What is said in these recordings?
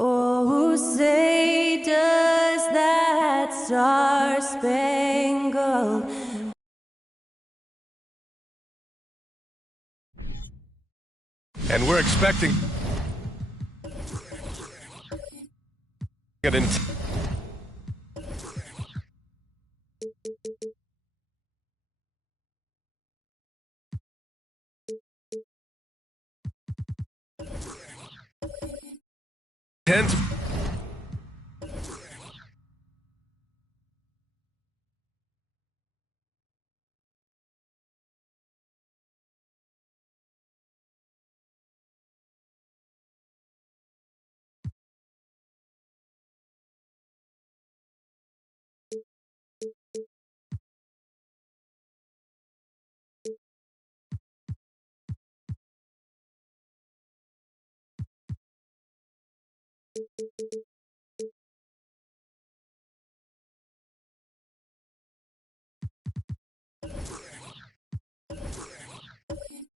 Oh, say does that star-spangled and we're expecting it in tense.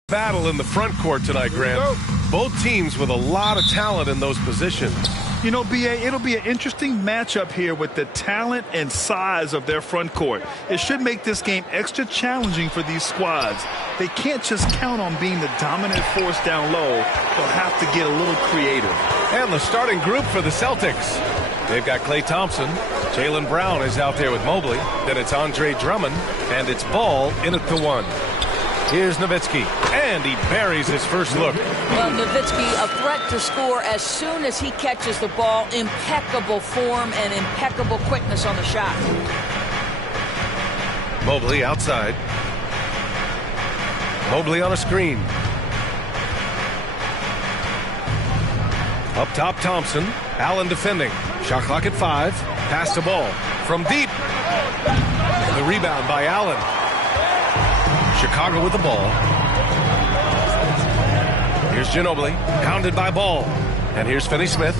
Battle in the front court tonight, Grant. Both teams with a lot of talent in those positions. You know, B.A., it'll be an interesting matchup here with the talent and size of their front court. It should make this game extra challenging for these squads. They can't just count on being the dominant force down low. They'll have to get a little creative. And the starting group for the Celtics. They've got Klay Thompson. Jaylen Brown is out there with Mobley. Then it's Andre Drummond. And it's Ball in at the 1. Here's Nowitzki, and he buries his first look. Well, Nowitzki, a threat to score as soon as he catches the ball. Impeccable form and impeccable quickness on the shot. Mobley outside. Mobley on a screen. Up top, Thompson. Allen defending. Shot clock at 5. Pass to Ball from deep. The rebound by Allen. Chicago with the ball. Here's Ginobili, pounded by Ball. And here's Finney-Smith.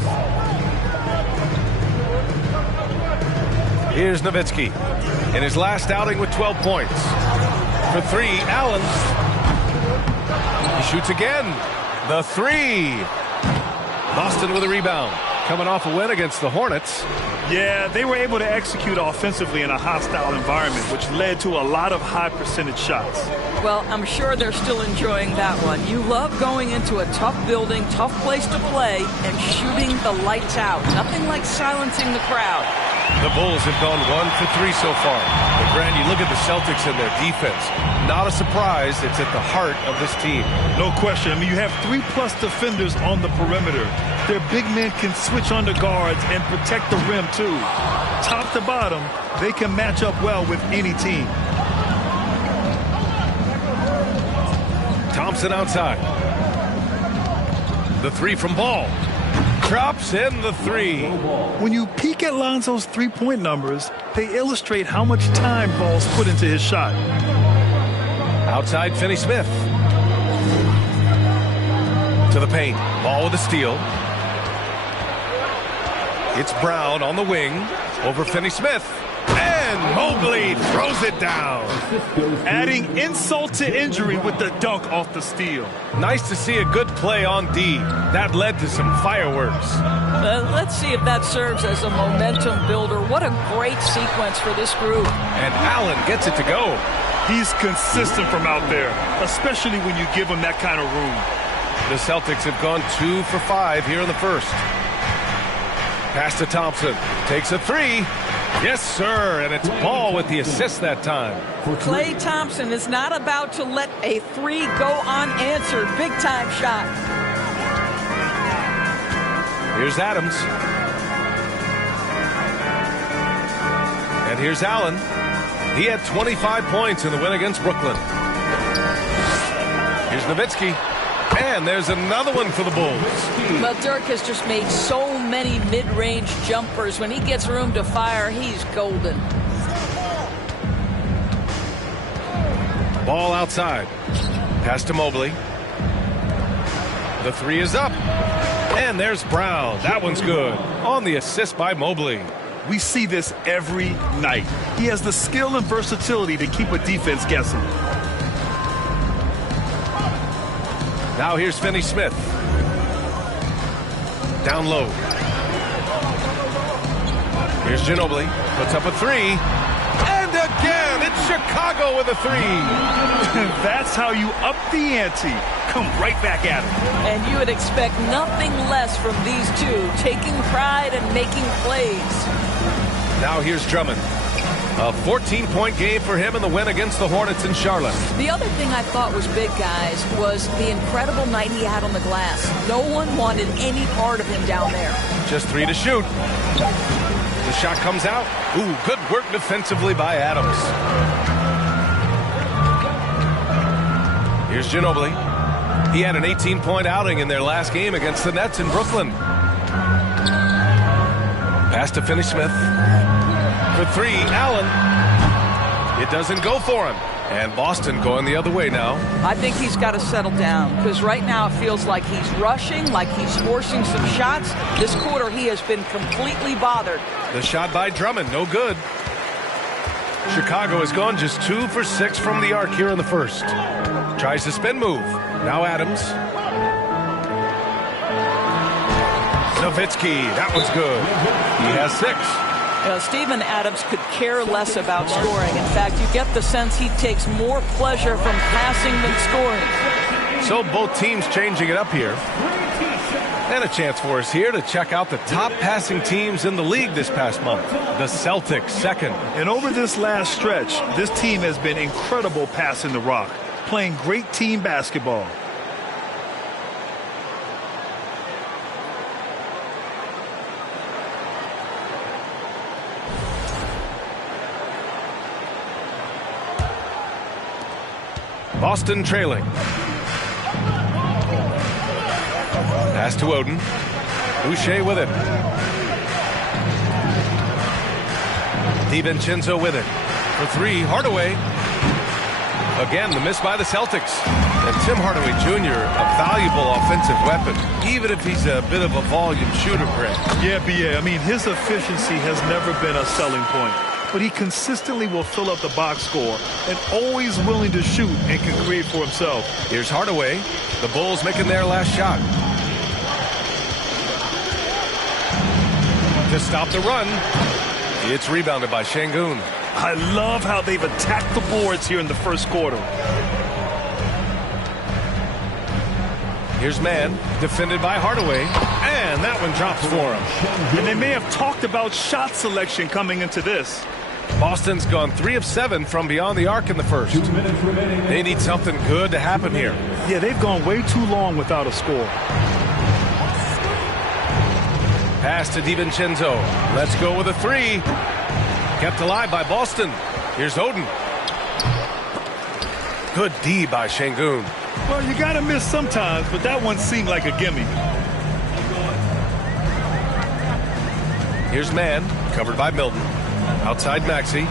Here's Nowitzki in his last outing with 12 points. For 3, Allen. He shoots again. The 3. Boston with a rebound. Coming off a win against the Hornets. Yeah, they were able to execute offensively in a hostile environment, which led to a lot of high percentage shots. Well, I'm sure they're still enjoying that one. You love going into a tough building, tough place to play, and shooting the lights out. Nothing like silencing the crowd. The Bulls have gone 1 for 3 so far. But, Grant, you look at the Celtics and their defense. Not a surprise. It's at the heart of this team. No question. I mean, you have 3+ defenders on the perimeter. Their big men can switch under guards and protect the rim, too. Top to bottom, they can match up well with any team. Thompson outside. The 3 from Ball. Drops in the 3. When you peek at Lonzo's three-point numbers, they illustrate how much time Ball's put into his shot. Outside, Finney-Smith. To the paint. Ball with a steal. It's Brown on the wing. Over Finney-Smith. And Mobley throws it down. Adding insult to injury with the dunk off the steal. Nice to see a good play on D. That led to some fireworks. Let's see if that serves as a momentum builder. What a great sequence for this group. And Allen gets it to go. He's consistent from out there, especially when you give him that kind of room. The Celtics have gone 2 for 5 here in the first. Pass to Thompson. Takes a 3. Yes, sir, and it's Ball with the assist that time. Klay Thompson is not about to let a 3 go unanswered. Big-time shot. Here's Adams. And here's Allen. He had 25 points in the win against Brooklyn. Here's Nowitzki. And there's another one for the Bulls. Well, Dirk has just made so many mid-range jumpers. When he gets room to fire, he's golden. Ball outside. Pass to Mobley. The 3 is up. And there's Brown. That one's good. On the assist by Mobley. We see this every night. He has the skill and versatility to keep a defense guessing. Now here's Finney-Smith. Down low. Here's Ginobili. Puts up a three. And again, it's Chicago with a three. That's how you up the ante. Come right back at him. And you would expect nothing less from these two, taking pride and making plays. Now here's Drummond. A 14-point game for him in the win against the Hornets in Charlotte. The other thing I thought was big, guys, was the incredible night he had on the glass. No one wanted any part of him down there. Just three to shoot. The shot comes out. Ooh, good work defensively by Adams. Here's Ginobili. He had an 18-point outing in their last game against the Nets in Brooklyn. Pass to Finney-Smith. For three, Allen. It doesn't go for him. And Boston going the other way now. I think he's got to settle down, because right now it feels like he's rushing, like he's forcing some shots. This quarter he has been completely bothered. The shot by Drummond, no good. Chicago has gone just 2 for 6 from the arc here in the first. Tries the spin move. Now Adams. Nowitzki, that one's good. He has 6. Steven Adams could care less about scoring. In fact, you get the sense he takes more pleasure from passing than scoring. So both teams changing it up here. And a chance for us here to check out the top passing teams in the league this past month. The Celtics second. And over this last stretch, this team has been incredible passing the rock, playing great team basketball. Boston trailing. Pass to Oden. Boucher with it. DiVincenzo with it. For three, Hardaway. Again, the miss by the Celtics. And Tim Hardaway Jr., a valuable offensive weapon, even if he's a bit of a volume shooter, Greg. Yeah, B.A. I mean, his efficiency has never been a selling point. But he consistently will fill up the box score and always willing to shoot and can create for himself. Here's Hardaway. The Bulls making their last shot. To stop the run, it's rebounded by Şengün. I love how they've attacked the boards here in the first quarter. Here's Mann, defended by Hardaway, and that one drops for him. And they may have talked about shot selection coming into this. Boston's gone 3 of 7 from beyond the arc in the first. They need something good to happen here. Yeah, they've gone way too long without a score. Pass to DiVincenzo. Let's go with a three. Kept alive by Boston. Here's Oden. Good D by Şengün. Well, you got to miss sometimes, but that one seemed like a gimme. Here's Mann, covered by Milton. Outside Maxey.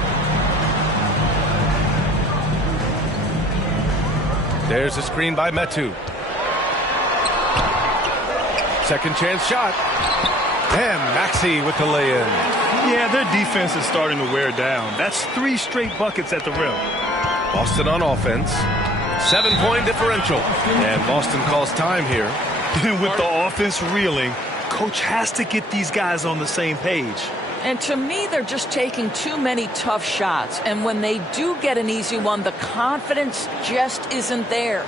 There's a screen by Metu. Second chance shot. And Maxey with the lay-in. Yeah, their defense is starting to wear down. That's 3 straight buckets at the rim. Boston on offense. 7-point differential. And Boston calls time here. With the offense reeling, coach has to get these guys on the same page. And to me, they're just taking too many tough shots. And when they do get an easy one, the confidence just isn't there.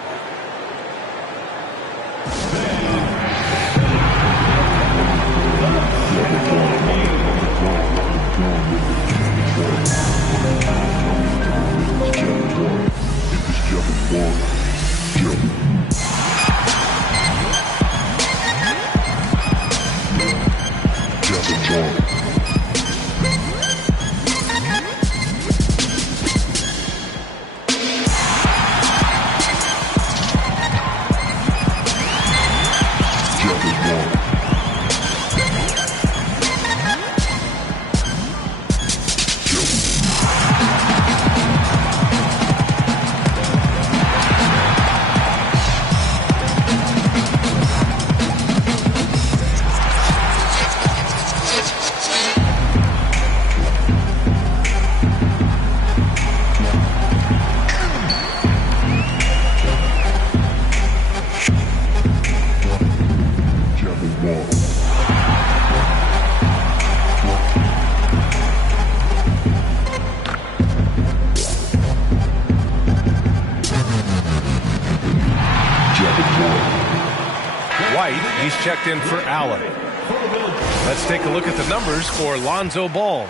He's checked in for Allen. Let's take a look at the numbers for Lonzo Ball.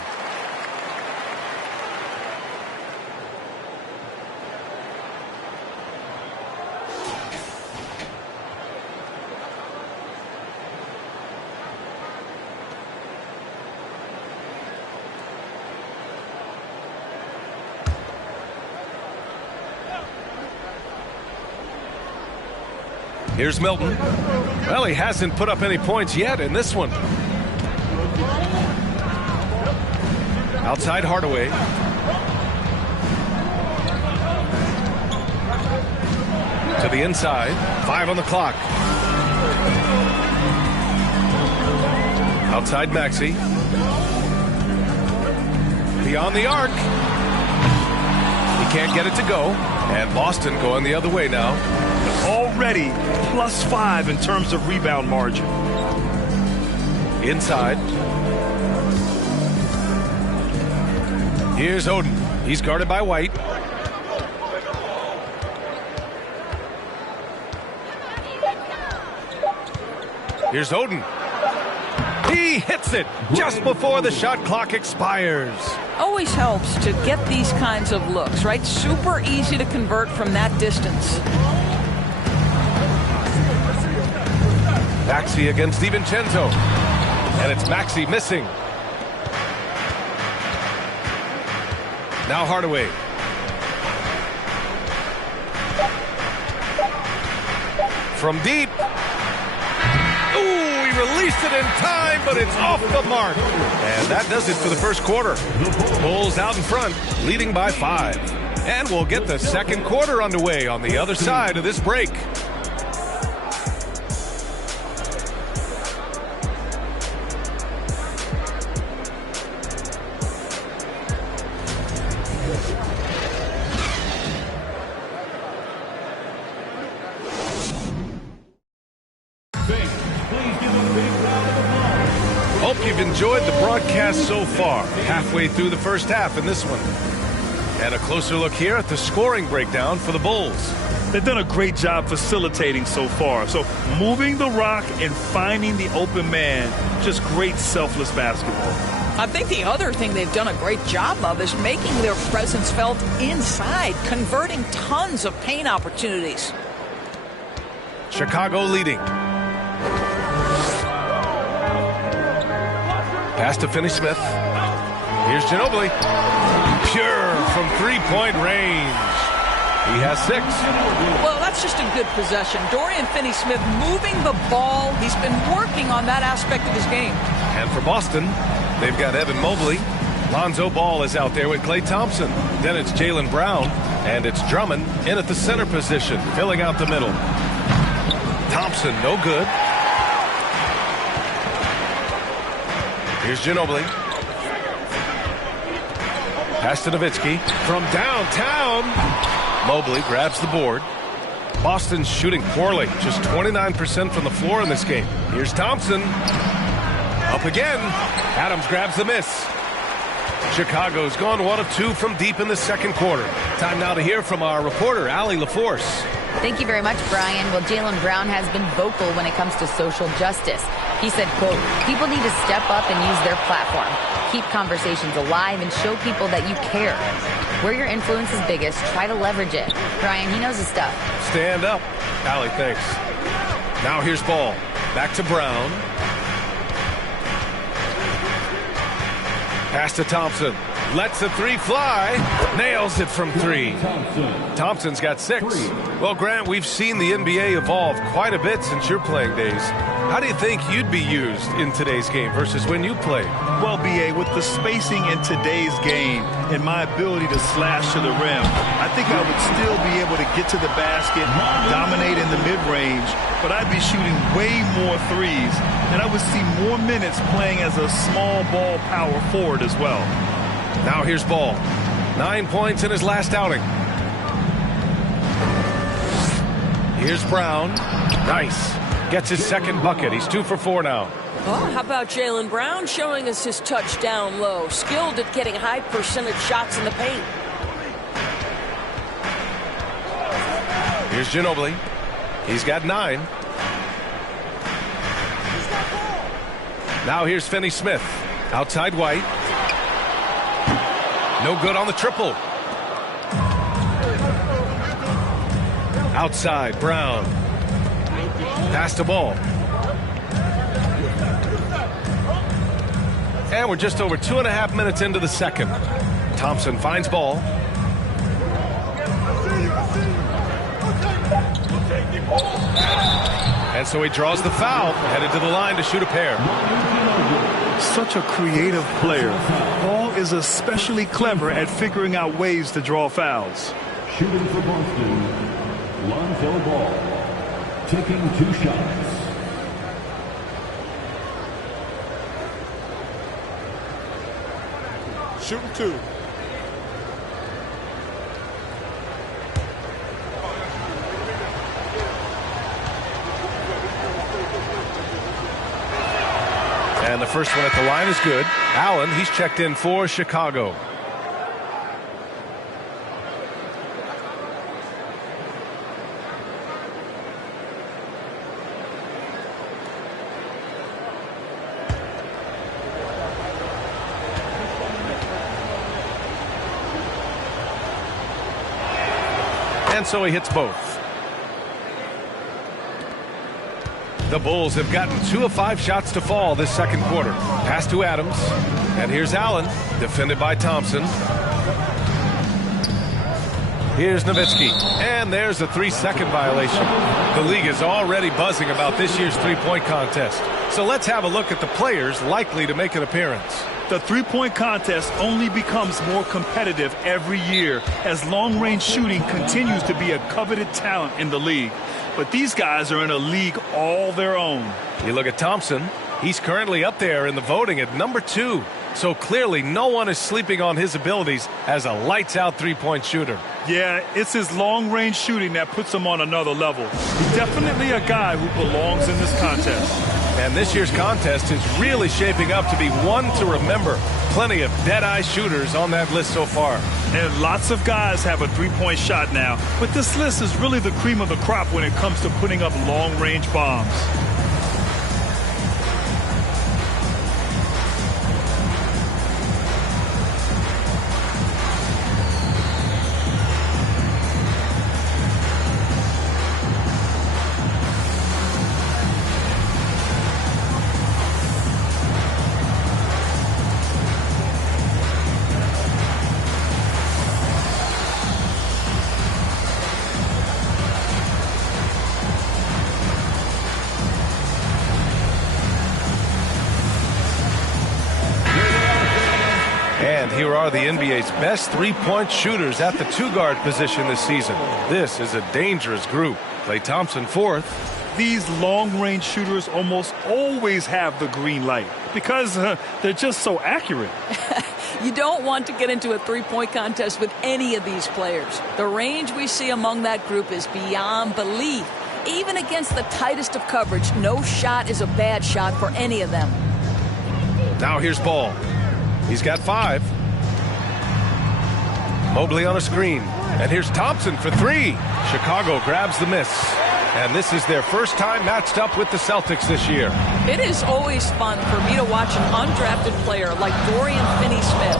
Here's Milton. Well, he hasn't put up any points yet in this one. Outside Hardaway. To the inside. 5 on the clock. Outside Maxey. Beyond the arc. He can't get it to go. And Boston going the other way now. Already +5 in terms of rebound margin. Inside. Here's Oden. He's guarded by White. Here's Oden. He hits it just before the shot clock expires. Always helps to get these kinds of looks, right? Super easy to convert from that distance. Maxey against DiVincenzo. And it's Maxey missing. Now Hardaway. From deep. Ooh, he released it in time, but it's off the mark. And that does it for the first quarter. Bulls out in front, leading by 5. And we'll get the second quarter underway on the other side of this break. Hope you've enjoyed the broadcast so far. Halfway through the first half in this one. And a closer look here at the scoring breakdown for the Bulls. They've done a great job facilitating so far. So moving the rock and finding the open man, just great selfless basketball. I think the other thing they've done a great job of is making their presence felt inside, converting tons of paint opportunities. Chicago leading. Pass to Finney-Smith. Here's Ginobili. Pure from three-point range. He has 6. Well, that's just a good possession. Dorian Finney-Smith moving the ball. He's been working on that aspect of his game. And for Boston, they've got Evan Mobley. Lonzo Ball is out there with Klay Thompson. Then it's Jaylen Brown. And it's Drummond in at the center position, filling out the middle. Thompson, no good. Here's Ginobili. Pass to Nowitzki from downtown. Mobley grabs the board. Boston's shooting poorly, just 29% from the floor in this game. Here's Thompson. Up again. Adams grabs the miss. Chicago's gone 1 of 2 from deep in the second quarter. Time now to hear from our reporter, Allie LaForce. Thank you very much, Brian. Well, Jaylen Brown has been vocal when it comes to social justice. He said, quote, people need to step up and use their platform. Keep conversations alive and show people that you care. Where your influence is biggest, try to leverage it. Brian, he knows his stuff. Stand up. Allie, thanks. Now here's Ball. Back to Brown. Pass to Thompson. Lets the 3 fly. Nails it from 3. Thompson's got 6. Well, Grant, we've seen the NBA evolve quite a bit since your playing days. How do you think you'd be used in today's game versus when you played? Well, B.A., with the spacing in today's game and my ability to slash to the rim, I think I would still be able to get to the basket, dominate in the mid-range, but I'd be shooting way more threes, and I would see more minutes playing as a small ball power forward as well. Now here's Ball. 9 points in his last outing. Here's Brown. Nice. Gets his second bucket. He's 2 for 4 now. Oh, how about Jaylen Brown showing us his touch down low? Skilled at getting high percentage shots in the paint. Here's Ginobili. He's got 9. Now here's Finney-Smith. Outside White. No good on the triple. Outside Brown. Pass the ball. And we're just over 2.5 minutes into the second. Thompson finds ball. And so he draws the foul, headed to the line to shoot a pair. Such a creative player. Paul is especially clever at figuring out ways to draw fouls. Shooting for Boston, Lonzo Ball, taking 2 shots. Shooting 2. And the first one at the line is good. Allen, he's checked in for Chicago. And so he hits both. The Bulls have gotten 2 of 5 shots to fall this second quarter. Pass to Adams. And here's Allen, defended by Thompson. Here's Nowitzki. And there's a 3-second violation. The league is already buzzing about this year's three-point contest. So let's have a look at the players likely to make an appearance. The three-point contest only becomes more competitive every year as long-range shooting continues to be a coveted talent in the league. But these guys are in a league all their own. You look at Thompson. He's currently up there in the voting at number 2. So clearly no one is sleeping on his abilities as a lights-out three-point shooter. Yeah, it's his long-range shooting that puts him on another level. He's definitely a guy who belongs in this contest. And this year's contest is really shaping up to be one to remember. Plenty of dead-eye shooters on that list so far. And lots of guys have a three-point shot now. But this list is really the cream of the crop when it comes to putting up long-range bombs. And here are the NBA's best three-point shooters at the 2-guard position this season. This is a dangerous group. Klay Thompson 4th. These long-range shooters almost always have the green light because they're just so accurate. You don't want to get into a three-point contest with any of these players. The range we see among that group is beyond belief. Even against the tightest of coverage, no shot is a bad shot for any of them. Now here's Ball. He's got 5. Mobley on a screen. And here's Thompson for 3. Chicago grabs the miss. And this is their first time matched up with the Celtics this year. It is always fun for me to watch an undrafted player like Dorian Finney-Smith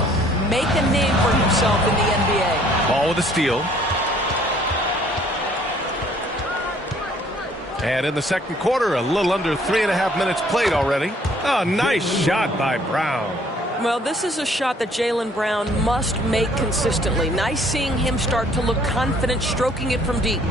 make a name for himself in the NBA. Ball with a steal. And in the second quarter, a little under 3.5 minutes played already. A nice shot by Brown. Well, this is a shot that Jaylen Brown must make consistently. Nice seeing him start to look confident, stroking it from deep.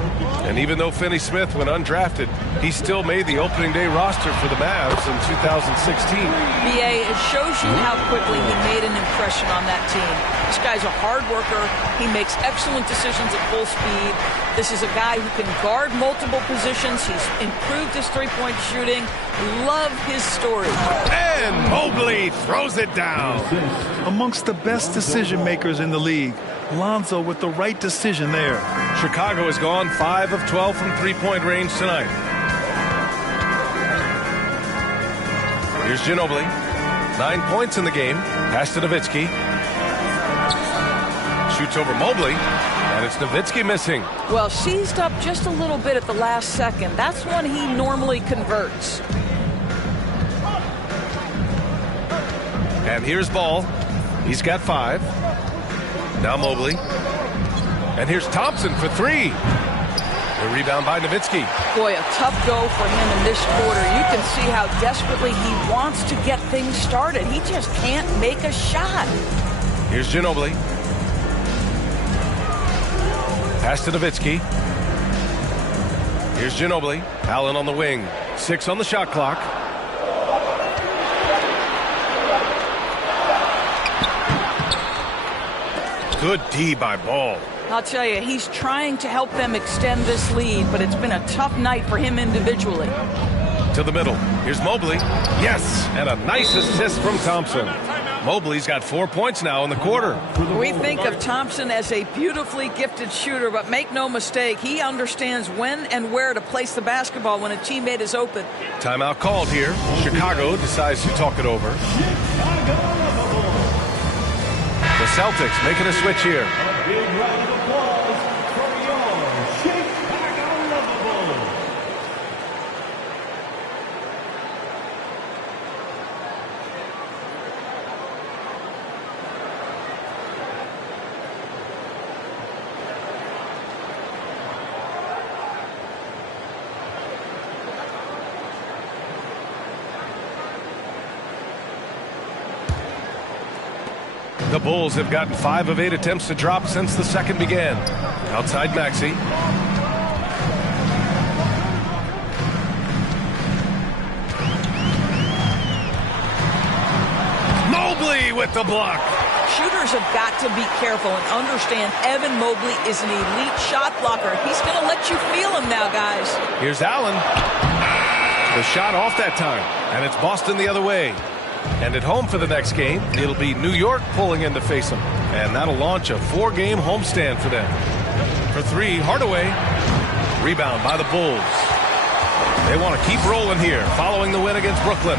And even though Finney-Smith went undrafted, he still made the opening day roster for the Mavs in 2016. BA, it shows you how quickly he made an impression on that team. This guy's a hard worker. He makes excellent decisions at full speed. This is a guy who can guard multiple positions. He's improved his three-point shooting. Love his story. And Mobley throws it down. Amongst the best decision makers in the league, Lonzo with the right decision there. Chicago has gone 5 of 12 from three-point range tonight. Here's Ginobili. 9 points in the game. Pass to Nowitzki. Shoots over Mobley. And it's Nowitzki missing. Well, seized up just a little bit at the last second. That's when he normally converts. And here's Ball. He's got 5. Now Mobley. And here's Thompson for 3. The rebound by Nowitzki. Boy, a tough go for him in this quarter. You can see how desperately he wants to get things started. He just can't make a shot. Here's Ginobili. Pass to Nowitzki. Here's Ginobili. Allen on the wing. 6 on the shot clock. Good D by Ball. I'll tell you, he's trying to help them extend this lead, but it's been a tough night for him individually. To the middle. Here's Mobley. Yes, and a nice assist from Thompson. Mobley's got 4 points now in the quarter. We think of Thompson as a beautifully gifted shooter, but make no mistake, he understands when and where to place the basketball when a teammate is open. Timeout called here. Chicago decides to talk it over. The Celtics making a switch here. Big round of applause for your Chicago Lovable. The Bulls have gotten 5 of 8 attempts to drop since the second began. Outside Maxey. Mobley with the block. Shooters have got to be careful and understand Evan Mobley is an elite shot blocker. He's going to let you feel him now, guys. Here's Allen. The shot off that time, and it's Boston the other way. And at home for the next game, it'll be New York pulling in to face them. And that'll launch a 4-game homestand for them. For 3, Hardaway. Rebound by the Bulls. They want to keep rolling here, following the win against Brooklyn.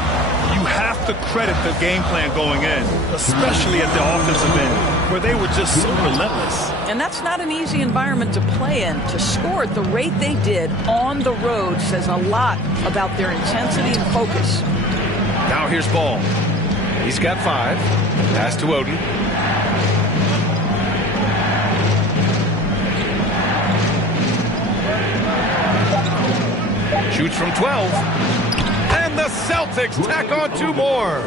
You have to credit the game plan going in, especially at the offensive end, where they were just so relentless. And that's not an easy environment to play in. To score at the rate they did on the road says a lot about their intensity and focus. Now here's Ball. He's got 5. Pass to Oden. Shoots from 12. And the Celtics tack on 2 more.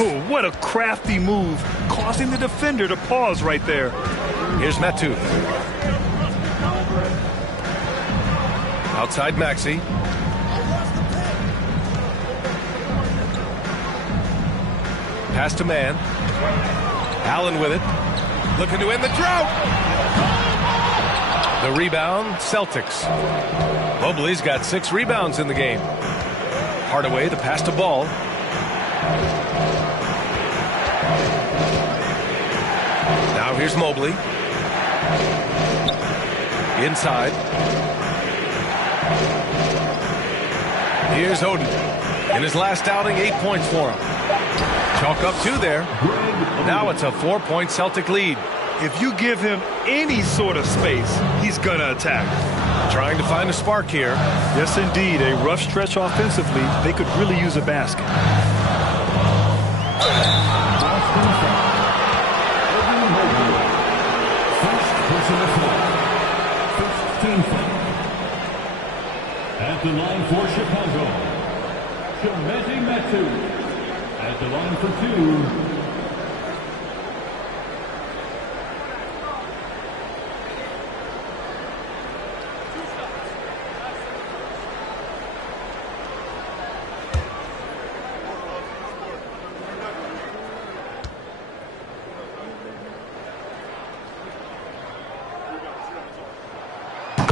Oh, what a crafty move, causing the defender to pause right there. Here's Metu. Outside Maxey. Pass to Man. Allen with it. Looking to end the drought. The rebound, Celtics. Mobley's got 6 rebounds in the game. Hardaway, the pass to Ball. Now here's Mobley. Inside. Here's Oden. In his last outing, 8 points for him. Chalk up 2 there. Now it's a 4-point Celtic lead. If you give him any sort of space, he's going to attack. Trying to find a spark here. Yes, indeed. A rough stretch offensively. They could really use a basket. At the line for Chicago, Chimeti Metu. At the line for 2.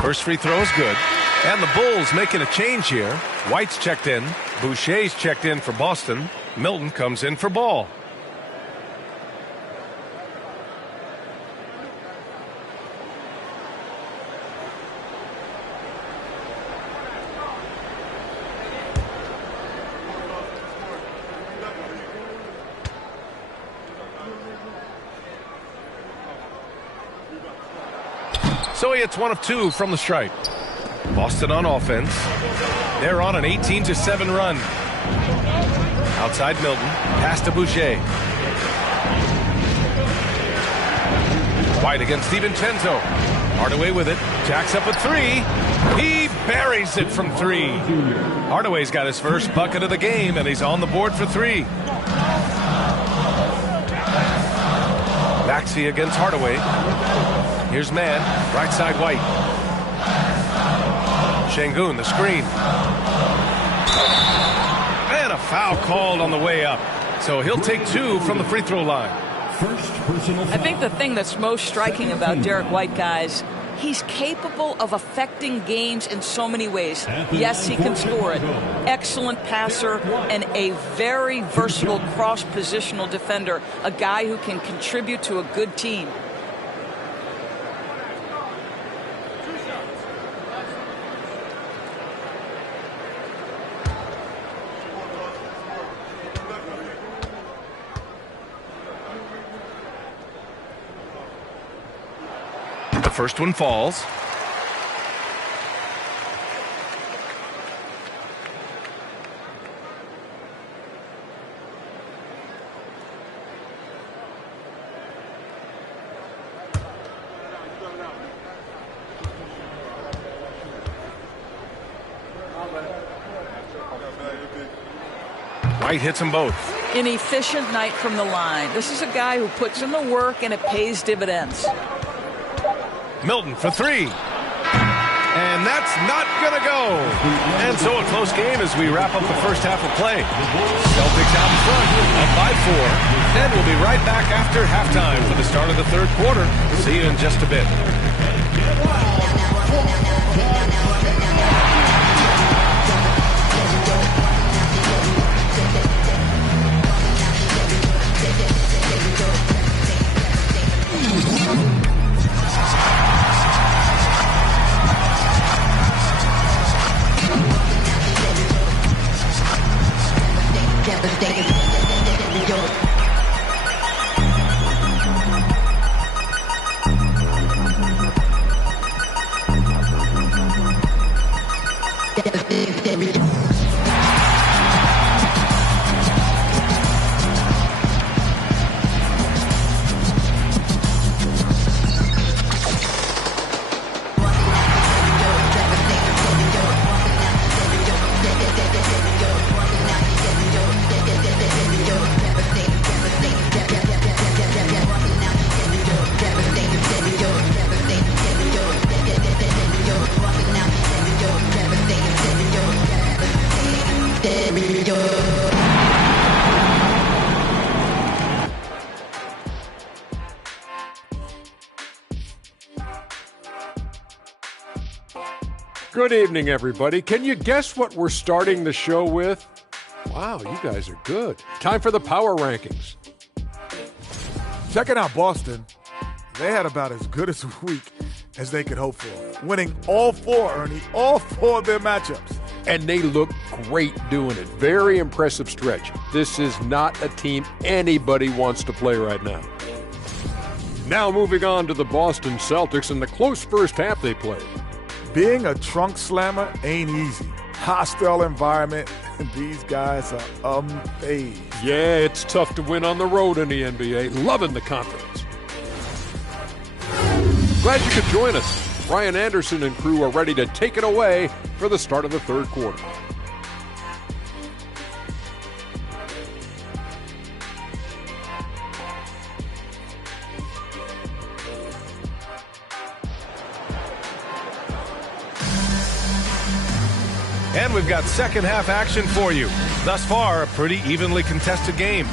First free throw is good. And the Bulls making a change here. White's checked in. Boucher's checked in for Boston. Milton comes in for Ball. So he hits 1 of 2 from the stripe. Boston on offense. They're on an 18-7 run. Outside Milton. Pass to Boucher. White against DiVincenzo. Hardaway with it. Jacks up a three. He buries it from three. Hardaway's got his first bucket of the game, and he's on the board for three. Maxey against Hardaway. Here's man. Right side White. Şengün, the screen. And a foul called on the way up. So he'll take two from the free throw line. I think the thing that's most striking about Derek White, guys, he's capable of affecting games in so many ways. Yes, he can score it. Excellent passer and a very versatile cross-positional defender. A guy who can contribute to a good team. First one falls. White hits them both. An efficient night from the line. This is a guy who puts in the work and it pays dividends. Milton for three. And that's not going to go. And so a close game as we wrap up the first half of play. Celtics out in front, up by 4. Then we'll be right back after halftime for the start of the third quarter. See you in just a bit. Good evening, everybody. Can you guess what we're starting the show with? Wow, you guys are good. Time for the power rankings. Checking out Boston, they had about as good a week as they could hope for, winning all four, Ernie, all four of their matchups. And they look great doing it. Very impressive stretch. This is not a team anybody wants to play right now. Now moving on to the Boston Celtics and the close first half they played. Being a trunk slammer ain't easy. Hostile environment, and these guys are unfazed. Yeah, it's tough to win on the road in the NBA. Loving the confidence. Glad you could join us. Brian Anderson and crew are ready to take it away for the start of the third quarter. And we've got second half action for you. Thus far, a pretty evenly contested game.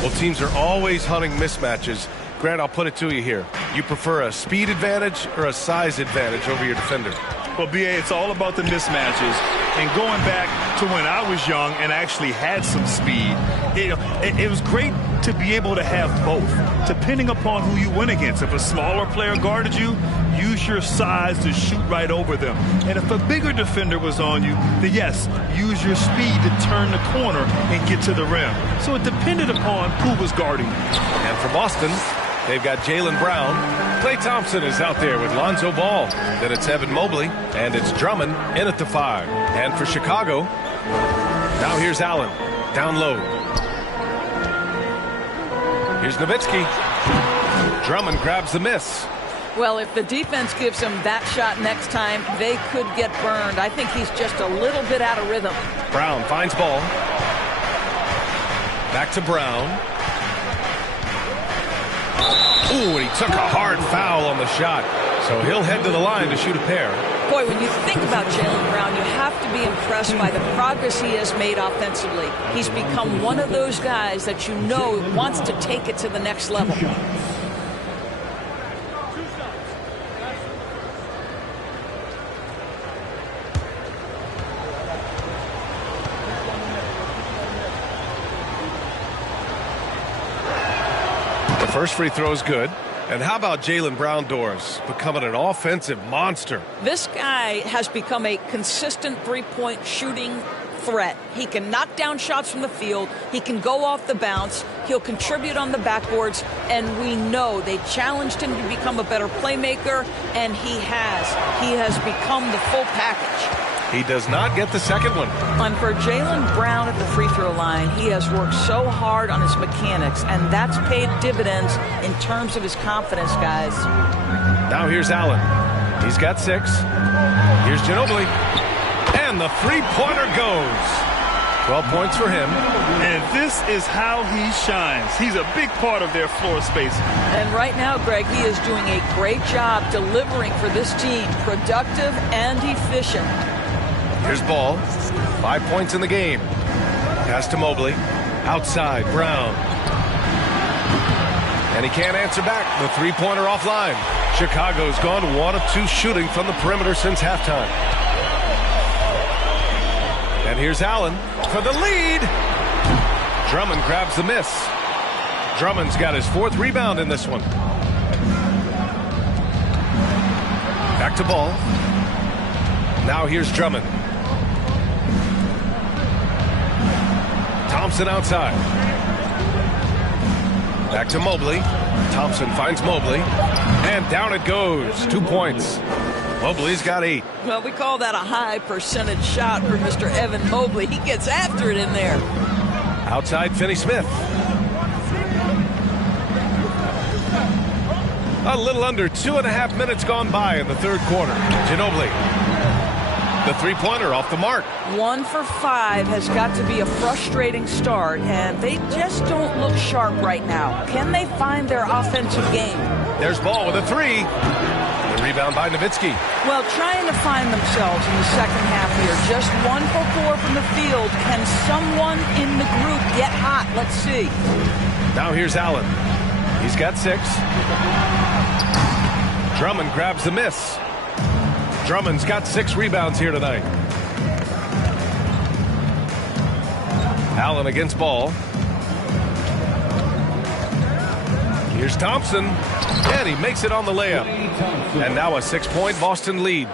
Well, teams are always hunting mismatches. Grant, I'll put it to you here. You prefer a speed advantage or a size advantage over your defender? Well, B.A., it's all about the mismatches. And going back to when I was young and actually had some speed, it was great to be able to have both, depending upon who you went against. If a smaller player guarded you, use your size to shoot right over them. And if a bigger defender was on you, then yes, use your speed to turn the corner and get to the rim. So it depended upon who was guarding you. And for Boston, they've got Jaylen Brown. Klay Thompson is out there with Lonzo Ball. Then it's Evan Mobley, and it's Drummond in at the 5. And for Chicago, now here's Allen, down low. Here's Nowitzki. Drummond grabs the miss. Well, if the defense gives him that shot next time, they could get burned. I think he's just a little bit out of rhythm. Brown finds ball. Back to Brown. Ooh, and he took a hard foul on the shot. So he'll head to the line to shoot a pair. Boy, when you think about Jaylen Brown, you have to be impressed by the progress he has made offensively. He's become one of those guys that you know wants to take it to the next level. First free throw is good. And how about Jaylen Brown doors becoming an offensive monster? This guy has become a consistent three-point shooting threat. He can knock down shots from the field. He can go off the bounce. He'll contribute on the backboards. And we know they challenged him to become a better playmaker, and he has. He has become the full package. He does not get the second one. And for Jaylen Brown at the free throw line, he has worked so hard on his mechanics, and that's paid dividends in terms of his confidence, guys. Now here's Allen. He's got 6. Here's Ginobili. And the three-pointer goes. 12 points for him. And this is how he shines. He's a big part of their floor space. And right now, Greg, he is doing a great job delivering for this team. Productive and efficient. Here's Ball. 5 points in the game. Pass to Mobley. Outside, Brown. And he can't answer back. The three-pointer offline. Chicago's gone 1 of 2 shooting from the perimeter since halftime. And here's Allen for the lead. Drummond grabs the miss. Drummond's got his 4th rebound in this one. Back to Ball. Now here's Drummond. Thompson outside. Back to Mobley. Thompson finds Mobley. And down it goes. 2 points. Mobley's got 8. Well, we call that a high percentage shot for Mr. Evan Mobley. He gets after it in there. Outside, Finney-Smith. A little under 2.5 minutes gone by in the third quarter. Ginobili. The three-pointer off the mark. 1 for 5 has got to be a frustrating start, and they just don't look sharp right now. Can they find their offensive game? There's Ball with a 3. The rebound by Nowitzki. Well, trying to find themselves in the second half here. Just 1 for 4 from the field. Can someone in the group get hot? Let's see. Now here's Allen. He's got 6. Drummond grabs the miss. Drummond's got 6 rebounds here tonight. Allen against Ball. Here's Thompson. And he makes it on the layup. And now a 6-point Boston lead.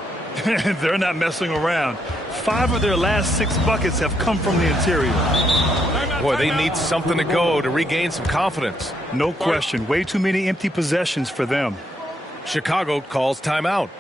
They're not messing around. 5 of their last 6 buckets have come from the interior. Boy, they need something to go to regain some confidence. No question. Way too many empty possessions for them. Chicago calls timeout.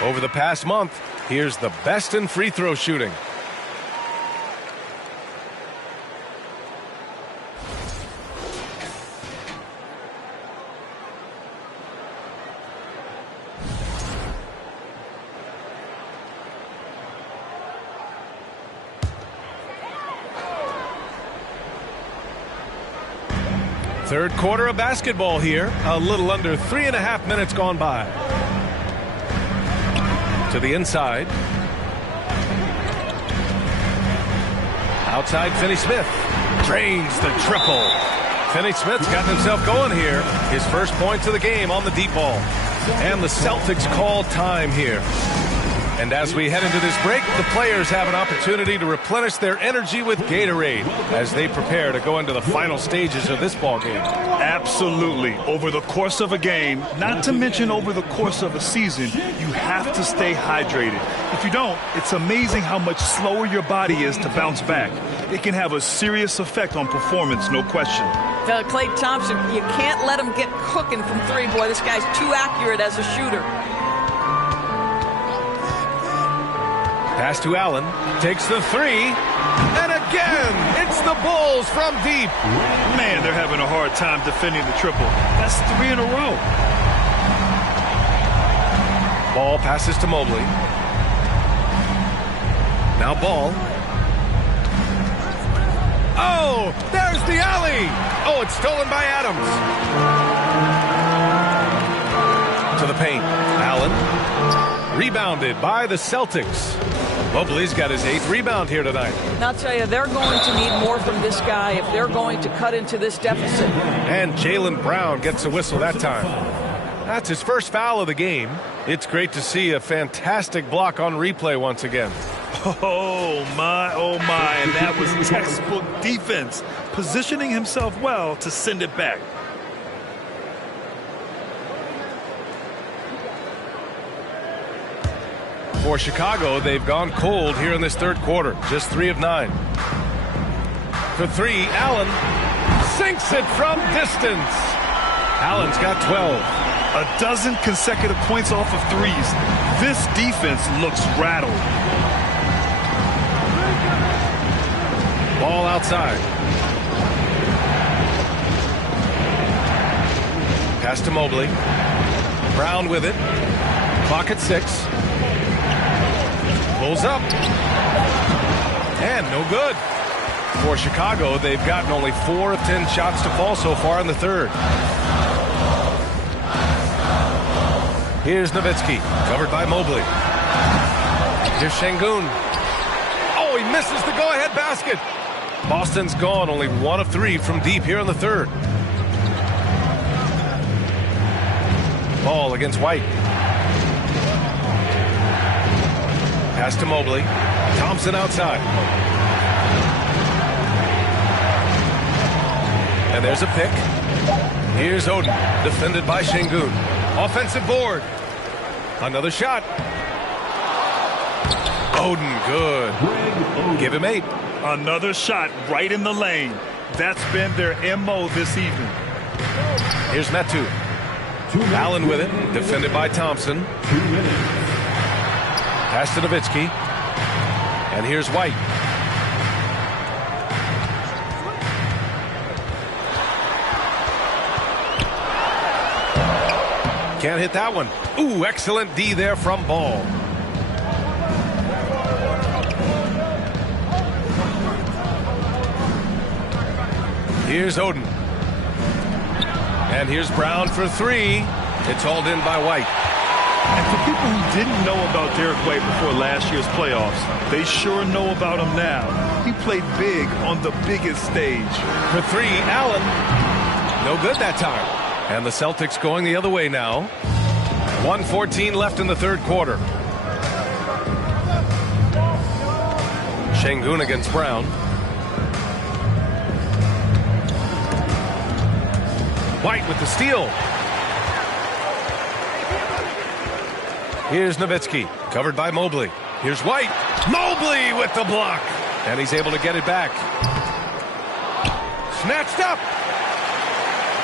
Over the past month, here's the best in free throw shooting. Third quarter of basketball here. A little under 3.5 minutes gone by. To the inside. Outside, Finney-Smith. Drains the triple. Finney-Smith's gotten himself going here. His first points of the game on the deep ball. And the Celtics call time here. And as we head into this break, the players have an opportunity to replenish their energy with Gatorade as they prepare to go into the final stages of this ball game. Absolutely. Over the course of a game, not to mention over the course of a season, you have to stay hydrated. If you don't, it's amazing how much slower your body is to bounce back. It can have a serious effect on performance, no question. Klay Thompson, you can't let him get cooking from three. Boy, this guy's too accurate as a shooter. Pass to Allen, takes the three, and again, it's the Bulls from deep. Man, they're having a hard time defending the triple. That's 3 in a row. Ball passes to Mobley. Now Ball. Oh, there's the alley. Oh, it's stolen by Adams. To the paint, Allen. Rebounded by the Celtics. Mobley's got his 8th rebound here tonight. And I'll tell you, they're going to need more from this guy if they're going to cut into this deficit. And Jaylen Brown gets a whistle that time. That's his first foul of the game. It's great to see a fantastic block on replay once again. Oh, my, and that was textbook defense, positioning himself well to send it back. For Chicago, they've gone cold here in this third quarter. Just 3 of 9. For 3, Allen sinks it from distance. Allen's got 12. A dozen consecutive points off of threes. This defense looks rattled. Ball outside. Pass to Mobley. Brown with it. Clock at 6. Pulls up. And no good. For Chicago, they've gotten only 4 of 10 shots to fall so far in the third. Here's Nowitzki, covered by Mobley. Here's Şengün. Oh, he misses the go-ahead basket. Boston's gone only 1 of 3 from deep here in the third. Ball against White. Pass to Mobley. Thompson outside. And there's a pick. Here's Oden, defended by Şengün. Offensive board. Another shot. Oden, good. Give him 8. Another shot right in the lane. That's been their MO this evening. Here's Metu. Allen with it, defended by Thompson. Pass to Nowitzki. And here's White. Can't hit that one. Ooh, excellent D there from Ball. Here's Oden. And here's Brown for 3. It's hauled in by White. And for people who didn't know about Derek White before last year's playoffs, they sure know about him now. He played big on the biggest stage. For 3, Allen. No good that time. And the Celtics going the other way now. 1:14 left in the third quarter. Şengün against Brown. White with the steal. Here's Nowitzki, covered by Mobley. Here's White. Mobley with the block. And he's able to get it back. Snatched up.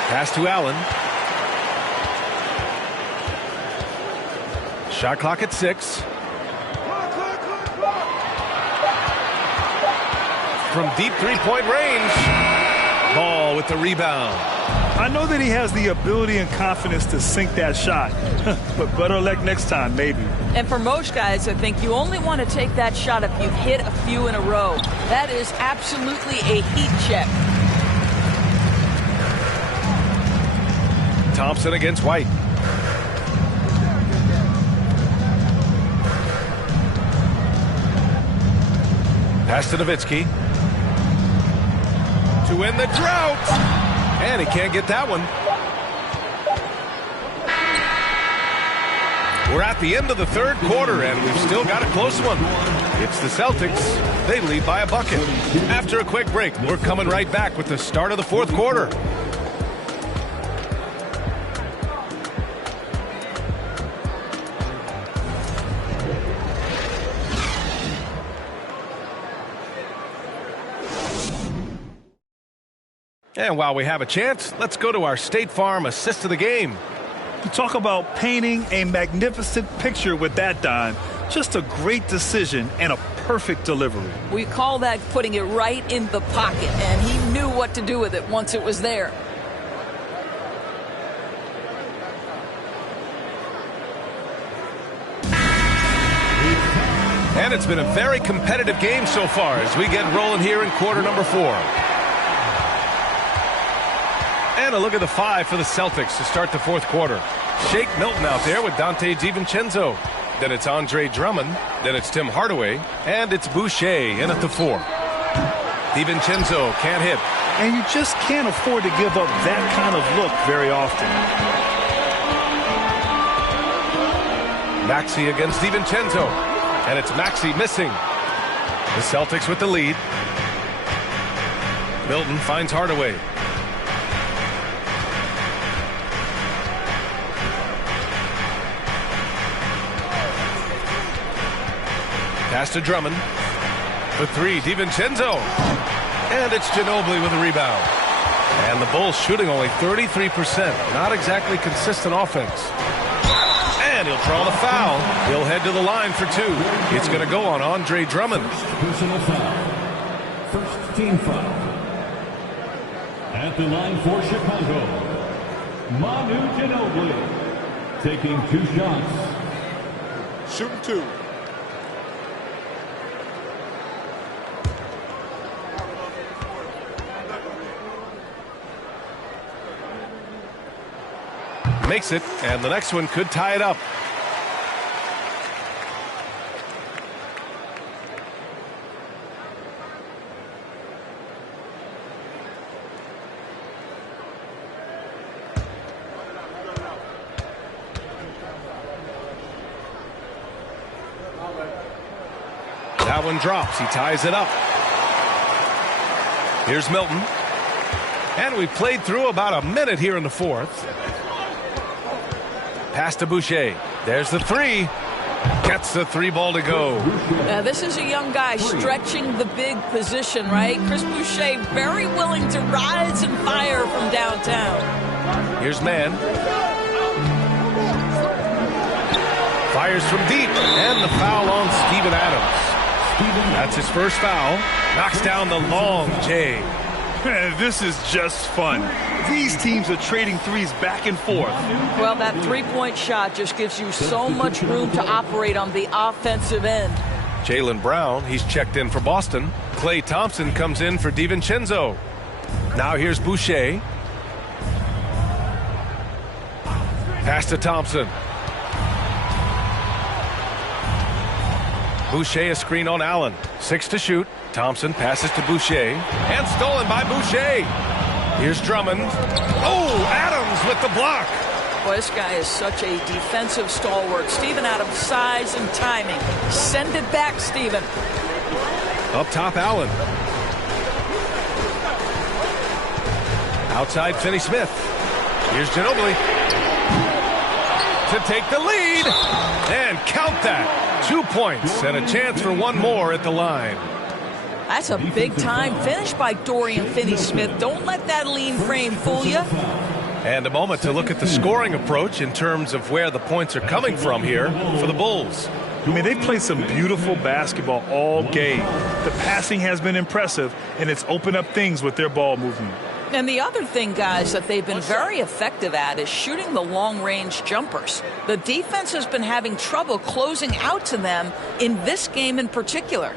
Pass to Allen. Shot clock at 6. From deep three-point range. Ball with the rebound. I know that he has the ability and confidence to sink that shot, but better luck next time, maybe. And for most guys, I think you only want to take that shot if you've hit a few in a row. That is absolutely a heat check. Thompson against White. Pass to Nowitzki. To win the drought. And he can't get that one. We're at the end of the third quarter, and we've still got a close one. It's the Celtics. They lead by a bucket. After a quick break, we're coming right back with the start of the fourth quarter. And while we have a chance, let's go to our State Farm assist of the game. You talk about painting a magnificent picture with that dime. Just a great decision and a perfect delivery. We call that putting it right in the pocket, and he knew what to do with it once it was there. And it's been a very competitive game so far as we get rolling here in quarter number 4. And a look at the 5 for the Celtics to start the fourth quarter. Shake Milton out there with Dante DiVincenzo. Then it's Andre Drummond. Then it's Tim Hardaway. And it's Boucher in at the 4. DiVincenzo can't hit. And you just can't afford to give up that kind of look very often. Maxey against DiVincenzo. And it's Maxey missing. The Celtics with the lead. Milton finds Hardaway. Pass to Drummond. For 3, DiVincenzo. And it's Ginobili with a rebound. And the Bulls shooting only 33%. Not exactly consistent offense. And he'll draw the foul. He'll head to the line for 2. It's going to go on Andre Drummond. Personal foul. First team foul. At the line for Chicago, Manu Ginobili. Taking 2 shots. Shooting 2. Makes it, and the next one could tie it up. That one drops. He ties it up. Here's Milton. And we've played through about a minute here in the fourth. Pass to Boucher. There's the 3. Gets the 3 ball to go. Now, this is a young guy stretching the big position, right? Chris Boucher very willing to rise and fire from downtown. Here's Mann. Fires from deep. And the foul on Steven Adams. That's his first foul. Knocks down the long J. This is just fun. These teams are trading threes back and forth. Well, that three-point shot just gives you so much room to operate on the offensive end. Jaylen Brown, he's checked in for Boston. Klay Thompson comes in for DiVincenzo. Now here's Boucher. Pass to Thompson. Boucher a screen on Allen. 6 to shoot. Thompson passes to Boucher. And stolen by Boucher. Here's Drummond. Oh, Adams with the block. Boy, this guy is such a defensive stalwart. Steven Adams' size and timing. Send it back, Steven. Up top, Allen. Outside, Finney-Smith. Here's Ginobili. To take the lead. And count that. 2 points and a chance for one more at the line. That's a big-time finish by Dorian Finney-Smith. Don't let that lean frame fool you. And a moment to look at the scoring approach in terms of where the points are coming from here for the Bulls. I mean, they played some beautiful basketball all game. The passing has been impressive, and it's opened up things with their ball movement. And the other thing, guys, that they've been very effective at is shooting the long-range jumpers. The defense has been having trouble closing out to them in this game in particular.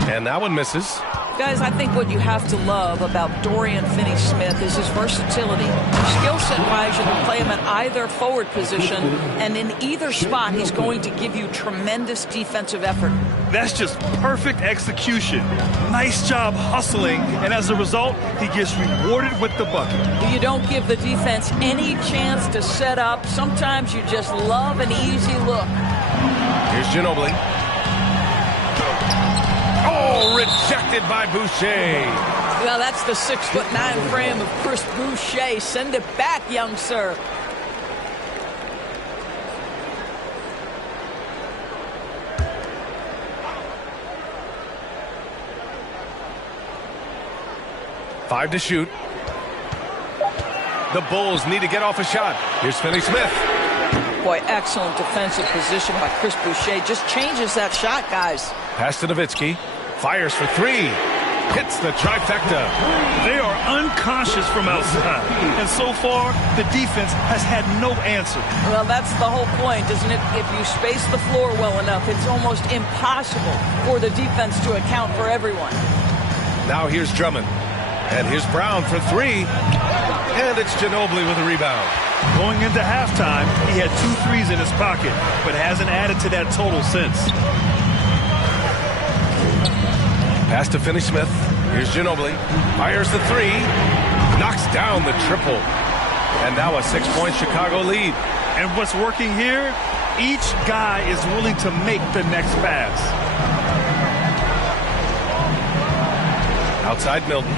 And that one misses. Guys, I think what you have to love about Dorian Finney-Smith is his versatility. Skill set-wise, you can play him at either forward position, and in either spot, he's going to give you tremendous defensive effort. That's just perfect execution. Nice job hustling, and as a result, he gets rewarded with the bucket. You don't give the defense any chance to set up. Sometimes you just love an easy look. Here's Ginobili. Oh, rejected by Boucher. Well, that's the 6'9" frame of Chris Boucher. Send it back, young sir. Five to shoot. The Bulls need to get off a shot. Here's Finney-Smith. Boy, excellent defensive position by Chris Boucher. Just changes that shot, guys. Pass to Nowitzki. Fires for three. Hits the trifecta. They are unconscious from outside. And so far, the defense has had no answer. Well, that's the whole point, isn't it? If you space the floor well enough, it's almost impossible for the defense to account for everyone. Now here's Drummond. And here's Brown for three. And it's Ginobili with a rebound. Going into halftime, he had 2 threes in his pocket, but hasn't added to that total since. Pass to Finney-Smith. Here's Ginobili. Fires the three. Knocks down the triple. And now a 6-point Chicago lead. And what's working here, each guy is willing to make the next pass. Outside Milton.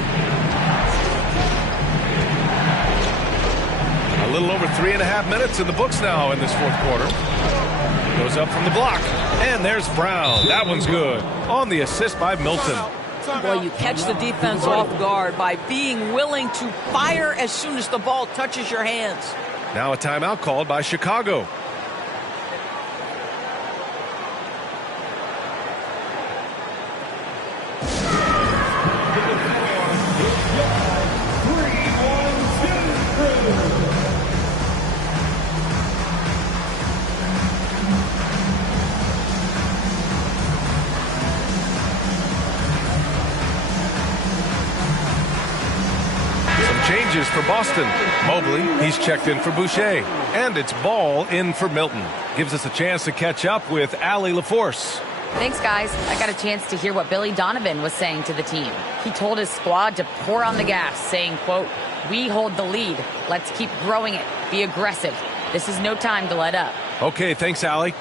A little over 3.5 minutes in the books now in this fourth quarter. Goes up from the block. And there's Brown. That one's good. On the assist by Milton. Boy, you catch the defense off guard by being willing to fire as soon as the ball touches your hands. Now a timeout called by Chicago. Changes for Boston. Mobley, he's checked in for Boucher. And it's Ball in for Milton. Gives us a chance to catch up with Allie LaForce. Thanks, guys. I got a chance to hear what Billy Donovan was saying to the team. He told his squad to pour on the gas, saying, quote, "We hold the lead. Let's keep growing it. Be aggressive. This is no time to let up." Okay, thanks, Allie.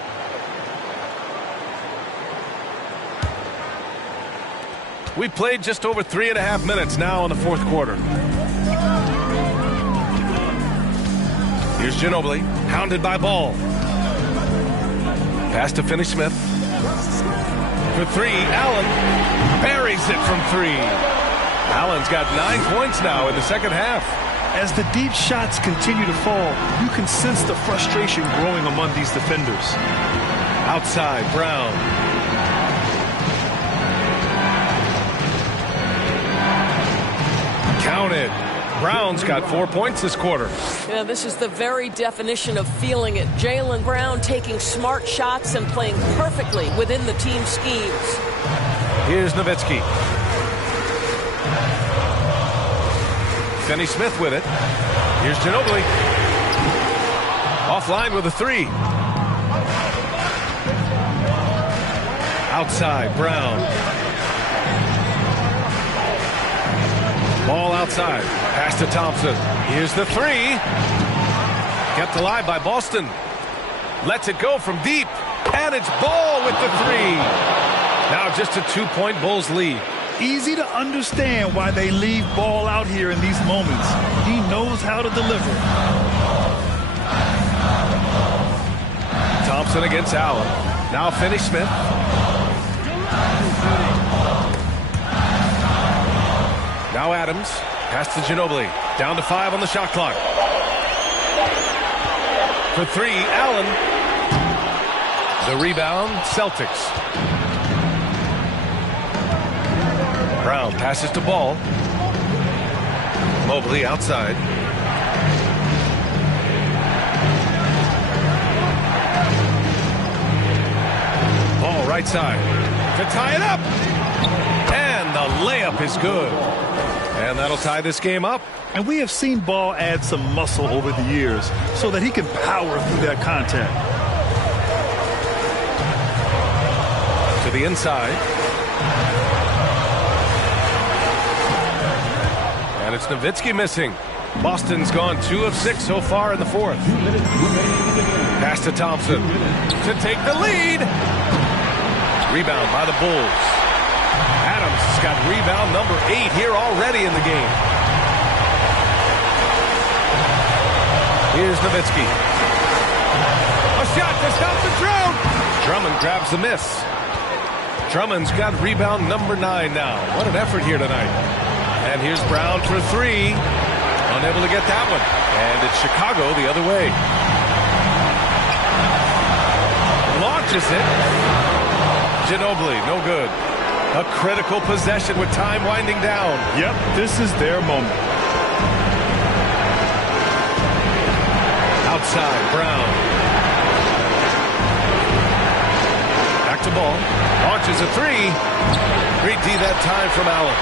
We played just over 3.5 minutes now in the fourth quarter. Here's Ginobili, hounded by Ball. Pass to Finney-Smith. For three, Allen buries it from three. Allen's got 9 points now in the second half. As the deep shots continue to fall, you can sense the frustration growing among these defenders. Outside, Brown. Counted. Brown's got 4 points this quarter. Yeah, this is the very definition of feeling it. Jaylen Brown taking smart shots and playing perfectly within the team schemes. Here's Nowitzki. Finney-Smith with it. Here's Ginobili. Offline with a three. Outside, Brown. Ball outside. Pass to Thompson. Here's the three. Kept alive by Boston. Lets it go from deep. And it's Ball with the three. Now just a 2-point Bulls lead. Easy to understand why they leave Ball out here in these moments. He knows how to deliver. Thompson against Allen. Now Finney-Smith. Now Adams. Pass to Ginobili. Down to 5 on the shot clock. For three, Allen. The rebound, Celtics. Brown passes to Ball. Mobley outside. Ball right side. To tie it up. And the layup is good. And that'll tie this game up. And we have seen Ball add some muscle over the years so that he can power through that contact. To the inside. And it's Nowitzki missing. Boston's gone 2 of 6 so far in the fourth. Pass to Thompson to take the lead. Rebound by the Bulls. Adams has got rebound number 8 here already in the game. Here's Nowitzki. A shot to stop the drought. Drummond grabs the miss. Drummond's got rebound number 9 now. What an effort here tonight. And here's Brown for 3. Unable to get that one. And it's Chicago the other way. Launches it. Ginobili, no good. A critical possession with time winding down. Yep, this is their moment. Outside, Brown. Back to ball. Launches a 3. Great D that time from Allen.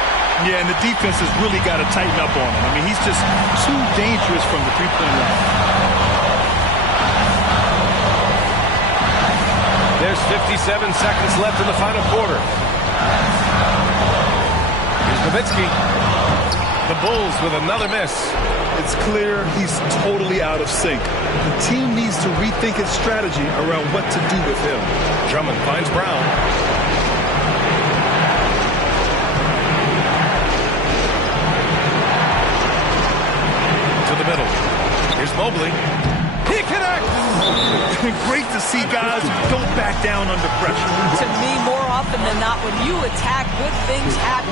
Yeah, and the defense has really got to tighten up on him. I mean, he's just too dangerous from the three-point line. There's 57 seconds left in the final quarter. Here's Nowitzki. The Bulls with another miss. It's clear he's totally out of sync. The team needs to rethink its strategy around what to do with him. Drummond finds Brown. To the middle. Here's Mobley. He connects! Great to see guys who don't back down under pressure. To me, more often than not, when you attack, good things happen.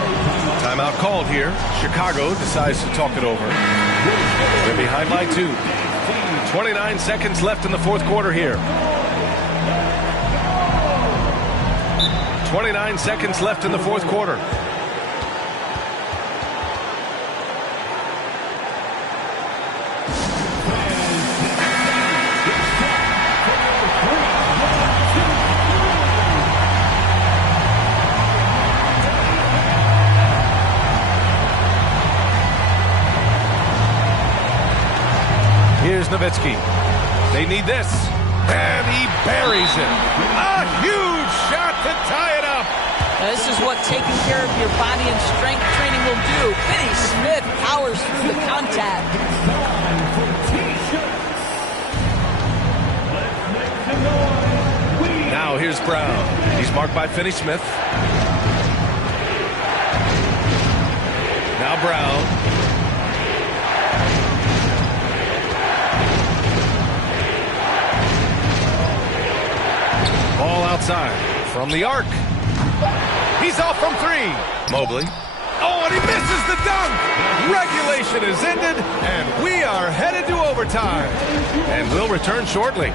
Timeout called here. Chicago decides to talk it over. They're behind by 2. 29 seconds left in the fourth quarter here. 29 seconds left in the fourth quarter. Here's Nowitzki. They need this. And he buries it. A huge shot to tie it up. Now, this is what taking care of your body and strength training will do. Finney Smith powers through the contact. Now here's Brown. He's marked by Finney Smith. Now Brown. Ball outside from the arc. He's off from 3. Mobley. Oh, and he misses the dunk. Regulation is ended, and we are headed to overtime. And we'll return shortly.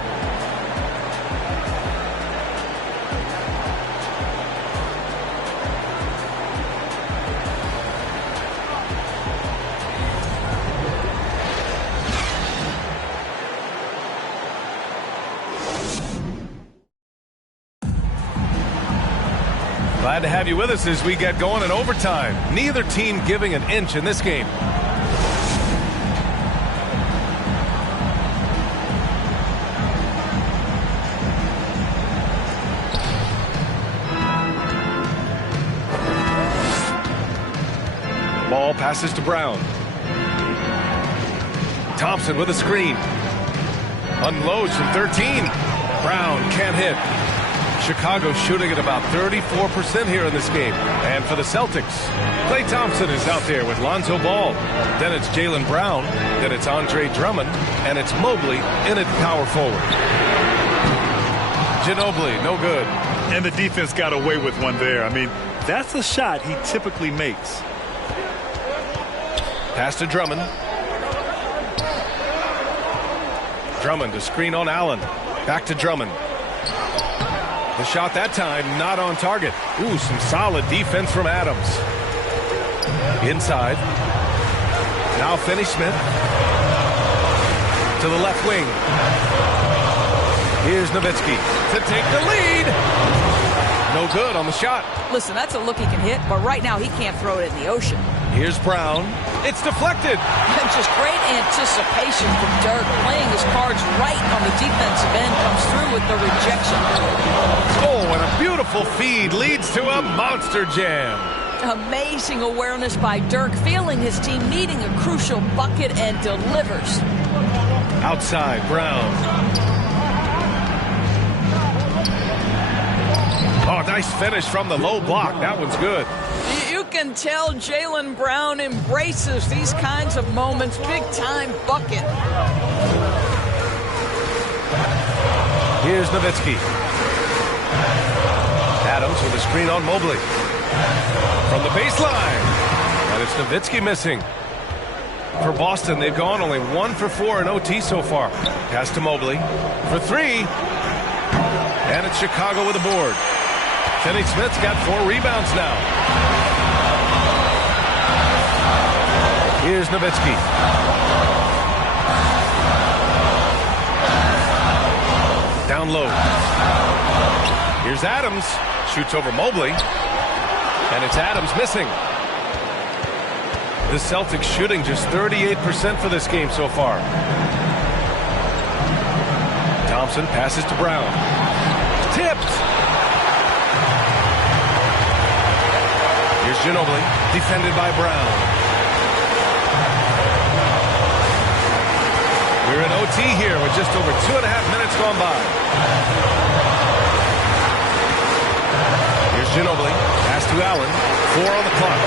Glad to have you with us as we get going in overtime. Neither team giving an inch in this game. Ball passes to Brown. Thompson with a screen. Unloads from 13. Brown can't hit. Chicago shooting at about 34% here in this game. And for the Celtics, Klay Thompson is out there with Lonzo Ball. Then it's Jaylen Brown. Then it's Andre Drummond. And it's Mobley in at power forward. Ginobili, no good. And the defense got away with one there. I mean, that's a shot he typically makes. Pass to Drummond. Drummond to screen on Allen. Back to Drummond. The shot that time not on target. Ooh, some solid defense from Adams. Inside. Now Finney Smith. To the left wing. Here's Nowitzki to take the lead. No good on the shot. Listen, that's a look he can hit, but right now he can't throw it in the ocean. Here's Brown. It's deflected. And just great anticipation from Dirk, playing his cards right on the defensive end, comes through with the rejection. Oh, and a beautiful feed leads to a monster jam. Amazing awareness by Dirk, feeling his team needing a crucial bucket and delivers. Outside, Brown. Oh, nice finish from the low block. That one's good. You can tell Jaylen Brown embraces these kinds of moments. Big-time bucket. Here's Nowitzki. Adams with a screen on Mobley. From the baseline. And it's Nowitzki missing. For Boston, they've gone only 1 for 4 in OT so far. Pass to Mobley for 3. And it's Chicago with a board. Finney Smith's got 4 rebounds now. Here's Nowitzki. Down low. Here's Adams. Shoots over Mobley. And it's Adams missing. The Celtics shooting just 38% for this game so far. Thompson passes to Brown. Tipped. Here's Ginobili, defended by Brown. We're in OT here with just over 2.5 minutes gone by. Here's Ginobili, pass to Allen, 4 on the clock.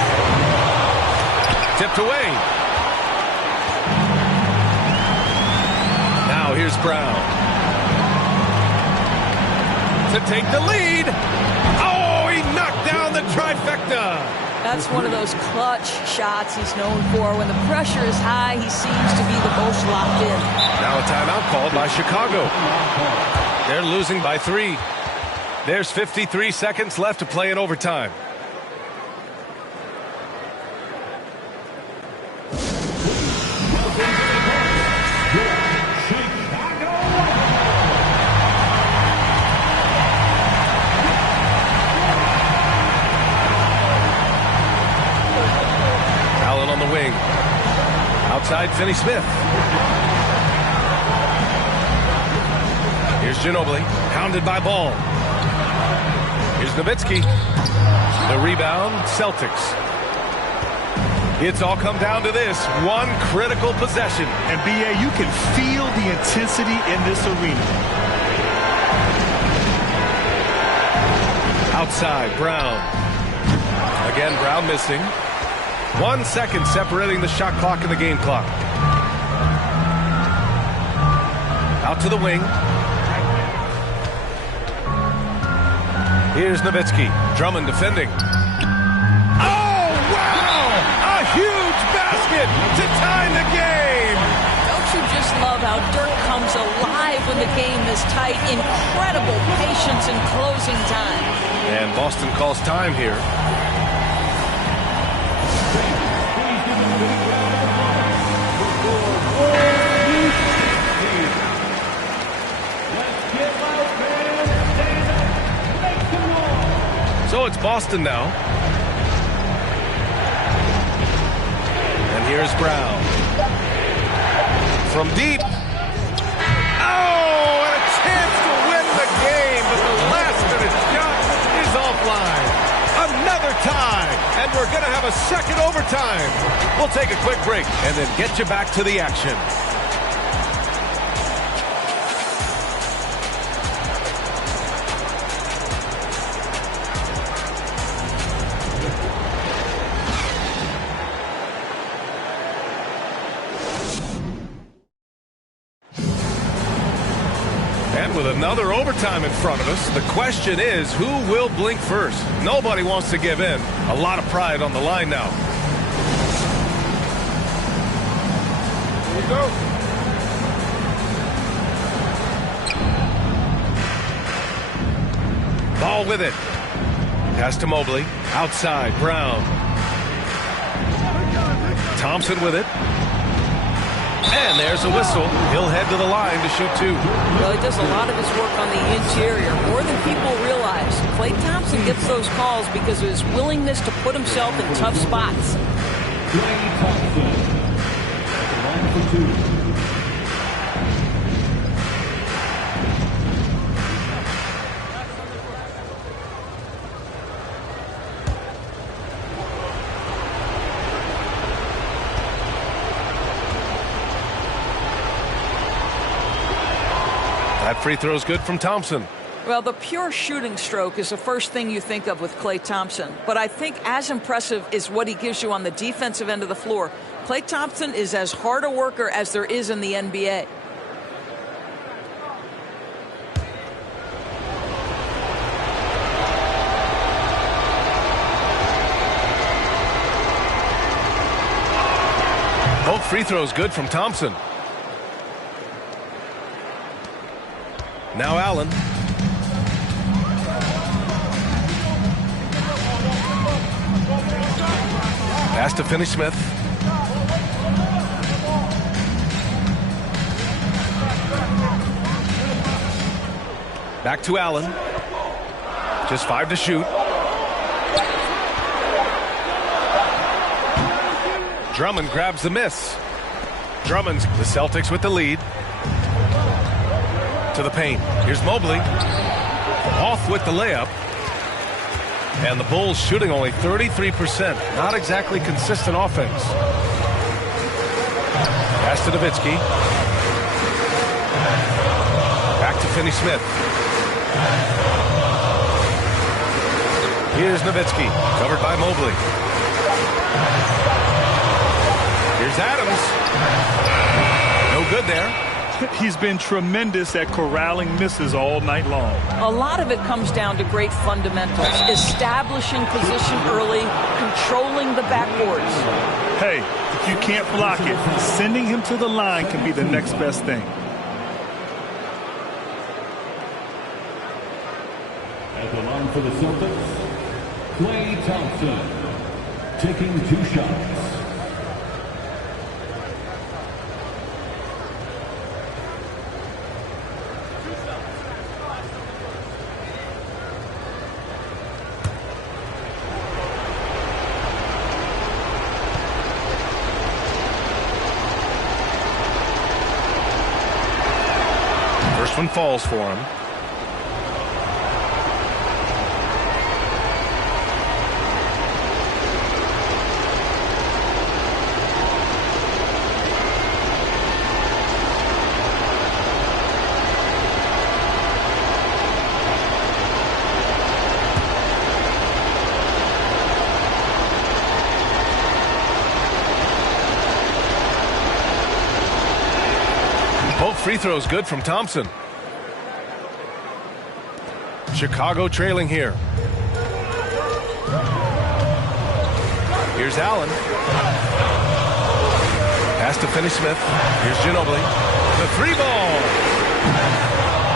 Tipped away. Now here's Brown. To take the lead. Oh, he knocked down the trifecta. That's one of those clutch shots he's known for. When the pressure is high, he seems to be the most locked in. Now a timeout called by Chicago. They're losing by 3. There's 53 seconds left to play in overtime. Allen on the wing. Outside, Finney Smith. Here's Ginobili, pounded by Ball. Here's Nowitzki. The rebound, Celtics. It's all come down to this one critical possession. And B.A., you can feel the intensity in this arena. Outside, Brown. Again, Brown missing. 1 second separating the shot clock and the game clock. Out to the wing. Here's Nowitzki. Drummond defending. Oh, wow! A huge basket to tie the game! Don't you just love how Dirk comes alive when the game is tight? Incredible patience in closing time. And Boston calls time here. So it's Boston now. And here's Brown. From deep. Oh, and a chance to win the game, but the last-minute shot is offline. Another tie, and we're going to have a second overtime. We'll take a quick break and then get you back to the action. And with another overtime in front of us, the question is, who will blink first? Nobody wants to give in. A lot of pride on the line now. Here we go. Ball with it. Pass to Mobley. Outside, Brown. Thompson with it. And there's a whistle. He'll head to the line to shoot 2. Well, he does a lot of his work on the interior, more than people realize. Klay Thompson gets those calls because of his willingness to put himself in tough spots. Klay Thompson at the line for two. That free throw is good from Thompson. Well, the pure shooting stroke is the first thing you think of with Klay Thompson. But I think as impressive is what he gives you on the defensive end of the floor. Klay Thompson is as hard a worker as there is in the NBA. Both free throws good from Thompson. Now Allen. Pass to Finney-Smith. Back to Allen. Just 5 to shoot. Drummond grabs the miss. Drummond's the Celtics with the lead. To the paint. Here's Mobley. Off with the layup. And the Bulls shooting only 33%. Not exactly consistent offense. Pass to Nowitzki. Back to Finney-Smith. Here's Nowitzki. Covered by Mobley. Here's Adams. No good there. He's been tremendous at corralling misses all night long. A lot of it comes down to great fundamentals. Establishing position early, controlling the backboards. Hey, if you can't block it, sending him to the line can be the next best thing. At the line for the Celtics, Klay Thompson, taking 2 shots. First one falls for him. Both free throws good from Thompson. Chicago trailing here. Here's Allen. Pass to Finney-Smith. Here's Ginobili. The 3-ball.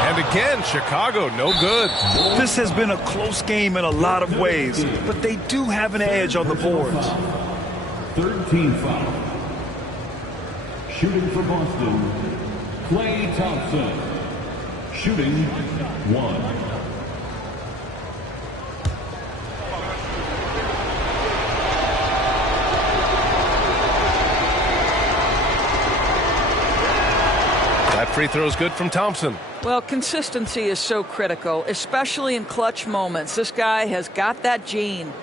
And again, Chicago, no good. This has been a close game in a lot of ways, but they do have an edge on the boards. 13 foul. Shooting for Boston, Klay Thompson. Shooting 1. That free throw is good from Thompson. Well, consistency is so critical, especially in clutch moments. This guy has got that gene.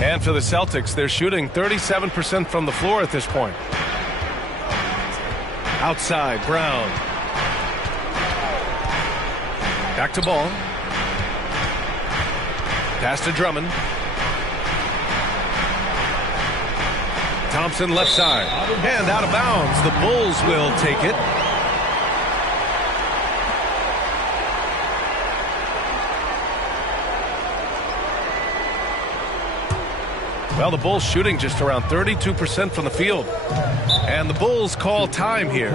And for the Celtics, they're shooting 37% from the floor at this point. Outside, Brown. Back to Ball. Pass to Drummond. Thompson left side. And out of bounds. The Bulls will take it. Well, the Bulls shooting just around 32% from the field. And the Bulls call time here.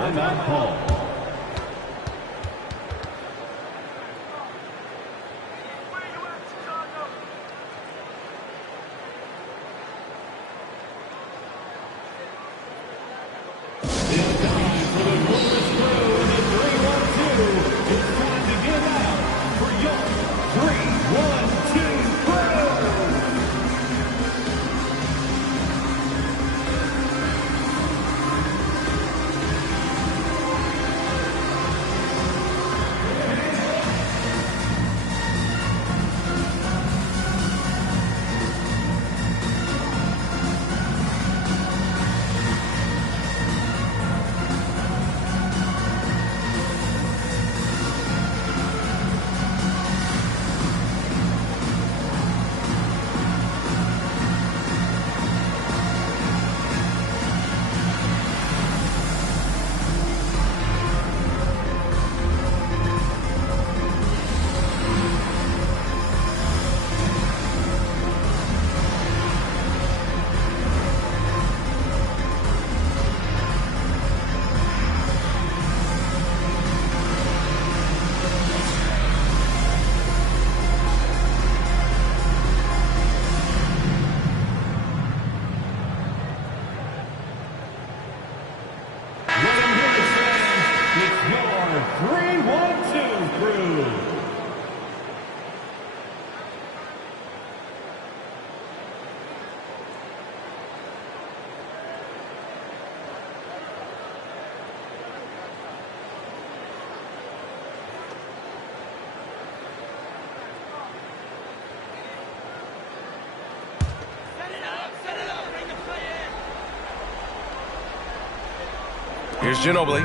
Here's Ginobili.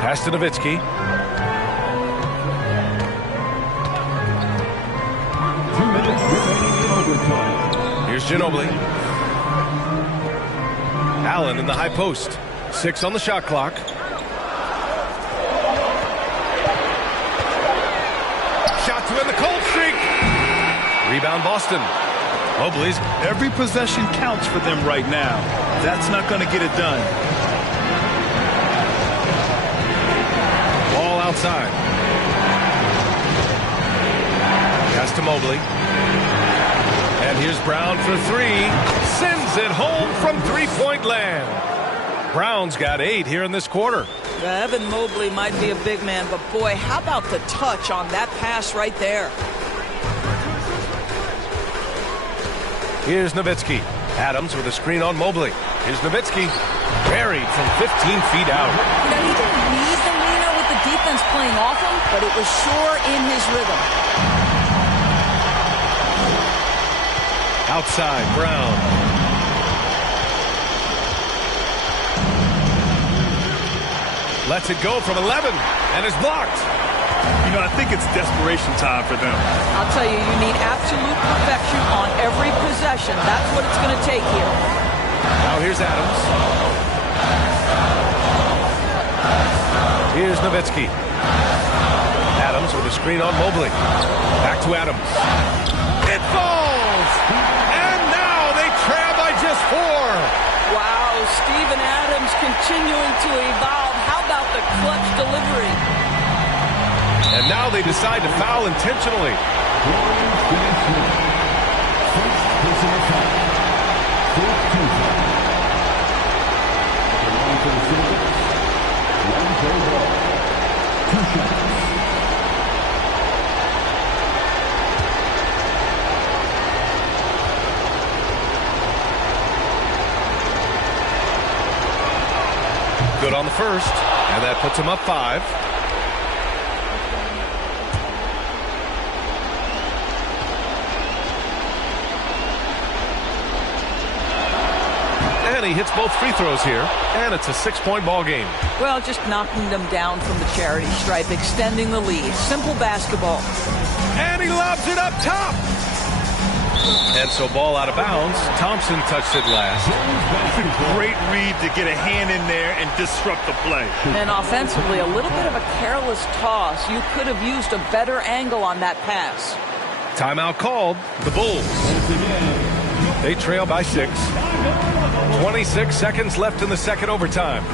Pass to Nowitzki. 2 minutes remaining in overtime. Here's Ginobili. Allen in the high post. 6 on the shot clock. Shot to end the cold streak. Rebound Boston. Mobley's. Every possession counts for them right now. That's not going to get it done. Ball outside. Pass to Mobley. And here's Brown for 3. Sends it home from three-point land. Brown's got 8 here in this quarter. Evan Mobley might be a big man, but boy, how about the touch on that pass right there? Here's Nowitzki. Adams with a screen on Mobley. Here's Nowitzki. Buried from 15 feet out. You know, he didn't need the leaner with the defense playing off him, but it was sure in his rhythm. Outside, Brown. Lets it go from 11 and is blocked. You know, I think it's desperation time for them. I'll tell you, you need absolute perfection on every possession. That's what it's going to take here. Now here's Adams. Here's Nowitzki. Adams with a screen on Mobley. Back to Adams. It falls! And now they trail by just 4. Wow, Steven Adams continuing to evolve. How about the clutch delivery? And now they decide to foul intentionally. Good on the first, and that puts him up 5. And he hits both free throws here, and it's a 6-point ball game. Well, just knocking them down from the charity stripe, extending the lead. Simple basketball. And he lobs it up top. And so ball out of bounds. Thompson touched it last. Great read to get a hand in there and disrupt the play. And offensively, a little bit of a careless toss. You could have used a better angle on that pass. Timeout called. The Bulls. They trail by 6. 26 seconds left in the second overtime.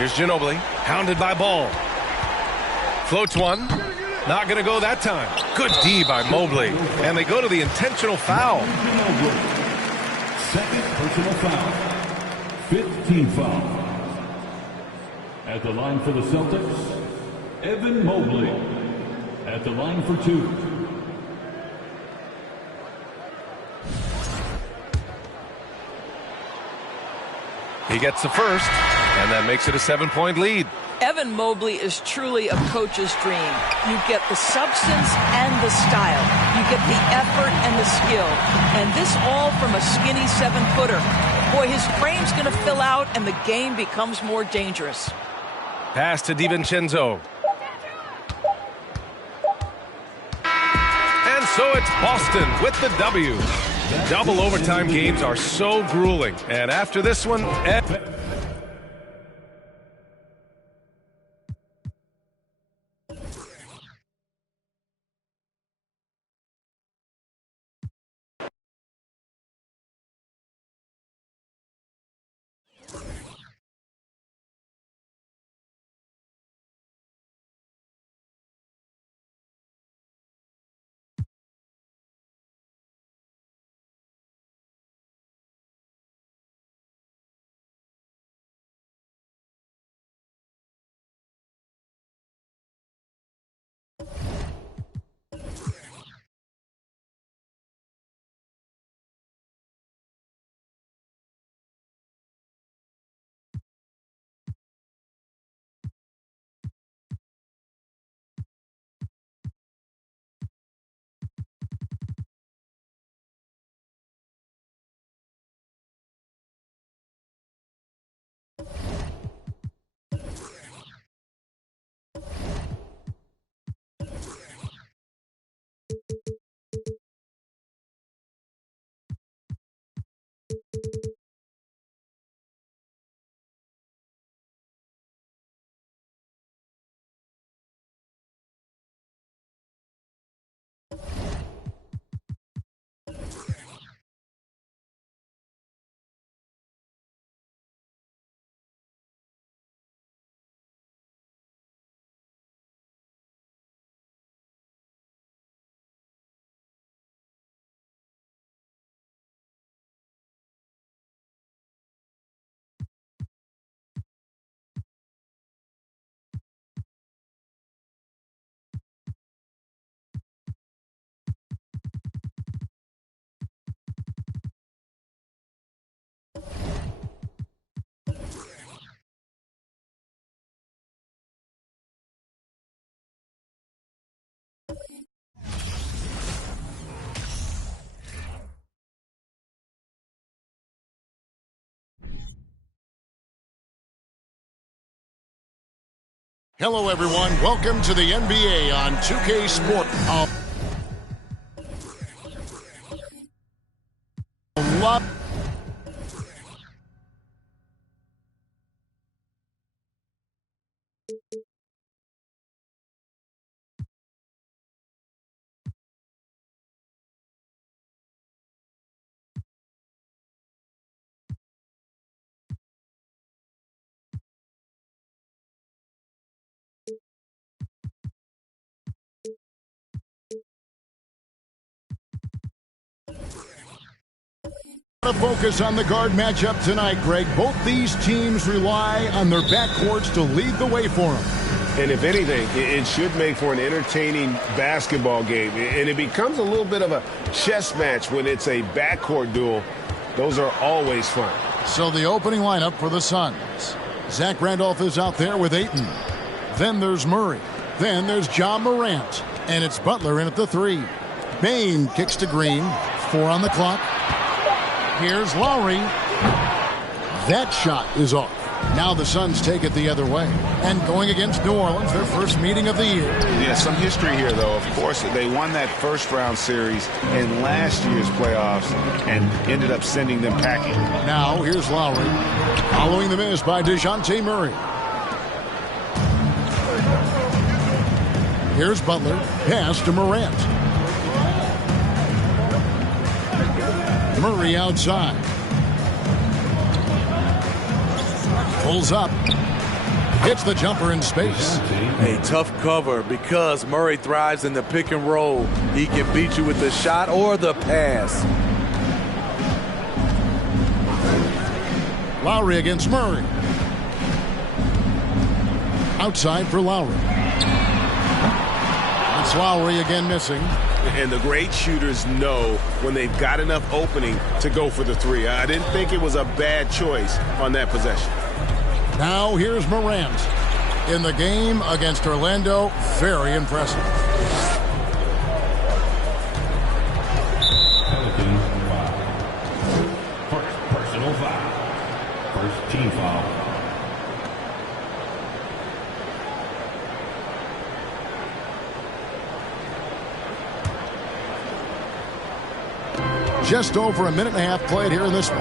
Here's Ginobili, hounded by Ball. Floats one. Not going to go that time. Good D by Mobley. And they go to the intentional foul. Second personal foul. 15 foul. At the line for the Celtics, Evan Mobley. At the line for 2. He gets the first, and that makes it a 7-point lead. Evan Mobley is truly a coach's dream. You get the substance and the style. You get the effort and the skill. And this all from a skinny 7-footer. Boy, his frame's going to fill out, and the game becomes more dangerous. Pass to DiVincenzo. And so it's Boston with the W. Double overtime games are so grueling. And after this one, Hello, everyone. Welcome to the NBA on 2K Sport. To focus on the guard matchup tonight, Greg. Both these teams rely on their backcourts to lead the way for them. And if anything, it should make for an entertaining basketball game. And it becomes a little bit of a chess match when it's a backcourt duel. Those are always fun. So the opening lineup for the Suns. Zach Randolph is out there with Ayton. Then there's Murray. Then there's John Morant. And it's Butler in at the 3. Bain kicks to Green. 4 on the clock. Here's Lowry. That shot is off. Now the Suns take it the other way. And going against New Orleans, their first meeting of the year. Yeah, some history here, though. Of course, they won that first-round series in last year's playoffs and ended up sending them packing. Now here's Lowry. Following the miss by DeJounte Murray. Here's Butler. Pass to Morant. Murray outside. Pulls up. Hits the jumper in space. A tough cover because Murray thrives in the pick and roll. He can beat you with the shot or the pass. Lowry against Murray. Outside for Lowry. It's Lowry again missing. And the great shooters know when they've got enough opening to go for the 3. I didn't think it was a bad choice on that possession. Now here's Morant. In the game against Orlando, very impressive. Pelicans foul. First personal foul. First team foul. Just over a minute and a half played here in this one.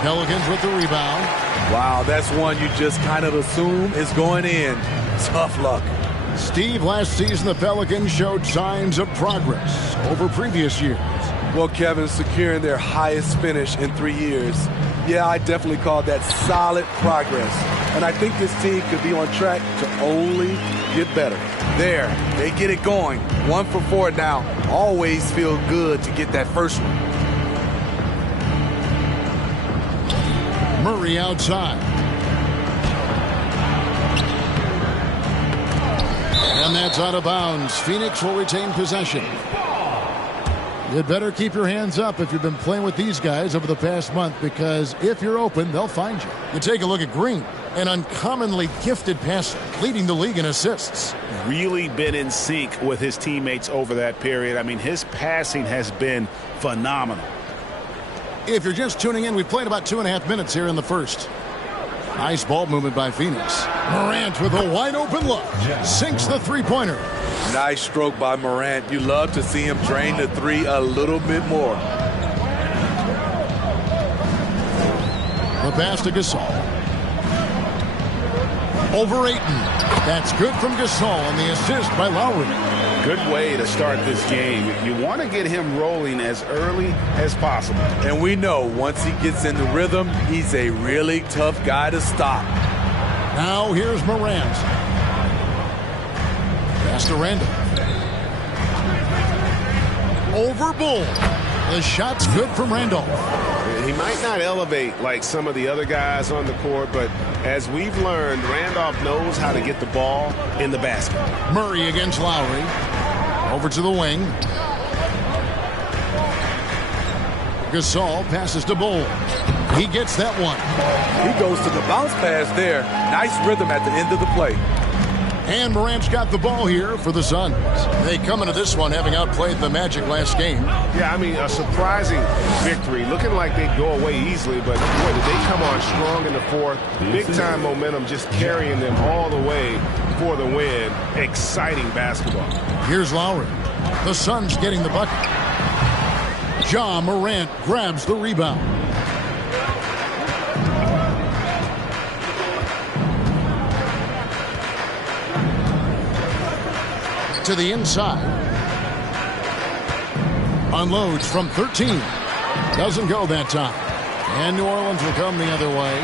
Pelicans with the rebound. Wow, that's one you just kind of assume is going in. Tough luck. Steve, last season the Pelicans showed signs of progress over previous years. Well, Kevin, securing their highest finish in 3 years. Yeah, I definitely call that solid progress. And I think this team could be on track to only get better. There, they get it going. 1 for 4 now. Always feel good to get that first one. Murray outside. And that's out of bounds. Phoenix will retain possession. You'd better keep your hands up if you've been playing with these guys over the past month, because if you're open, they'll find you. You take a look at Green, an uncommonly gifted passer, leading the league in assists. Really been in sync with his teammates over that period. I mean, his passing has been phenomenal. If you're just tuning in, we played about 2.5 minutes here in the first. Nice ball movement by Phoenix. Morant with a wide open look. Sinks the three-pointer. Nice stroke by Morant. You love to see him drain the three a little bit more. The pass to Gasol. Over Ayton. That's good from Gasol, and the assist by Lowry. Good way to start this game. You want to get him rolling as early as possible. And we know once he gets in the rhythm, he's a really tough guy to stop. Now here's Morant. Pass to Randall. Over Bull. The shot's good from Randall. He might not elevate like some of the other guys on the court, but as we've learned, Randolph knows how to get the ball in the basket. Murray against Lowry. Over to the wing. Gasol passes to Bull. He gets that one. He goes to the bounce pass there. Nice rhythm at the end of the play. And Morant's got the ball here for the Suns. They come into this one having outplayed the Magic last game. Yeah, I mean, a surprising victory. Looking like they'd go away easily, but boy, did they come on strong in the fourth. Big-time momentum just carrying them all the way for the win. Exciting basketball. Here's Lowry. The Suns getting the bucket. Ja Morant grabs the rebound. To the inside. Unloads from 13. Doesn't go that time. And New Orleans will come the other way.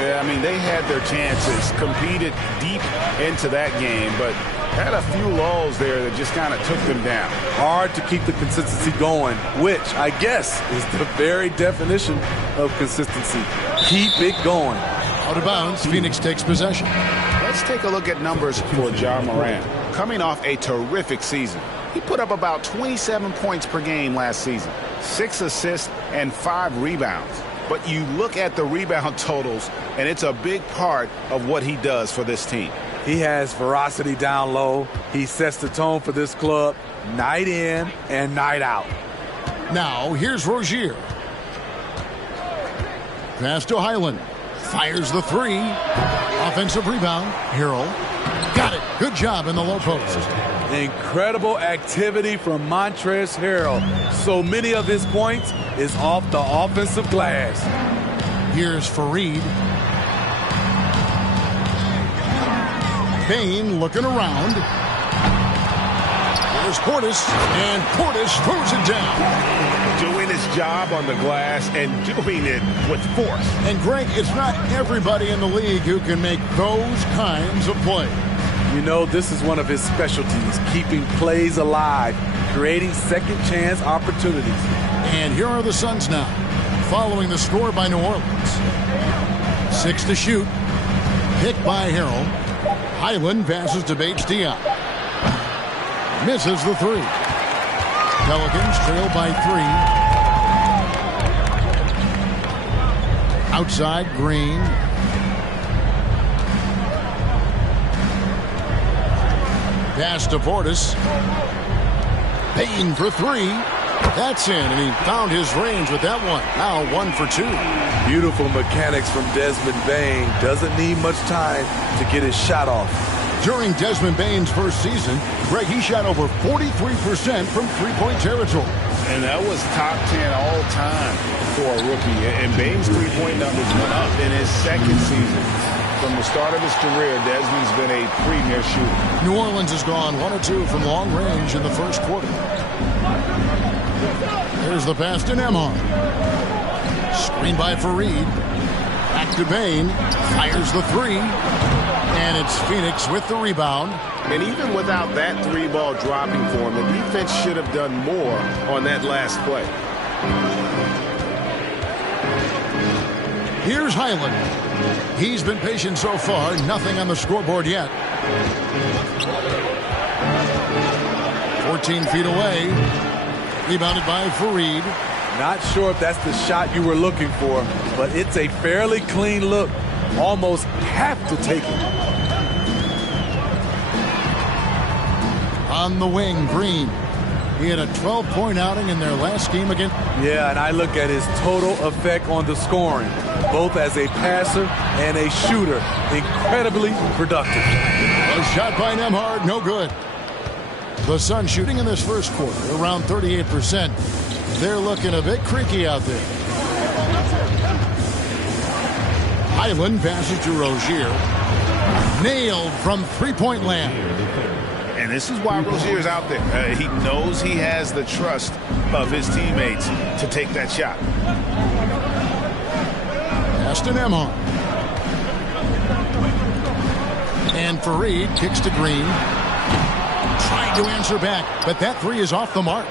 Yeah, I mean, they had their chances, competed deep into that game, but had a few lulls there that just kind of took them down. Hard to keep the consistency going, which I guess is the very definition of consistency. Keep it going. Out of bounds, Phoenix takes possession. Let's take a look at numbers for Ja Morant. Coming off a terrific season. He put up about 27 points per game last season, 6 assists and 5 rebounds. But you look at the rebound totals, and it's a big part of what he does for this team. He has ferocity down low. He sets the tone for this club night in and night out. Now, here's Rozier. Pass to Highland. Fires the three. Offensive rebound. Harrell. Got it. Good job in the low post. Incredible activity from Montrezl Harrell. So many of his points is off the offensive glass. Here's Fareed. Bain looking around. Here's Portis, and Portis throws it down. Doing his job on the glass and doing it with force. And Greg, it's not everybody in the league who can make those kinds of plays. You know, this is one of his specialties, keeping plays alive, creating second chance opportunities. And here are the Suns now, following the score by New Orleans. 6 to shoot. Picked by Harrell. Highland passes to Bates-Diop. Misses the three. Pelicans trail by 3. Outside, Green. Pass to Portis. Payne for 3. That's in, and he found his range with that one. Now 1 for 2. Beautiful mechanics from Desmond Bain. Doesn't need much time to get his shot off. During Desmond Bane's first season, Greg, he shot over 43% from three-point territory. And that was top 10 all time for a rookie. And Bane's three-point numbers went up in his second season. From the start of his career, Desmond's been a premier shooter. New Orleans has gone 1 of 2 from long range in the first quarter. There's the pass to Nembhard. Screen by Fareed. Back to Bane. Fires the three. And it's Phoenix with the rebound. And even without that three-ball dropping for him, the defense should have done more on that last play. Here's Highland. He's been patient so far. Nothing on the scoreboard yet. 14 feet away. Rebounded by Fareed. Not sure if that's the shot you were looking for, but it's a fairly clean look. Almost have to take it. On the wing, Green. He had a 12-point outing in their last game again. Yeah, and I look at his total effect on the scoring, both as a passer and a shooter. Incredibly productive. A shot by Nembhard, no good. The Suns shooting in this first quarter, around 38%. They're looking a bit creaky out there. Highland passes to Rozier. Nailed from three-point land. And this is why Rozier's out there. He knows he has the trust of his teammates to take that shot. Pass to Nembhard. And Fareed kicks to Green. Trying to answer back, but that three is off the mark.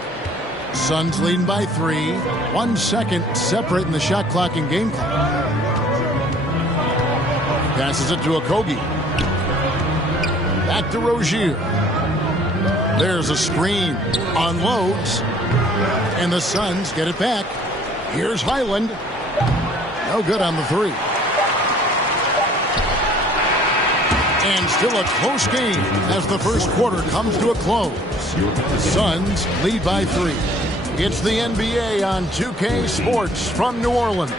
Suns leading by 3. 1 second separating the shot clock and game clock. Passes it to Okogie. Back to Rozier. There's a screen. Unloads. And the Suns get it back. Here's Highland. No good on the three. And still a close game as the first quarter comes to a close. Suns lead by 3. It's the NBA on 2K Sports from New Orleans.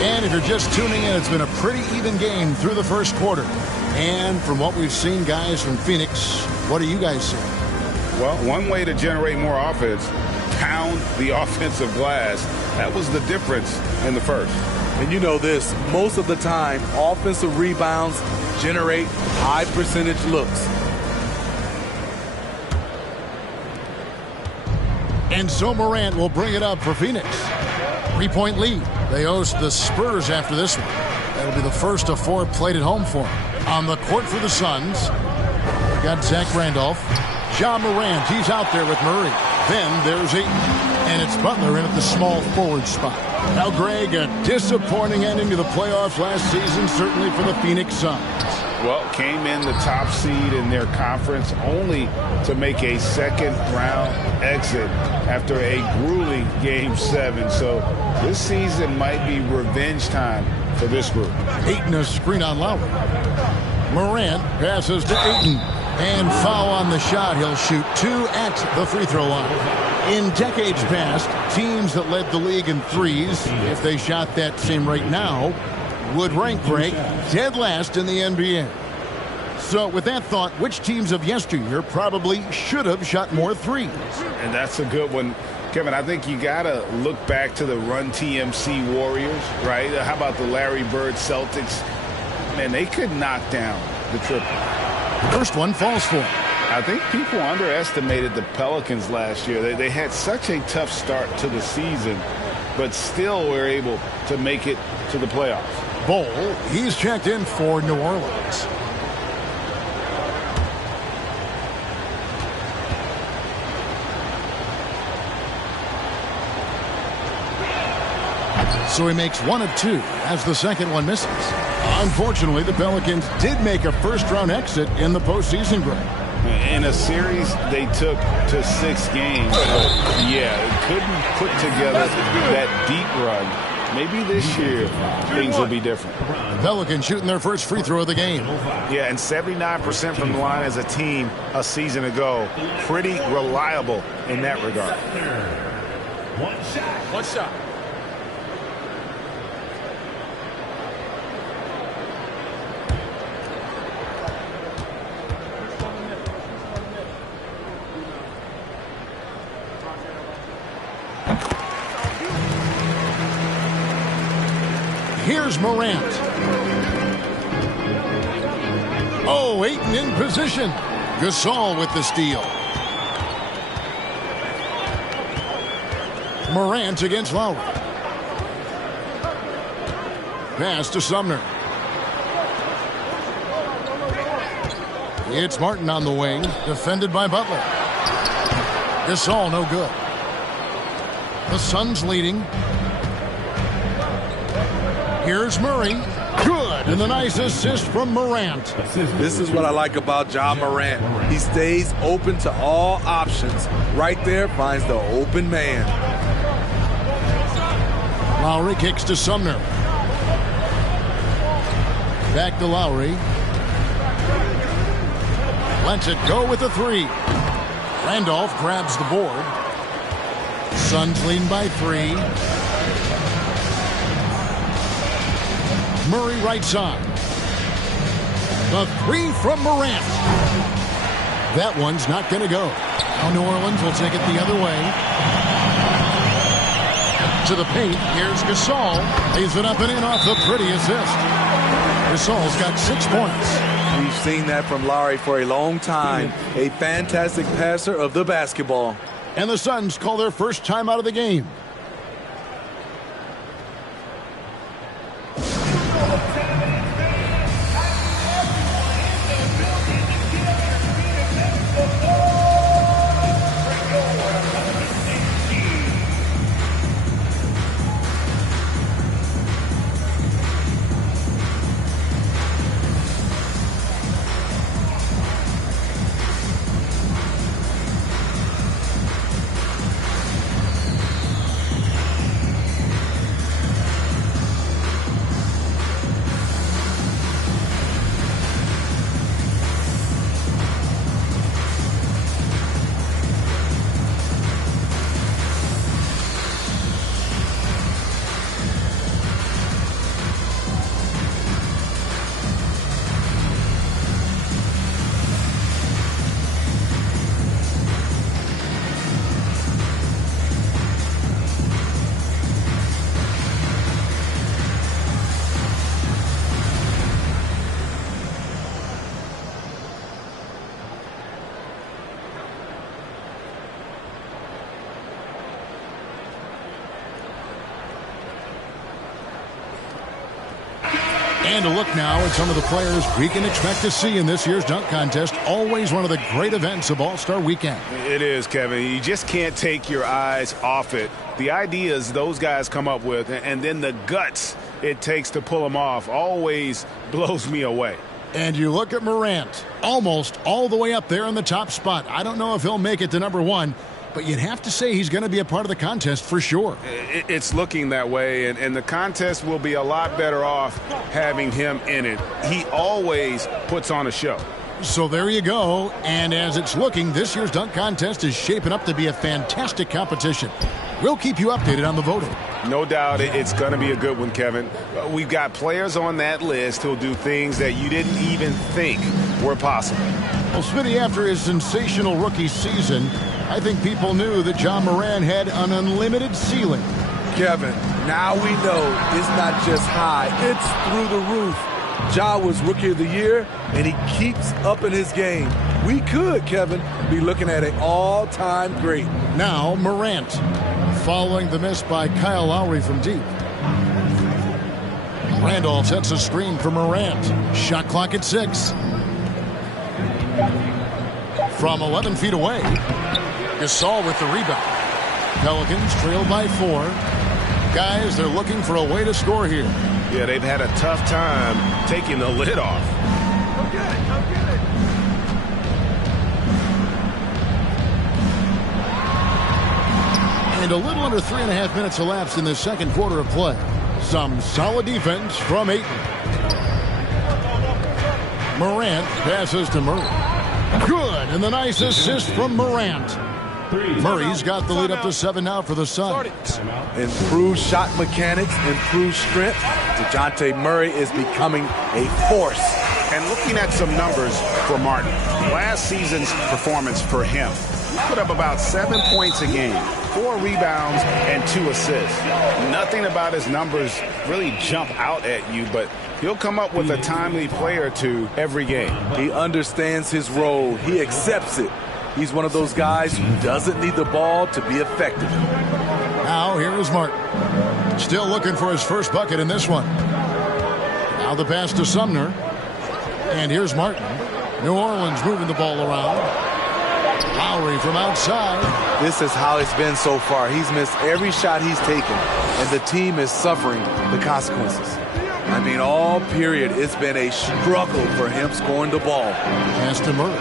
And if you're just tuning in, it's been a pretty even game through the first quarter. And from what we've seen, guys, from Phoenix, what do you guys see? Well, one way to generate more offense, pound the offensive glass. That was the difference in the first. And you know this, most of the time, offensive rebounds generate high percentage looks. And so Morant will bring it up for Phoenix. 3-point lead. They host the Spurs after this one. That'll be the first of 4 played at home for them. On the court for the Suns, we got Zach Randolph. Ja Morant, he's out there with Murray. Then there's Ayton. And it's Butler in at the small forward spot. Now, Greg, a disappointing ending to the playoffs last season, certainly for the Phoenix Suns. Well, came in the top seed in their conference only to make a second-round exit after a grueling Game 7. So this season might be revenge time for this group. Ayton a screen on Lowry. Morant passes to Ayton. And foul on the shot. He'll shoot 2 at the free throw line. In decades past, teams that led the league in threes, if they shot that same rate now, would rank break dead last in the NBA. So with that thought, which teams of yesteryear probably should have shot more threes? And that's a good one. Kevin, I think you got to look back to the Run TMC Warriors, right? How about the Larry Bird Celtics? Man, they could knock down the triple. First one falls for him. I think people underestimated the Pelicans last year. They had such a tough start to the season, but still were able to make it to the playoffs. Bol, he's checked in for New Orleans. So he makes 1 of 2 as the second one misses. Unfortunately, the Pelicans did make a first-round exit in the postseason, Greg. In a series they took to 6 games, but yeah, couldn't put together that deep run Maybe this year things will be different. Pelicans shooting their first free throw of the game. Yeah, and 79% from the line as a team a season ago. Pretty reliable in that regard. One shot. Here's Morant. Oh, Ayton in position. Gasol with the steal. Morant against Lowry. Pass to Sumner. It's Martin on the wing, defended by Butler. Gasol no good. The Suns leading. Here's Murray. Good. And a nice assist from Morant. This is what I like about Ja Morant. He stays open to all options. Right there finds the open man. Lowry kicks to Sumner. Back to Lowry. Lets it go with the three. Randolph grabs the board. Suns leading by 3. Murray right side. The 3 from Morant. That one's not going to go. Now New Orleans will take it the other way. To the paint. Here's Gasol. Lays it up and in off the pretty assist. Gasol's got 6 points. We've seen that from Lowry for a long time. A fantastic passer of the basketball. And the Suns call their first time out of the game. And a look now at some of the players we can expect to see in this year's dunk contest. Always one of the great events of All-Star Weekend. It is, Kevin. You just can't take your eyes off it. The ideas those guys come up with and then the guts it takes to pull them off always blows me away. And you look at Morant, almost all the way up there in the top spot. I don't know if he'll make it to number 1, but you'd have to say he's going to be a part of the contest for sure. It's looking that way, and the contest will be a lot better off having him in it. He always puts on a show. So there you go. And as it's looking, this year's dunk contest is shaping up to be a fantastic competition. We'll keep you updated on the voting. No doubt it's going to be a good one, Kevin. We've got players on that list who'll do things that you didn't even think were possible. Well, Smitty, after his sensational rookie season, I think people knew that Ja Morant had an unlimited ceiling. Kevin, now we know it's not just high, it's through the roof. Ja was Rookie of the Year, and he keeps up in his game. We could, Kevin, be looking at an all-time great. Now Morant, following the miss by Kyle Lowry from deep. Randolph sets a screen for Morant. Shot clock at 6. From 11 feet away, Gasol with the rebound. Pelicans trail by 4. Guys, they're looking for a way to score here. Yeah, they've had a tough time taking the lid off. Come get it, come get it. And a little under 3.5 minutes elapsed in the second quarter of play. Some solid defense from Ayton. Morant passes to Murray. Good, and the nice assist from Morant. Murray's got the lead up to 7 now for the Suns. Improved shot mechanics, improved strength. DeJounte Murray is becoming a force. And looking at some numbers for Martin, last season's performance for him, he put up about 7 points a game, 4 rebounds, and 2 assists. Nothing about his numbers really jump out at you, but he'll come up with a timely play or two every game. He understands his role. He accepts it. He's one of those guys who doesn't need the ball to be effective. Now here is Martin. Still looking for his first bucket in this one. Now the pass to Sumner. And here's Martin. New Orleans moving the ball around. Lowry from outside. This is how it's been so far. He's missed every shot he's taken, and the team is suffering the consequences. I mean, all period, it's been a struggle for him scoring the ball. Pass to Murray.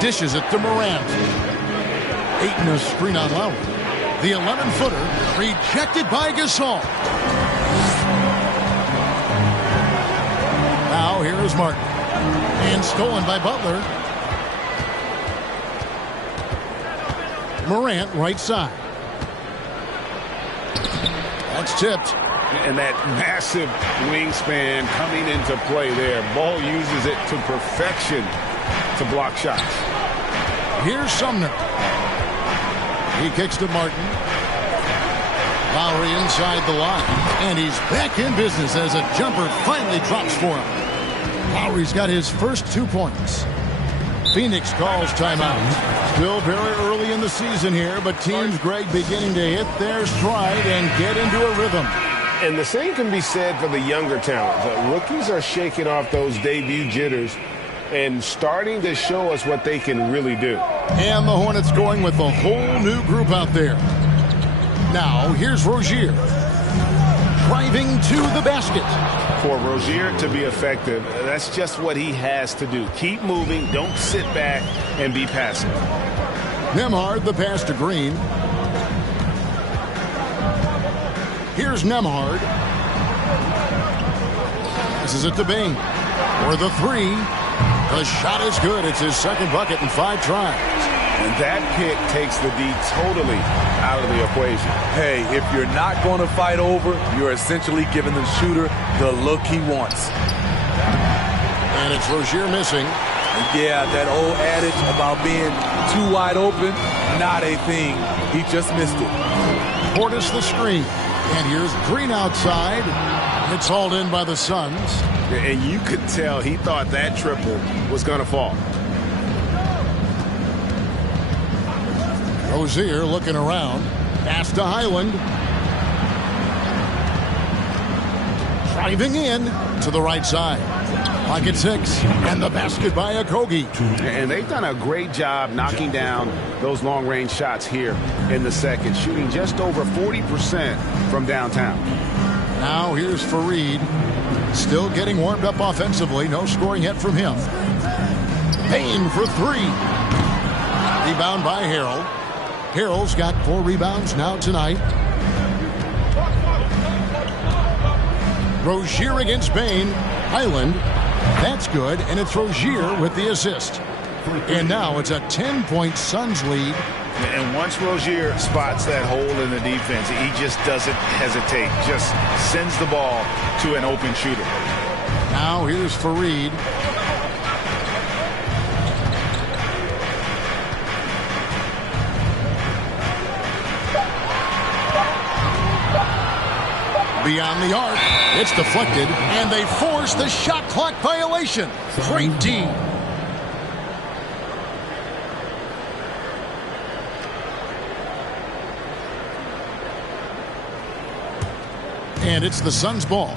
Dishes it to Morant. Ayton a screen on Lowry. The 11-footer rejected by Gasol. Now here is Martin. And stolen by Butler. Morant right side. That's tipped. And that massive wingspan coming into play there. Ball uses it to perfection to block shots. Here's Sumner. He kicks to Martin. Lowry inside the line. And he's back in business as a jumper finally drops for him. Lowry's got his first 2 points. Phoenix calls timeout. Still very early in the season here, but teams, Greg, beginning to hit their stride and get into a rhythm. And the same can be said for the younger talent. The rookies are shaking off those debut jitters and starting to show us what they can really do. And the Hornets going with a whole new group out there. Now, here's Rozier. Driving to the basket. For Rozier to be effective, that's just what he has to do. Keep moving, don't sit back and be passive. Nembhard, the pass to Green. Here's Nembhard. This is it to Bing. For the 3. The shot is good. It's his second bucket in 5 tries. And that pick takes the D totally out of the equation. Hey, if you're not going to fight over, you're essentially giving the shooter the look he wants. And it's Rozier missing. Yeah, that old adage about being too wide open, not a thing. He just missed it. Portis the screen. And here's Green outside. It's hauled in by the Suns. And you could tell he thought that triple was going to fall. Rozier looking around. Pass to Highland. Driving in to the right side. Pocket 6. And the basket by Okogie. And they've done a great job knocking down those long-range shots here in the second, shooting just over 40% from downtown. Now here's Fareed. Still getting warmed up offensively. No scoring yet from him. Payne for 3. Rebound by Harrell. Harrell's got 4 rebounds now tonight. Rozier against Payne. Highland. That's good, and it's Rozier with the assist. And now it's a 10-point Suns lead. And once Rozier spots that hole in the defense, he just doesn't hesitate. Just sends the ball to an open shooter. Now here's Fareed. Beyond the arc, it's deflected, and they force the shot clock violation. Great D. And it's the Suns' ball.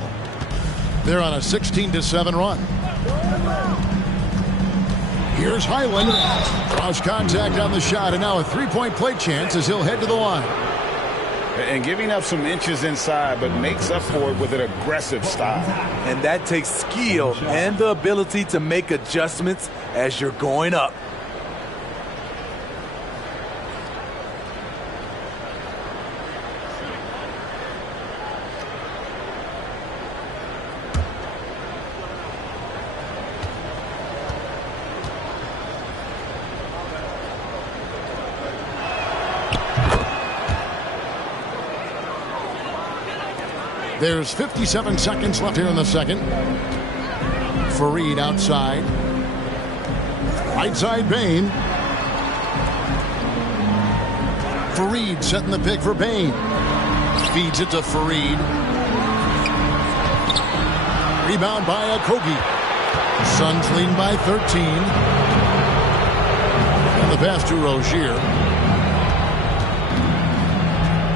They're on a 16-7 run. Here's Highland. Draws contact on the shot, and now a 3-point play chance as he'll head to the line. And giving up some inches inside, but makes up for it with an aggressive style. And that takes skill and the ability to make adjustments as you're going up. There's 57 seconds left here in the second. Fareed outside. Right side, Bain. Fareed setting the pick for Bain. Feeds it to Fareed. Rebound by Okogie. Suns leading by 13. And the pass to Rozier.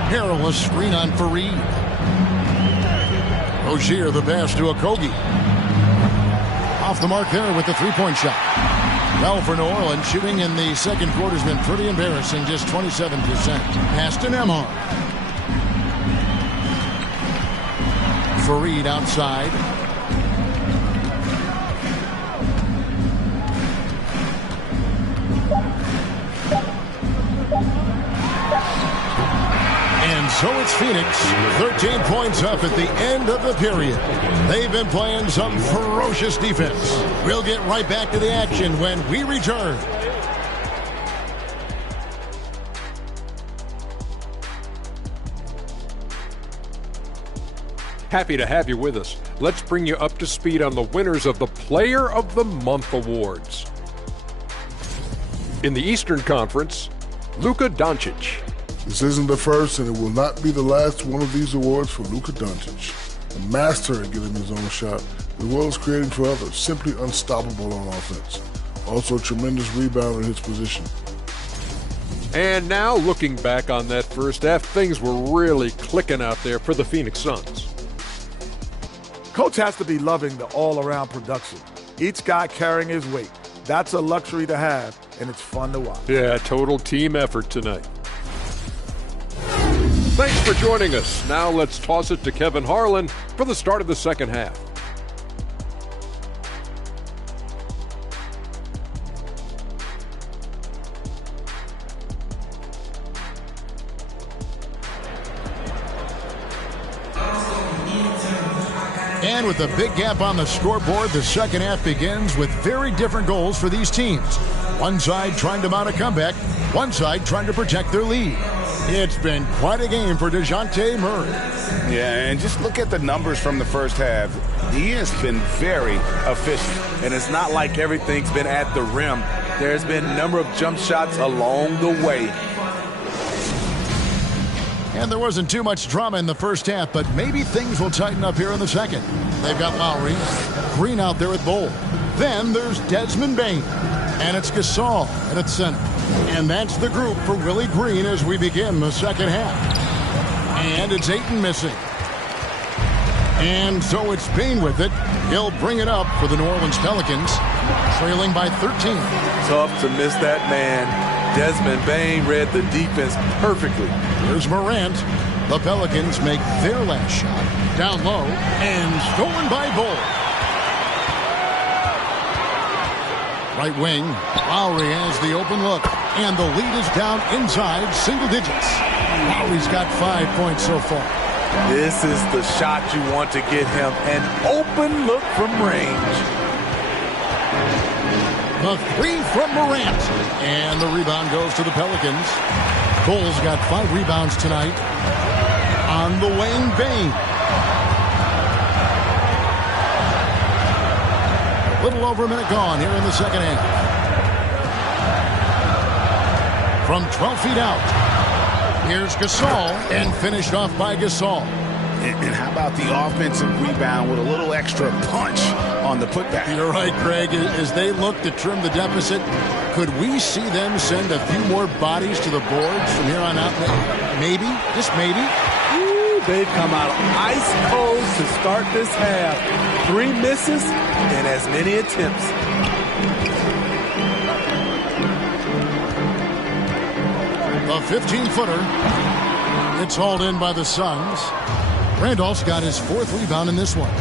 Perilous screen on Fareed. Rozier the pass to Okogie. Off the mark there with the three-point shot. Well, for New Orleans, shooting in the second quarter has been pretty embarrassing, just 27%. Pass to Nembhard. Fareed outside. And so it's Phoenix, 13 points up at the end of the period. They've been playing some ferocious defense. We'll get right back to the action when we return. Happy to have you with us. Let's bring you up to speed on the winners of the Player of the Month awards. In the Eastern Conference, Luka Doncic. This isn't the first, and it will not be the last one of these awards for Luka Doncic. A master at getting his own shot, as well as creating for others. Simply unstoppable on offense. Also a tremendous rebounder in his position. And now, looking back on that first half, things were really clicking out there for the Phoenix Suns. Coach has to be loving the all-around production. Each guy carrying his weight. That's a luxury to have, and it's fun to watch. Yeah, total team effort tonight. Thanks for joining us. Now let's toss it to Kevin Harlan for the start of the second half. And with a big gap on the scoreboard, the second half begins with very different goals for these teams. One side trying to mount a comeback, one side trying to protect their lead. It's been quite a game for DeJounte Murray. Yeah, and just look at the numbers from the first half. He has been very efficient. And it's not like everything's been at the rim. There's been a number of jump shots along the way. And there wasn't too much drama in the first half, but maybe things will tighten up here in the second. They've got Lowry, Green out there at Bull. Then there's Desmond Bain. And it's Gasol at center. And that's the group for Willie Green as we begin the second half. And it's Ayton missing. And so it's Bain with it. He'll bring it up for the New Orleans Pelicans, trailing by 13. Tough to miss that man. Desmond Bain read the defense perfectly. Here's Morant. The Pelicans make their last shot. Down low and stolen by Bull. Right wing, Lowry has the open look, and the lead is down inside single digits. Lowry's got 5 points so far. This is the shot you want to get him, an open look from range. The three from Morant, and the rebound goes to the Pelicans. Bull's got 5 rebounds tonight. On the wing, Bain. A little over a minute gone here in the second half. From 12 feet out, here's Gasol, and finished off by Gasol. And how about the offensive rebound with a little extra punch on the putback? You're right, Craig. As they look to trim the deficit, could we see them send a few more bodies to the boards from here on out? Maybe, just maybe. Ooh, they've come out ice cold to start this half. 3 misses and as many attempts. A 15-footer. It's hauled in by the Suns. Randolph's got his 4th rebound in this one.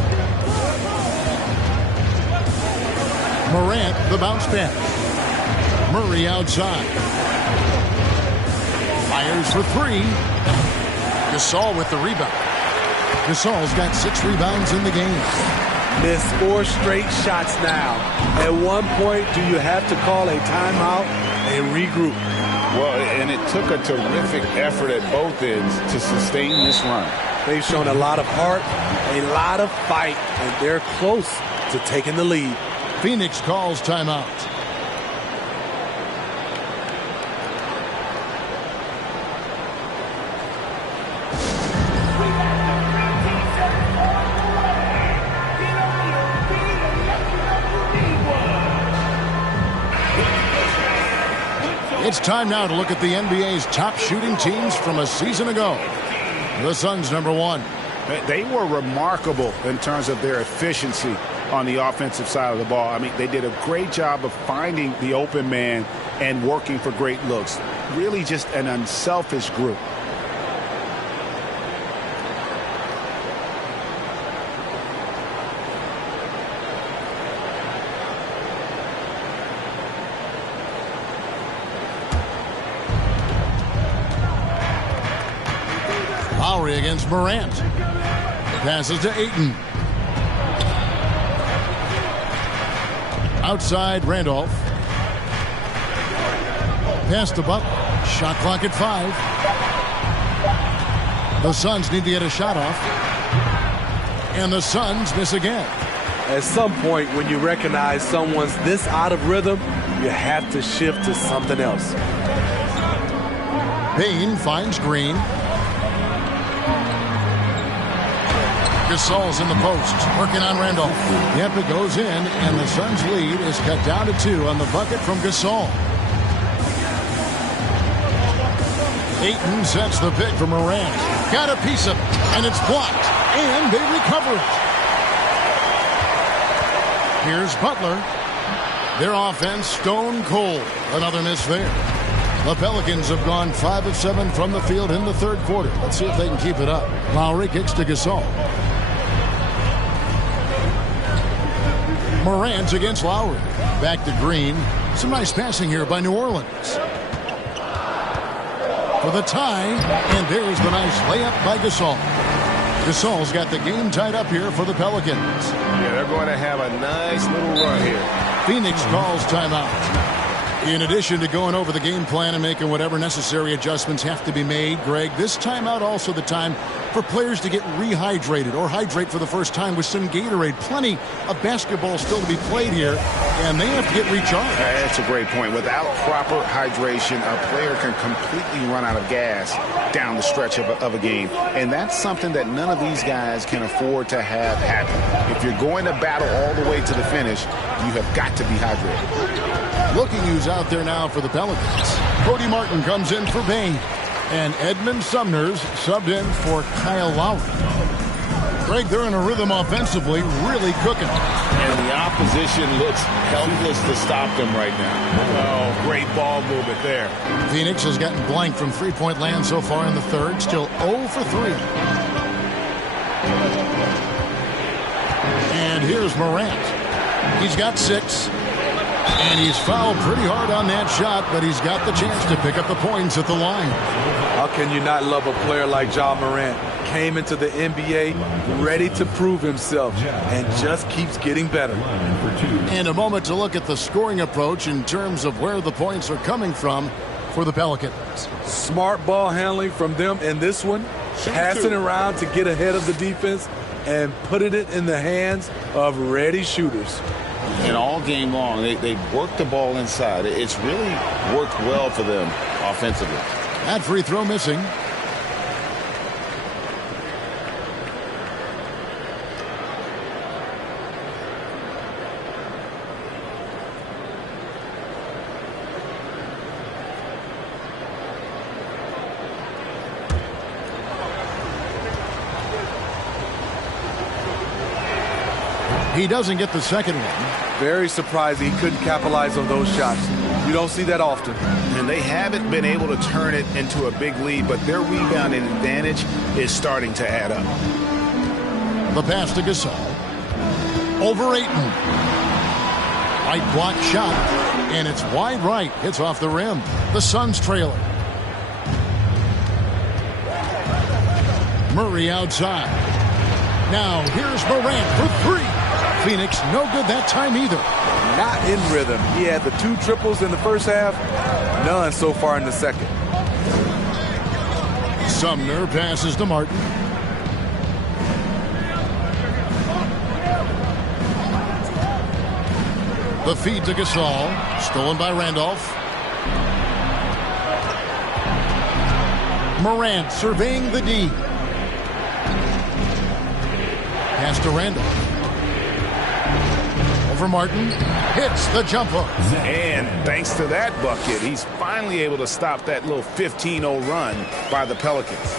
Morant, the bounce pass. Murray outside. Fires for 3. Gasol with the rebound. Gasol's got 6 rebounds in the game. Missed 4 straight shots now. At one point, do you have to call a timeout and regroup? Well, and it took a terrific effort at both ends to sustain this run. They've shown a lot of heart, a lot of fight, and they're close to taking the lead. Phoenix calls timeout. It's time now to look at the NBA's top shooting teams from a season ago. The Suns, number 1. They were remarkable in terms of their efficiency on the offensive side of the ball. I mean, they did a great job of finding the open man and working for great looks. Really just an unselfish group. Lowry against Morant. Passes to Ayton. Outside Randolph. Pass to Butler. Shot clock at 5. The Suns need to get a shot off. And the Suns miss again. At some point, when you recognize someone's this out of rhythm, you have to shift to something else. Payne finds Green. Gasol's in the post, working on Randolph. Yep, it goes in, and the Suns' lead is cut down to 2 on the bucket from Gasol. Ayton sets the pick for Morant. Got a piece of it, and it's blocked, and they recover it. Here's Butler. Their offense stone cold. Another miss there. The Pelicans have gone 5 of 7 from the field in the third quarter. Let's see if they can keep it up. Lowry kicks to Gasol. Morant against Lowry. Back to Green. Some nice passing here by New Orleans. For the tie, and there's the nice layup by Gasol. Gasol's got the game tied up here for the Pelicans. Yeah, they're going to have a nice little run here. Phoenix calls timeout. In addition to going over the game plan and making whatever necessary adjustments have to be made, Greg, this timeout also the time for players to get rehydrated or hydrate for the first time with some Gatorade. Plenty of basketball still to be played here, and they have to get recharged. That's a great point. Without proper hydration, a player can completely run out of gas down the stretch of a game, and that's something that none of these guys can afford to have happen. If you're going to battle all the way to the finish, you have got to be hydrated. Looking who's out there now for the Pelicans. Cody Martin comes in for Bain. And Edmund Sumner's subbed in for Kyle Lowry. Greg, they're in a rhythm offensively, really cooking. And the opposition looks helpless to stop them right now. Oh, great ball movement there. Phoenix has gotten blank from three-point land so far in the third. Still 0 for 3. And here's Morant. He's got 6. And he's fouled pretty hard on that shot, but he's got the chance to pick up the points at the line. How can you not love a player like Ja Morant? Came into the NBA ready to prove himself and just keeps getting better. And a moment to look at the scoring approach in terms of where the points are coming from for the Pelicans. Smart ball handling from them in this one. Passing around to get ahead of the defense and putting it in the hands of ready shooters. And all game long, they worked the ball inside. It's really worked well for them offensively. That free throw missing. He doesn't get the second one. Very surprising he couldn't capitalize on those shots. You don't see that often. And they haven't been able to turn it into a big lead, but their rebounding advantage is starting to add up. The pass to Gasol. Over Ayton. Right block shot, and it's wide right. Hits off the rim. The Suns trailing. Murray outside. Now here's Morant for 3. Phoenix, no good that time either. Not in rhythm. He had the 2 triples in the first half, none so far in the second. Sumner passes to Martin. The feed to Gasol. Stolen by Randolph. Morant surveying the D. Pass to Randolph. Over Martin. Hits the jump hook. And thanks to that bucket, he's finally able to stop that little 15-0 run by the Pelicans.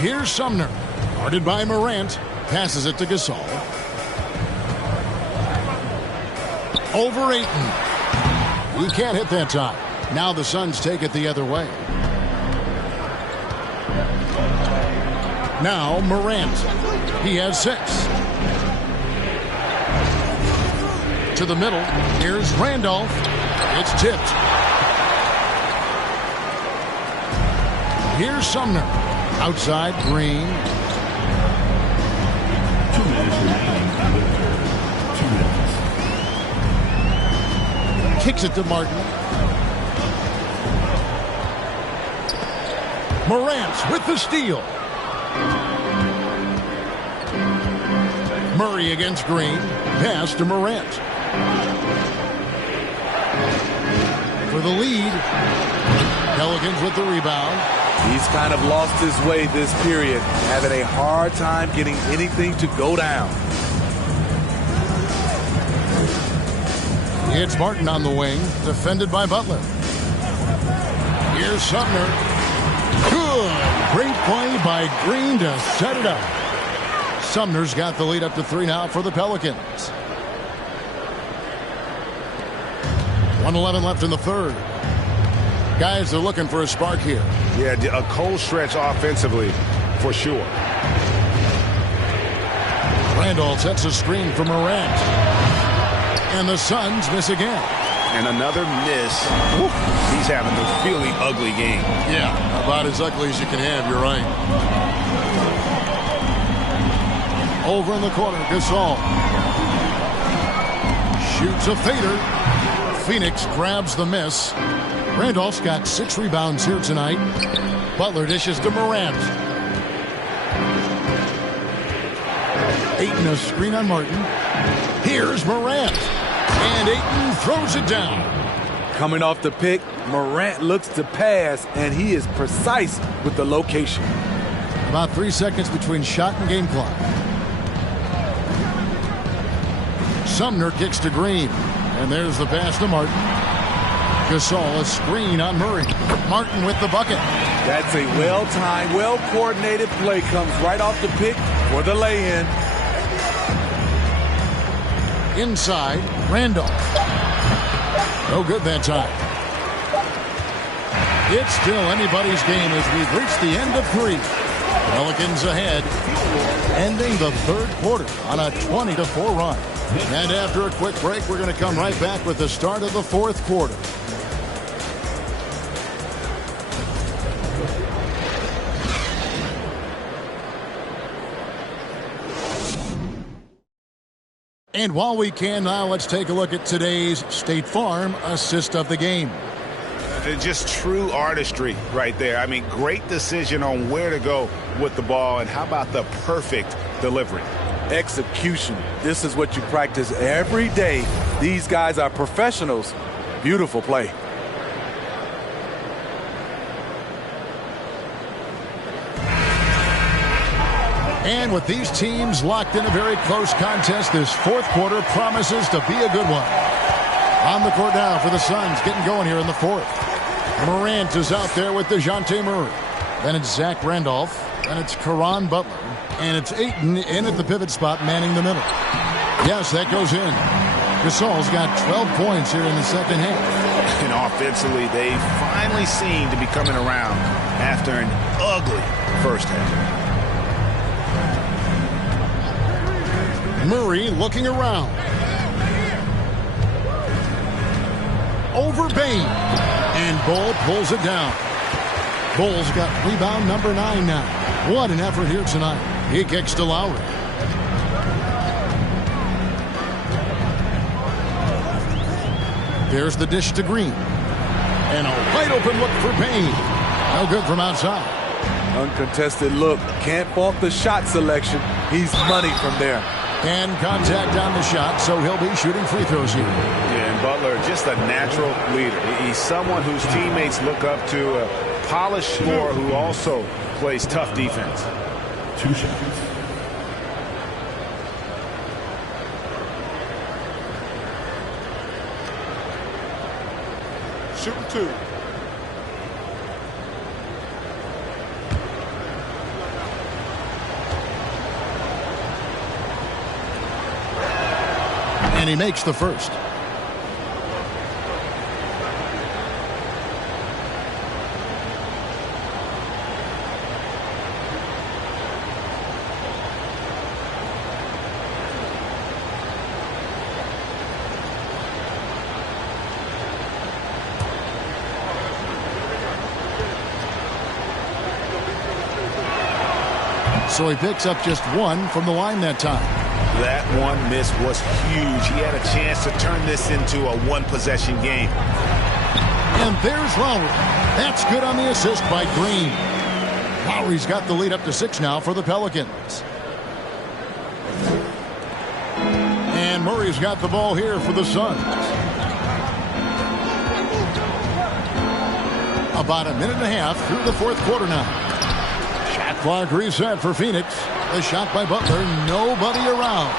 Here's Sumner. Guarded by Morant. Passes it to Gasol. Over Ayton. He can't hit that time. Now the Suns take it the other way. Now Morant. He has 6. To the middle. Here's Randolph. It's tipped. Here's Sumner. Outside Green. 2 minutes remaining in the third. 2 minutes. Kicks it to Martin. Morant with the steal. Murray against Green. Pass to Morant. For the lead. Pelicans with the rebound. He's kind of lost his way this period, having a hard time getting anything to go down. It's Martin on the wing, defended by Butler. Here's Sumner. Good. Great play by Green to set it up. Sumner's got the lead up to 3 now for the Pelicans. 1:11 left in the third. Guys, they're looking for a spark here. Yeah, a cold stretch offensively, for sure. Randolph sets a screen for Morant. And the Suns miss again. And another miss. Woo. He's having a really ugly game. Yeah, about as ugly as you can have, you're right. Over in the corner, Gasol. Shoots a fader. Phoenix grabs the miss. Randolph's got 6 rebounds here tonight. Butler dishes to Morant. Ayton a screen on Martin. Here's Morant. And Ayton throws it down. Coming off the pick, Morant looks to pass, and he is precise with the location. About 3 seconds between shot and game clock. Sumner kicks to Green. And there's the pass to Martin. Gasol, a screen on Murray. Martin with the bucket. That's a well-timed, well-coordinated play. Comes right off the pick for the lay-in. Inside, Randolph. No good that time. It's still anybody's game as we've reached the end of 3. Pelicans ahead, ending the third quarter on a 20-4 run. And after a quick break, we're going to come right back with the start of the fourth quarter. And while we can now, let's take a look at today's State Farm assist of the game. Just true artistry right there. I mean, great decision on where to go with the ball, and how about the perfect delivery? Execution. This is what you practice every day. These guys are professionals. Beautiful play. And with these teams locked in a very close contest, this fourth quarter promises to be a good one. On the court now for the Suns, getting going here in the fourth. Morant is out there with DeJounte Murray. Then it's Zach Randolph. Then it's Caron Butler. And it's Ayton in at the pivot spot, manning the middle. Yes, that goes in. Gasol's got 12 points here in the second half. And offensively, they finally seem to be coming around after an ugly first half. Murray looking around. Over Bain. And Bull pulls it down. Bull's got rebound number 9 now. What an effort here tonight. He kicks to Lowry. There's the dish to Green. And a wide open look for Payne. No good from outside. Uncontested look. Can't fault the shot selection. He's money from there. And contact on the shot, so he'll be shooting free throws here. Yeah, and Butler, just a natural leader. He's someone whose teammates look up to, a polished scorer who also plays tough defense. 2 shots. Shooting 2. And he makes the first. So he picks up just 1 from the line that time. That one miss was huge. He had a chance to turn this into a one-possession game. And there's Lowry. That's good on the assist by Green. Lowry's got the lead up to 6 now for the Pelicans. And Murray's got the ball here for the Suns. About a minute and a half through the 4th quarter now. Shot clock reset for Phoenix. The shot by Butler, nobody around.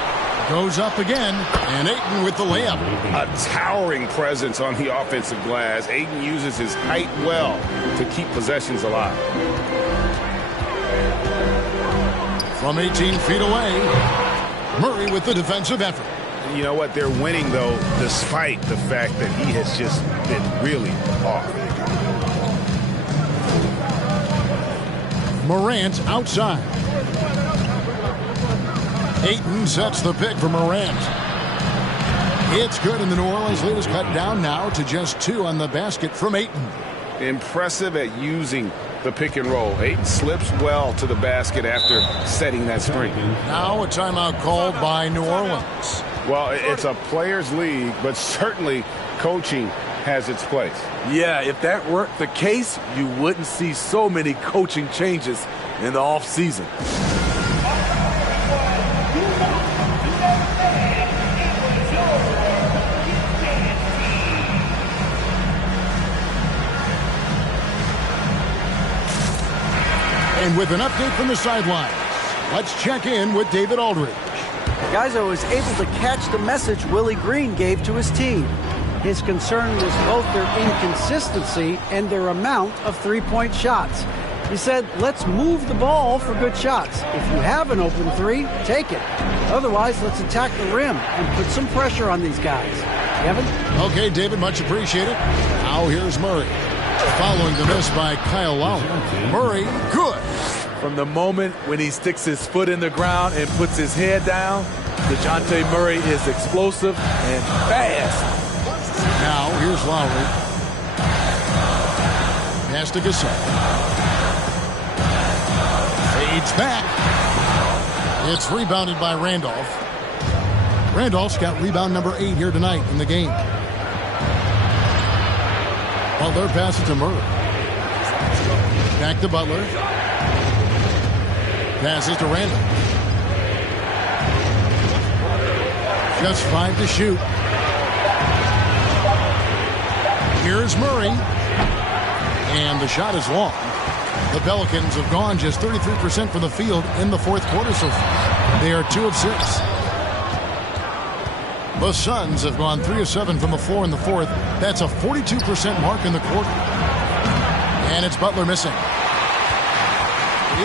Goes up again, and Ayton with the layup. A towering presence on the offensive glass. Ayton uses his height well to keep possessions alive. From 18 feet away, Murray with the defensive effort. You know what? They're winning, though, despite the fact that he has just been really off. Morant outside. Ayton sets the pick for Morant. It's good, and the New Orleans lead is cut down now to just 2 on the basket from Ayton. Impressive at using the pick and roll. Ayton slips well to the basket after setting that screen. Now a timeout called by New Orleans. Well, it's a players' league, but certainly coaching has its place. Yeah, if that weren't the case, you wouldn't see so many coaching changes in the offseason. And with an update from the sidelines, let's check in with David Aldridge. Guys, I was able to catch the message Willie Green gave to his team. His concern was both their inconsistency and their amount of three-point shots. He said, let's move the ball for good shots. If you have an open 3, take it. Otherwise, let's attack the rim and put some pressure on these guys. Kevin? Okay, David, much appreciated. Now here's Murray. Following the miss by Kyle Lowry. Murray, good. From the moment when he sticks his foot in the ground and puts his head down, DeJounte Murray is explosive and fast. Now here's Lowry. Pass to Gasol. Fades back. It's rebounded by Randolph. Randolph's got rebound number 8 here tonight in the game. Butler passes to Murray. Back to Butler. Passes to Randolph. Just 5 to shoot. Here's Murray. And the shot is long. The Pelicans have gone just 33% from the field in the 4th quarter so far. They are 2 of 6. The Suns have gone 3 of 7 from the floor in the 4th. That's a 42% mark in the quarter. And it's Butler missing.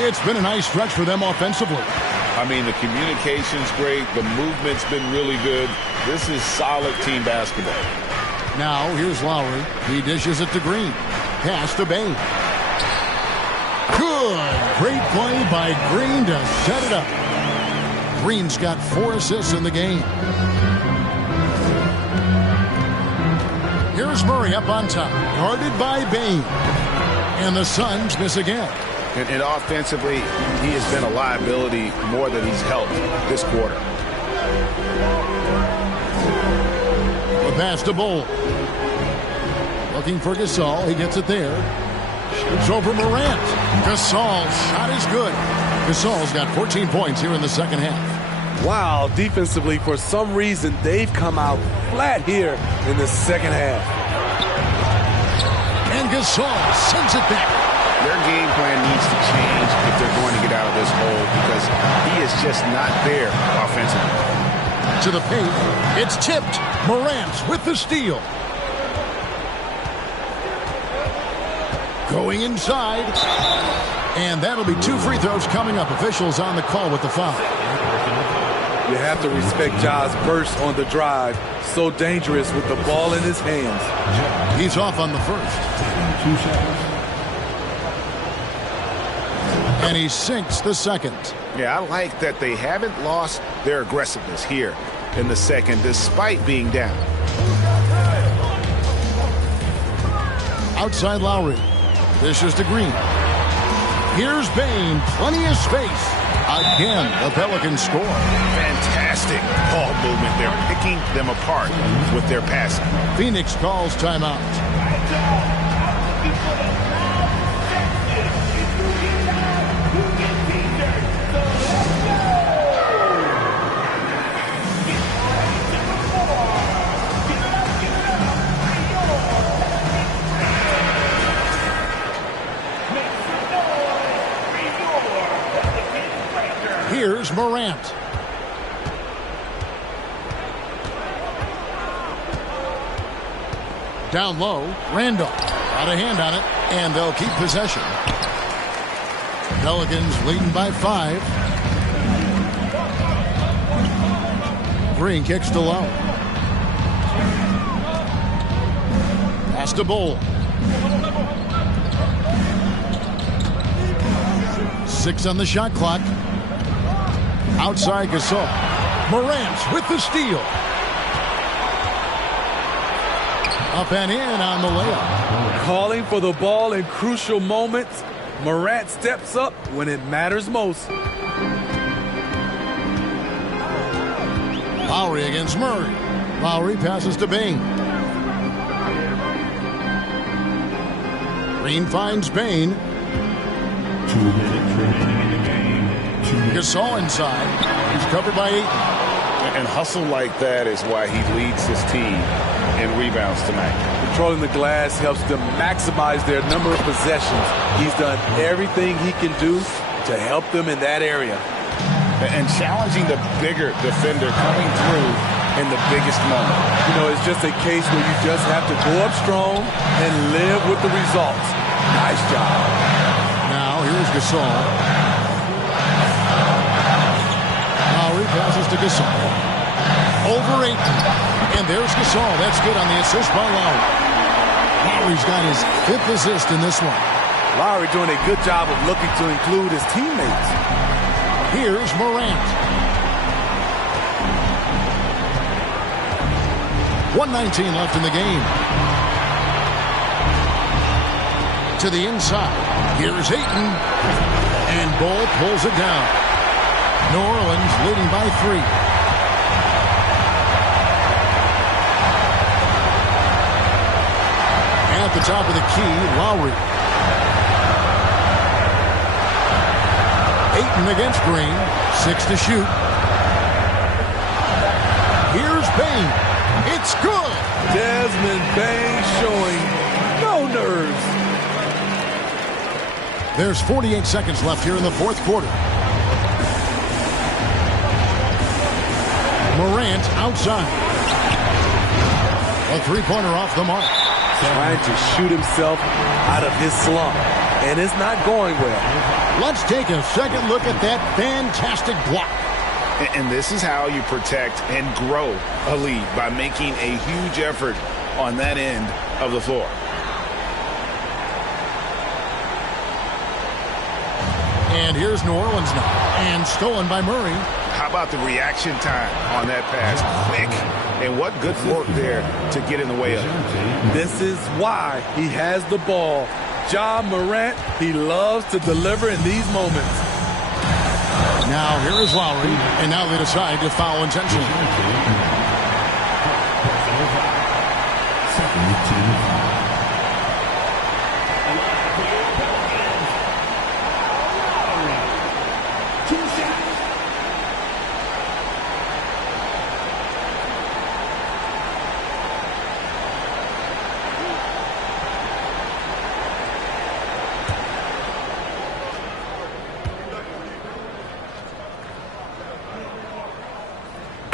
It's been a nice stretch for them offensively. I mean, the communication's great. The movement's been really good. This is solid team basketball. Now, here's Lowry. He dishes it to Green. Pass to Bain. Good. Great play by Green to set it up. Green's got 4 assists in the game. Here's Murray up on top. Guarded by Bain. And the Suns miss again. And offensively, he has been a liability more than he's helped this quarter. The pass to Bull. Looking for Gasol. He gets it there. Shoots over Morant. Gasol's shot is good. Gasol's got 14 points here in the second half. Wow, defensively, for some reason, they've come out flat here in the second half. And Gasol sends it back. Their game plan needs to change if they're going to get out of this hole because he is just not there offensively. To the paint, it's tipped. Morant with the steal. Going inside. And that'll be 2 free throws coming up. Officials on the call with the foul. You have to respect Ja's burst on the drive. So dangerous with the ball in his hands. He's off on the first. And he sinks the second. Yeah, I like that they haven't lost their aggressiveness here in the second despite being down. Outside Lowry. Dishes to Green. Here's Bane. Plenty of space. Again, the Pelicans score. Fantastic ball movement. They're picking them apart with their passing. Phoenix calls timeout. Here's Morant. Down low, Randolph. Got a hand on it, and they'll keep possession. Pelicans leading by 5. Green kicks to Low. Pass to Bull. 6 on the shot clock. Outside Gasol. Morant with the steal. Up and in on the layup. Calling for the ball in crucial moments. Morant steps up when it matters most. Lowry against Murray. Lowry passes to Bane. Green finds Bane. 2 minutes remaining in the game. Gasol inside. He's covered by 8. And hustle like that is why he leads his team in rebounds tonight. Controlling the glass helps them maximize their number of possessions. He's done everything he can do to help them in that area. And challenging the bigger defender coming through in the biggest moment. You know, it's just a case where you just have to go up strong and live with the results. Nice job. Now here's Gasol. Lowry passes to Gasol. Over 8. And there's Gasol. That's good on the assist by Lowry. Lowry's got his 5th assist in this one. Lowry doing a good job of looking to include his teammates. Here's Morant. 1:19 left in the game. To the inside. Here's Ayton. And Bull pulls it down. New Orleans leading by 3. At the top of the key, Lowry. Ayton against Green. 6 to shoot. Here's Bane. It's good. Desmond Bane showing no nerves. There's 48 seconds left here in the 4th quarter. Morant outside. A 3-pointer off the mark. Trying to shoot himself out of his slump. And it's not going well. Let's take a second look at that fantastic block. And this is how you protect and grow a lead, by making a huge effort on that end of the floor. And here's New Orleans now. And stolen by Murray. How about the reaction time on that pass? Quick. And what good work there to get in the way of it. This is why he has the ball. Ja Morant, he loves to deliver in these moments. Now here is Lowry. And now they decide to foul intentionally.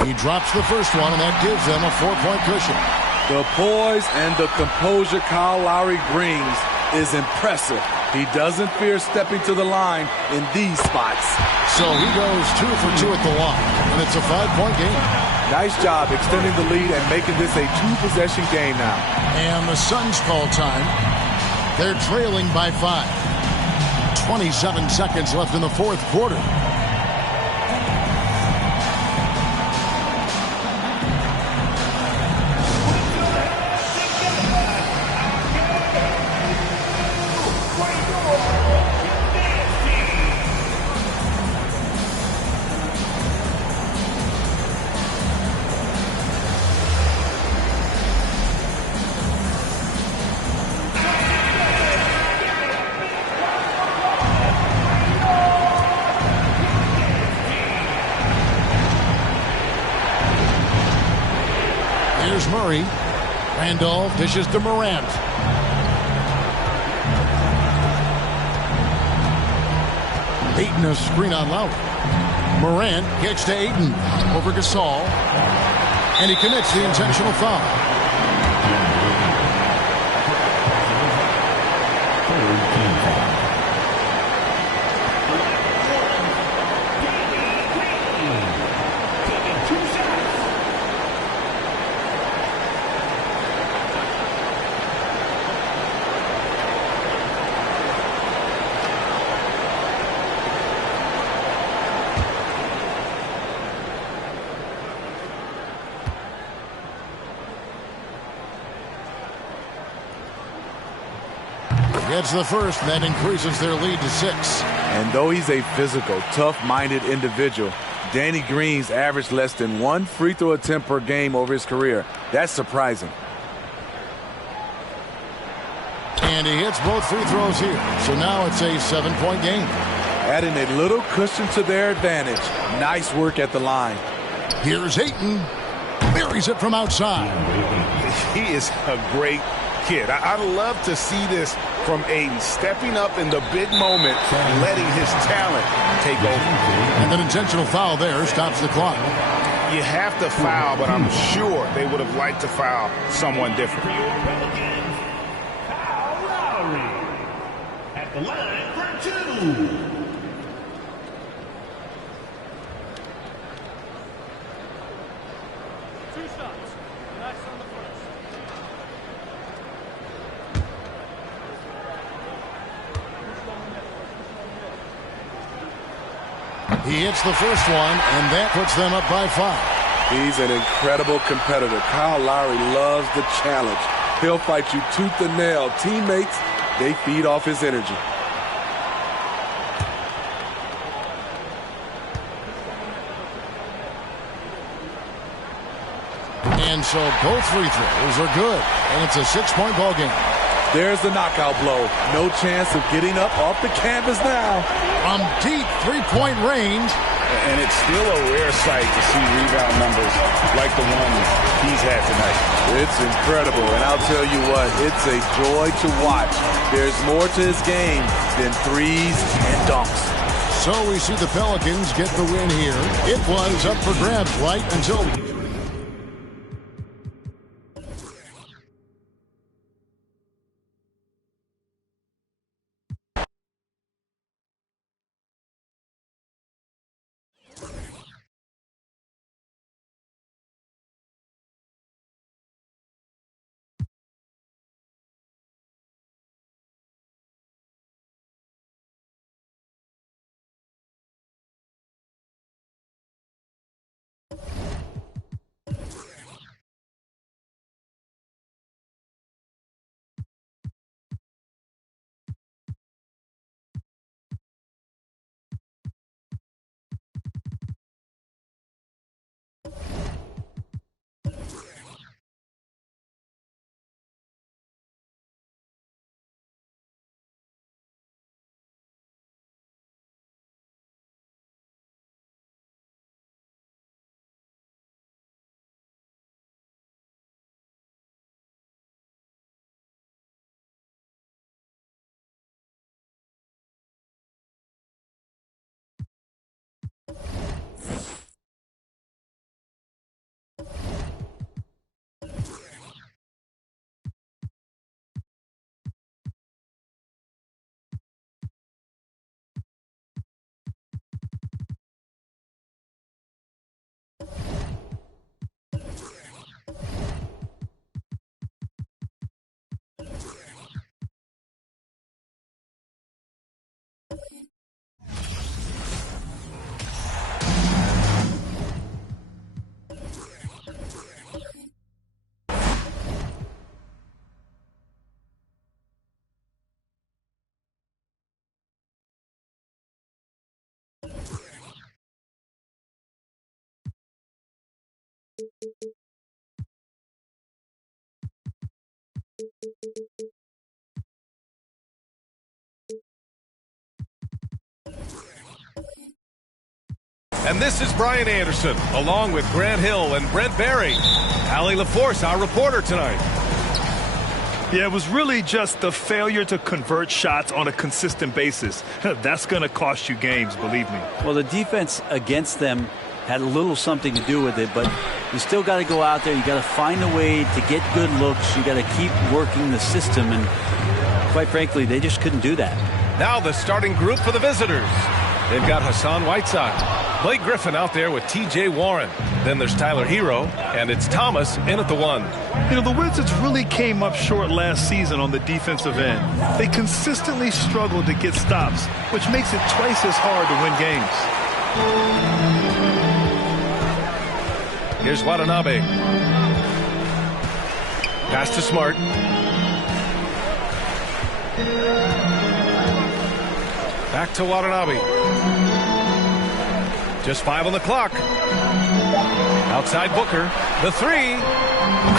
He drops the first one, and that gives them a 4-point cushion. The poise and the composure Kyle Lowry brings is impressive. He doesn't fear stepping to the line in these spots. So he goes 2 for 2 at the line, and it's a 5-point game. Nice job extending the lead and making this a 2-possession game now. And the Suns call time. They're trailing by 5. 27 seconds left in the fourth quarter. Here's Murray. Randolph dishes to Morant. Ayton a screen on Lowry. Morant gets to Ayton over Gasol. And he commits the intentional foul. Gets the first, and that increases their lead to 6. And though he's a physical, tough-minded individual, Danny Green's averaged less than 1 free throw attempt per game over his career. That's surprising. And he hits both free throws here. So now it's a 7-point game. Adding a little cushion to their advantage. Nice work at the line. Here's Ayton. Buries it from outside. He is a great kid. I love to see this from Ayton, stepping up in the big moment and letting his talent take over. And an intentional foul there stops the clock. You have to foul, but I'm sure they would have liked to foul someone different. Kyle Lowry at the line for 2. He hits the first one, and that puts them up by 5. He's an incredible competitor. Kyle Lowry loves the challenge. He'll fight you tooth and nail. Teammates, they feed off his energy. And so both free throws are good, and it's a 6-point ball game. There's the knockout blow. No chance of getting up off the canvas now. From deep 3-point range. And it's still a rare sight to see rebound numbers like the ones he's had tonight. It's incredible, and I'll tell you what, it's a joy to watch. There's more to his game than threes and dunks. So we see the Pelicans get the win here. It was up for grabs right until... And this is Brian Anderson, along with Grant Hill and Brent Barry. Allie LaForce, our reporter tonight. Yeah, it was really just the failure to convert shots on a consistent basis. That's going to cost you games, believe me. Well, the defense against them had a little something to do with it, but you still got to go out there. You got to find a way to get good looks. You got to keep working the system, and quite frankly, they just couldn't do that. Now the starting group for the visitors. They've got Hassan Whiteside, Blake Griffin out there with T.J. Warren. Then there's Tyler Hero, and it's Thomas in at the 1. You know, the Wizards really came up short last season on the defensive end. They consistently struggled to get stops, which makes it twice as hard to win games. Here's Watanabe. Pass to Smart. Back to Watanabe. Just 5 on the clock. Outside Booker. The 3.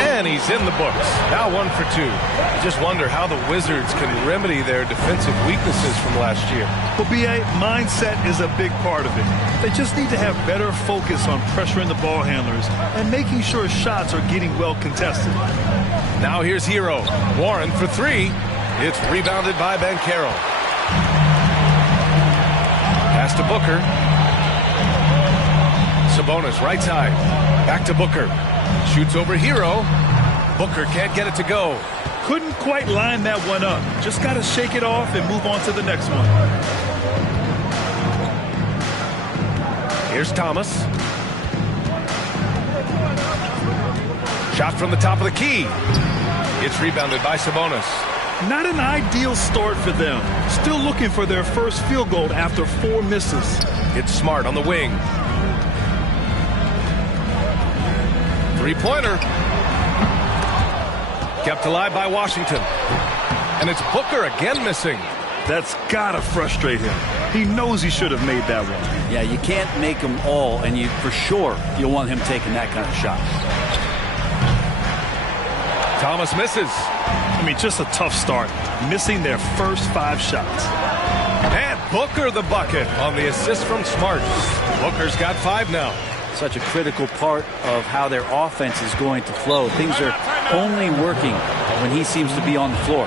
And he's in the books. Now 1 for 2. I just wonder how the Wizards can remedy their defensive weaknesses from last year. Well, B.A., mindset is a big part of it. They just need to have better focus on pressuring the ball handlers and making sure shots are getting well contested. Now here's Hero. Warren for 3. It's rebounded by Banchero. Pass to Booker. Sabonis right side. Back to Booker. Shoots over Hero. Booker can't get it to go. Couldn't quite line that one up. Just got to shake it off and move on to the next one. Here's Thomas. Shot from the top of the key. It's rebounded by Sabonis. Not an ideal start for them. Still looking for their first field goal after 4 misses. It's Smart on the wing. 3-pointer. Kept alive by Washington. And it's Booker again missing. That's got to frustrate him. He knows he should have made that one. Yeah, you can't make them all, and you for sure you'll want him taking that kind of shot. Thomas misses. I mean, just a tough start. Missing their first 5 shots. And Booker the bucket on the assist from Smart. Booker's got 5 now. Such a critical part of how their offense is going to flow. Things are only working when he seems to be on the floor.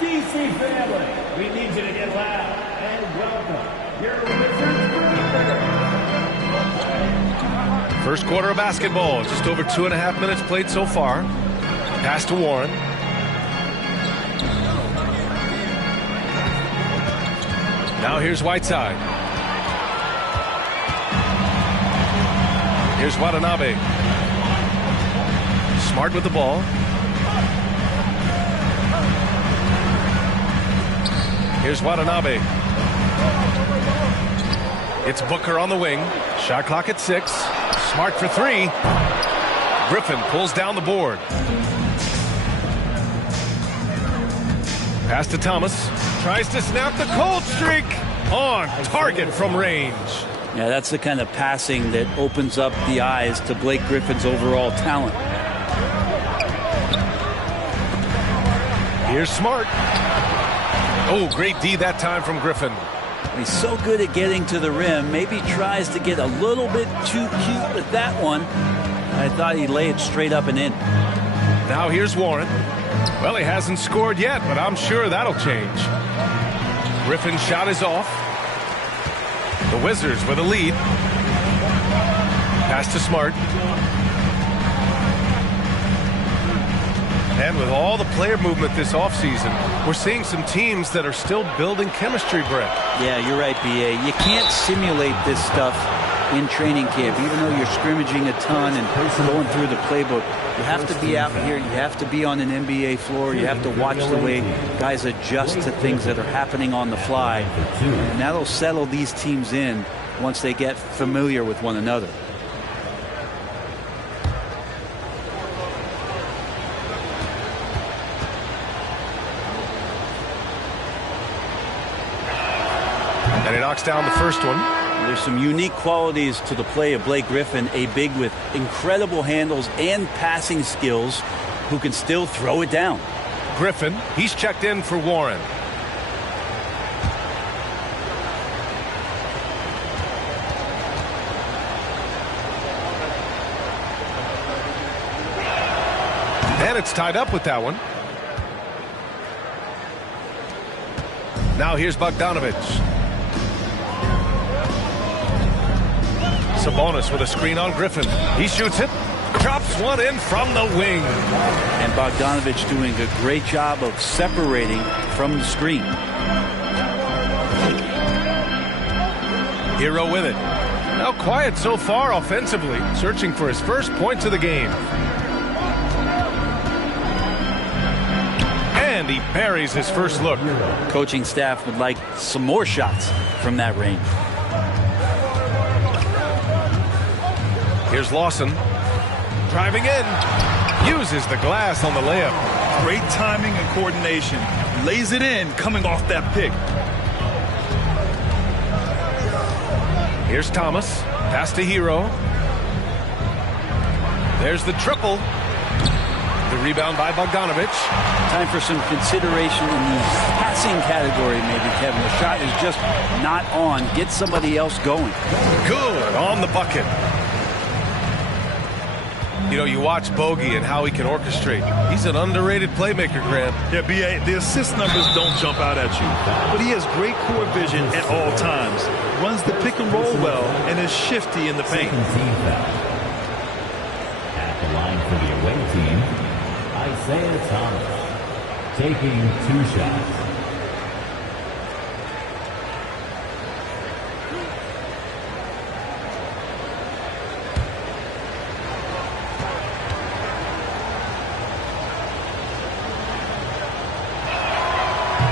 DC family, we need you to get loud and welcome your Wizards. First quarter of basketball. Just over 2.5 minutes played so far. Pass to Warren. Now here's Whiteside. Here's Watanabe. Smart with the ball. Here's Watanabe. It's Booker on the wing. Shot clock at 6. Smart for 3. Griffin pulls down the board. Pass to Thomas. Tries to snap the cold streak. On target from range. Yeah, that's the kind of passing that opens up the eyes to Blake Griffin's overall talent. Here's Smart. Oh, great D that time from Griffin. He's so good at getting to the rim. Maybe tries to get a little bit too cute with that one. I thought he'd lay it straight up and in. Now here's Warren. Well, he hasn't scored yet, but I'm sure that'll change. Griffin's shot is off. The Wizards with a lead. Pass to Smart. And with all the player movement this offseason, we're seeing some teams that are still building chemistry, Brett. Yeah, you're right, B.A. You can't simulate this stuff in training camp, even though you're scrimmaging a ton and going through the playbook. You have to be out here. You have to be on an NBA floor. You have to watch the way guys adjust to things that are happening on the fly. And that'll settle these teams in once they get familiar with one another. And he knocks down the first one. There's some unique qualities to the play of Blake Griffin, a big with incredible handles and passing skills who can still throw it down. Griffin, he's checked in for Warren. And it's tied up with that one. Now here's Bogdanovich. Sabonis with a screen on Griffin. He shoots it. Drops one in from the wing. And Bogdanovich doing a great job of separating from the screen. Hero with it. Now quiet so far offensively. Searching for his first points of the game. And he buries his first look. Coaching staff would like some more shots from that range. Here's Lawson. Driving in. Uses the glass on the layup. Great timing and coordination. Lays it in coming off that pick. Here's Thomas. Pass to Hero. There's the triple. The rebound by Bogdanovich. Time for some consideration in the passing category, maybe, Kevin. The shot is just not on. Get somebody else going. Good on the bucket. You know, you watch Bogey and how he can orchestrate. He's an underrated playmaker, Graham. Yeah, B.A., the assist numbers don't jump out at you. But he has great core vision at all times. Runs the pick and roll well and is shifty in the paint. At the line for the away team, Isaiah Thomas, taking 2 shots.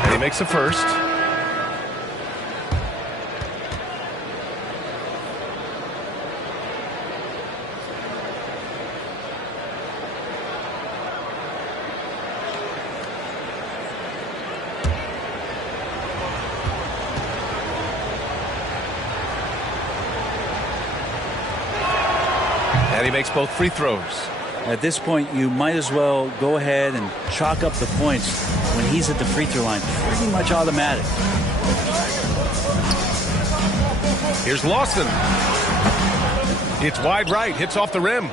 And he makes a first. And he makes both free throws. At this point, you might as well go ahead and chalk up the points when he's at the free throw line. Pretty much automatic. Here's Lawson. It's wide right. Hits off the rim.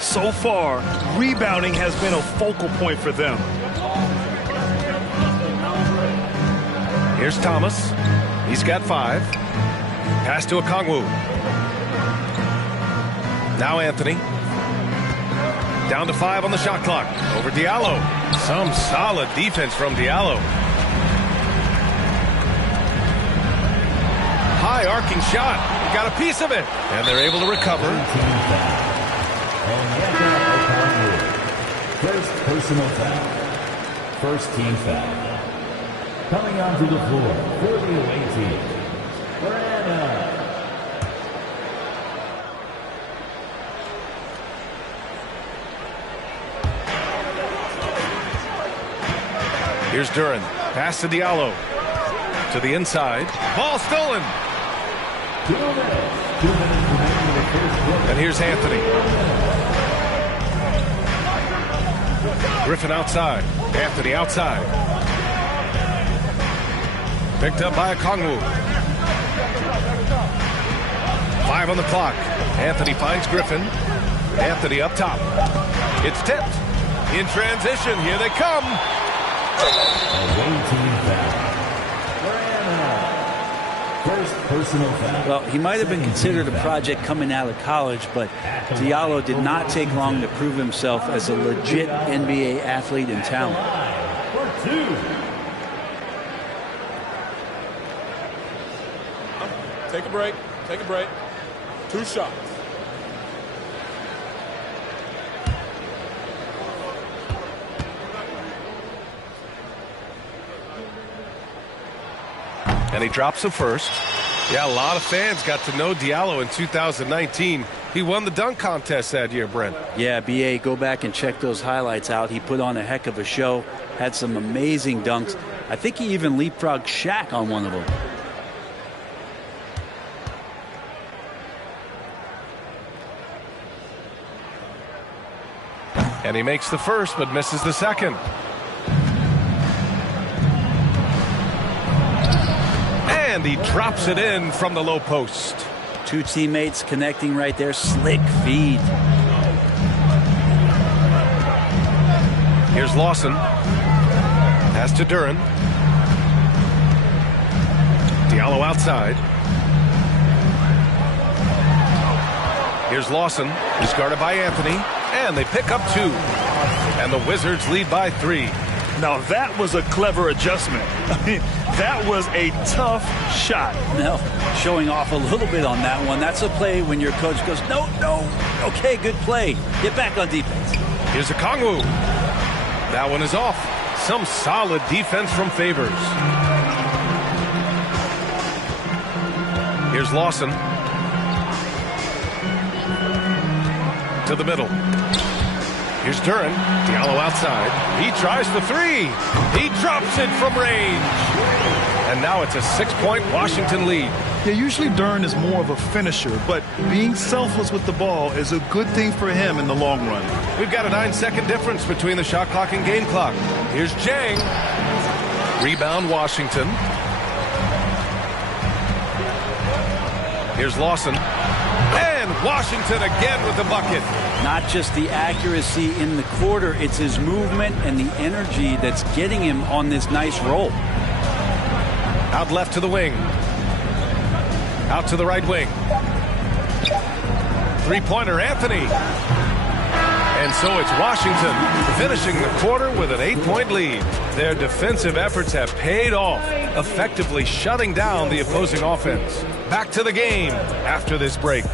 So far, rebounding has been a focal point for them. Here's Thomas. He's got 5. Pass to Okongwu. Now Anthony. Down to 5 on the shot clock. Over Diallo. Some solid defense from Diallo. High arcing shot. He got a piece of it. And they're able to recover. First personal foul. First team foul. Coming onto the floor for the away team, Brandon. Here's Duran. Pass to Diallo. To the inside. Ball stolen. And here's Anthony. Griffin outside. Anthony outside. Picked up by Okongwu. 5 on the clock. Anthony finds Griffin. Anthony up top. It's tipped. In transition. Here they come. First personal foul. Well, he might have been considered a project coming out of college, but Diallo did not take long to prove himself as a legit NBA athlete and talent. For 2. Take a break. Take a break. 2 shots. And he drops the first. Yeah, a lot of fans got to know Diallo in 2019. He won the dunk contest that year, Brent. Yeah, BA, go back and check those highlights out. He put on a heck of a show, had some amazing dunks. I think he even leapfrogged Shaq on one of them. And he makes the first, but misses the second. And he drops it in from the low post. Two teammates connecting right there. Slick feed. Here's Lawson. Pass to Duran. Diallo outside. Here's Lawson. He's guarded by Anthony. And they pick up 2. And the Wizards lead by 3. Now that was a clever adjustment. I mean, that was a tough shot. No, showing off a little bit on that one. That's a play when your coach goes, no. Okay, good play. Get back on defense. Here's Okongwu. That one is off. Some solid defense from Favors. Here's Lawson. To the middle. Here's Duran. Diallo outside. He tries the 3. He drops it from range. And now it's a 6-point Washington lead. Yeah, usually Duran is more of a finisher, but being selfless with the ball is a good thing for him in the long run. We've got a 9-second difference between the shot clock and game clock. Here's Jang. Rebound Washington. Here's Lawson. And Washington again with the bucket. Not just the accuracy in the quarter, it's his movement and the energy that's getting him on this nice roll. Out left to the wing. Out to the right wing. Three-pointer, Anthony. And so it's Washington finishing the quarter with an 8-point lead. Their defensive efforts have paid off, effectively shutting down the opposing offense. Back to the game after this break.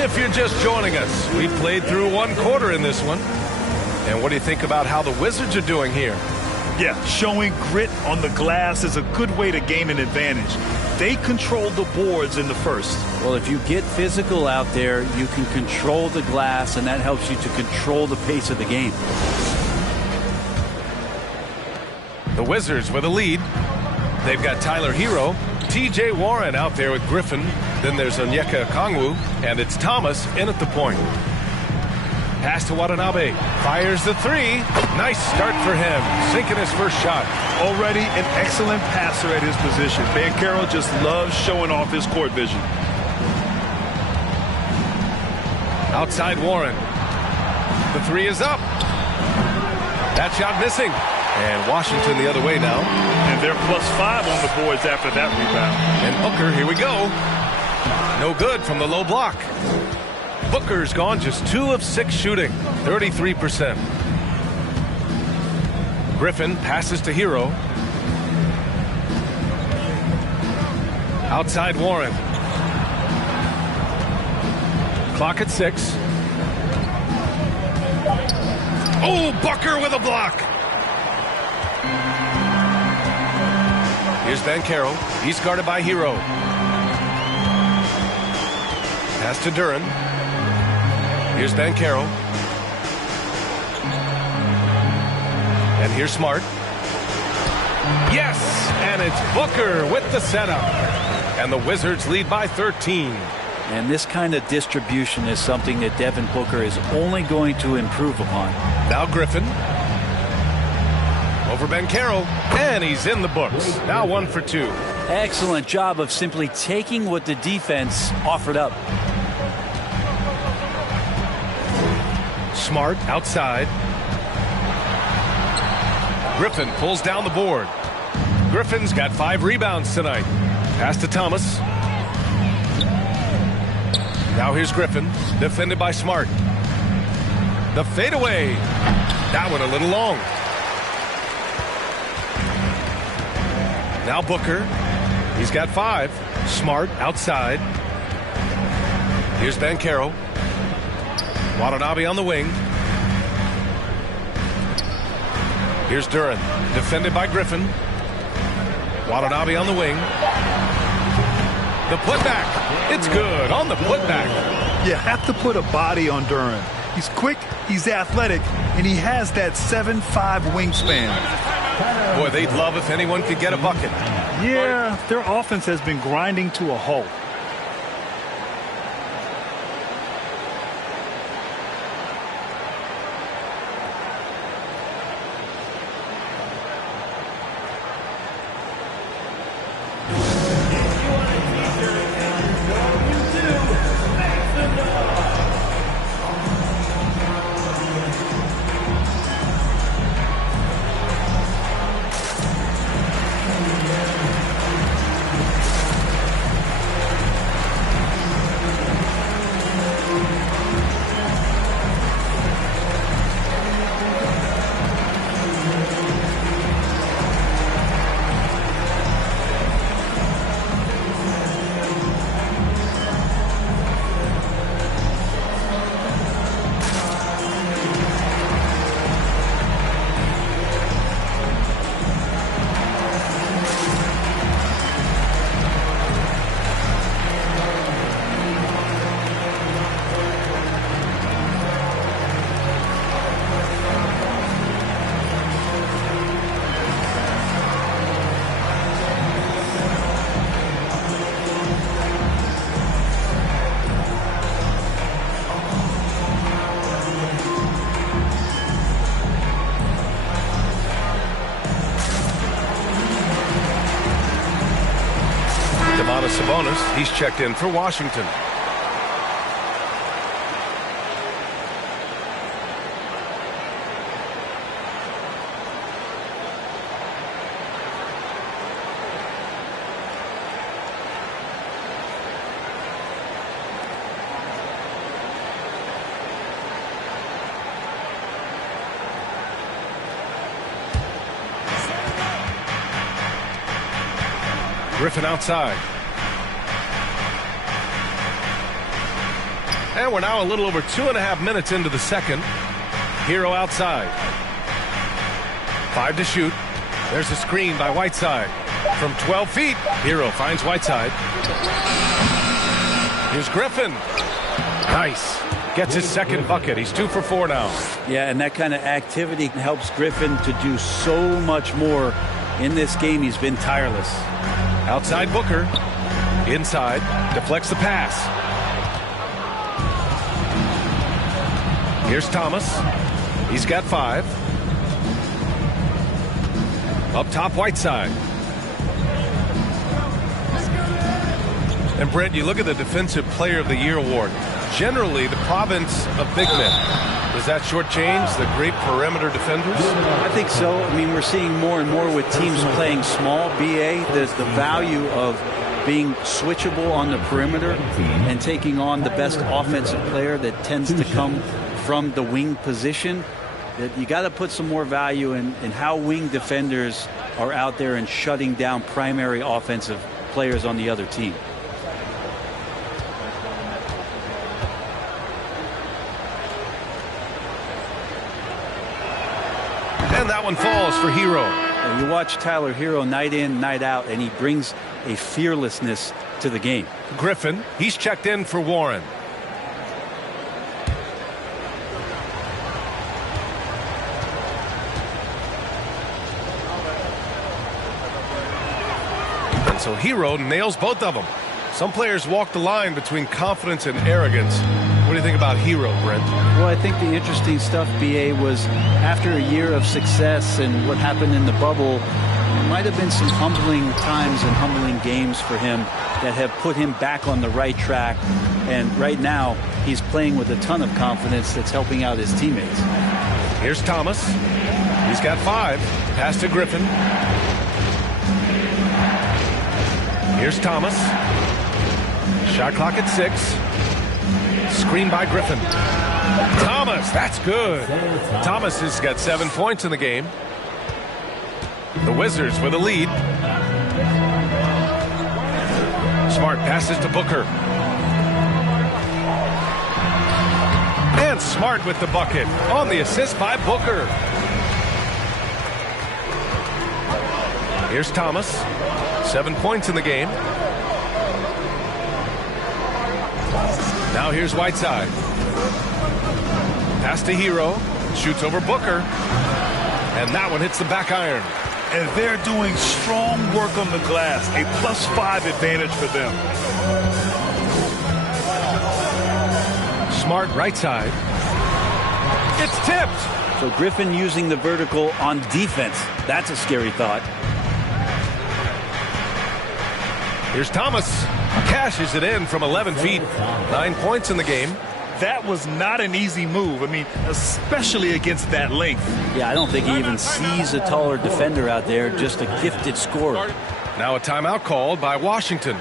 If you're just joining us, we played through one quarter in this one. And what do you think about how the Wizards are doing here? Yeah, showing grit on the glass is a good way to gain an advantage. They controlled the boards in the first. Well, if you get physical out there, you can control the glass, and that helps you to control the pace of the game. The Wizards with a lead. They've got Tyler Hero, T.J. Warren out there with Griffin. Then there's Onyeka Okongwu, and it's Thomas in at the point. Pass to Watanabe. Fires the 3. Nice start for him. Sinking his first shot. Already an excellent passer at his position. Banchero just loves showing off his court vision. Outside Warren. The 3 is up. That shot missing. And Washington the other way now. And they're +5 on the boards after that rebound. And Booker, here we go. No good from the low block. Booker's gone just 2 of 6 shooting, 33%. Griffin passes to Hero. Outside Warren. Clock at 6. Oh, Booker with a block. Here's Banchero. He's guarded by Hero. Pass to Duran. Here's Banchero. And here's Smart. Yes! And it's Booker with the setup. And the Wizards lead by 13. And this kind of distribution is something that Devin Booker is only going to improve upon. Now Griffin. Over Banchero. And he's in the books. Now 1 for 2. Excellent job of simply taking what the defense offered up. Smart outside. Griffin pulls down the board. Griffin's got 5 rebounds tonight. Pass to Thomas. Now here's Griffin, defended by Smart. The fadeaway. That one a little long. Now Booker. He's got 5. Smart outside. Here's Banchero. Watanabe on the wing. Here's Duran, defended by Griffin. Watanabe on the wing. The putback. It's good on the putback. You have to put a body on Duran. He's quick, he's athletic, and he has that 7'5" wingspan. Boy, they'd love if anyone could get a bucket. Yeah, their offense has been grinding to a halt. Sabonis, he's checked in for Washington. Griffin outside. And we're now a little over 2.5 minutes into the second. Hero outside. 5 to shoot. There's a screen by Whiteside. From 12 feet, Hero finds Whiteside. Here's Griffin. Nice. Gets his second bucket. He's 2 for 4 now. Yeah, and that kind of activity helps Griffin to do so much more in this game. He's been tireless. Outside Booker. Inside. Deflects the pass. Here's Thomas. He's got 5. Up top, Whiteside. And Brent, you look at the Defensive Player of the Year award. Generally, the province of big men. Does that shortchange the great perimeter defenders? I think so. I mean, we're seeing more and more with teams playing small, BA. There's the value of being switchable on the perimeter and taking on the best offensive player that tends to come from the wing position. That you got to put some more value in how wing defenders are out there and shutting down primary offensive players on the other team. And that one falls for Hero. You watch Tyler Hero night in, night out, and he brings a fearlessness to the game. Griffin, he's checked in for Warren. And so Hero nails both of them. Some players walk the line between confidence and arrogance. What do you think about Hero, Brent? Well, I think the interesting stuff, BA, was after a year of success and what happened in the bubble, there might have been some humbling times and humbling games for him that have put him back on the right track. And right now, he's playing with a ton of confidence that's helping out his teammates. Here's Thomas. He's got 5. Pass to Griffin. Here's Thomas. Shot clock at 6. Screen by Griffin. Thomas, that's good. Thomas has got 7 points in the game. The Wizards with a lead. Smart passes to Booker. And Smart with the bucket on the assist by Booker. Here's Thomas. 7 points in the game. Now here's Whiteside. Pass to Hero. Shoots over Booker. And that one hits the back iron. And they're doing strong work on the glass. A +5 advantage for them. Smart right side. It's tipped. So Griffin using the vertical on defense. That's a scary thought. Here's Thomas. Cashes it in from 11 feet. 9 points in the game. That was not an easy move. I mean, especially against that length. Yeah, I don't think he even sees a taller defender out there, just a gifted scorer. Now a timeout called by Washington.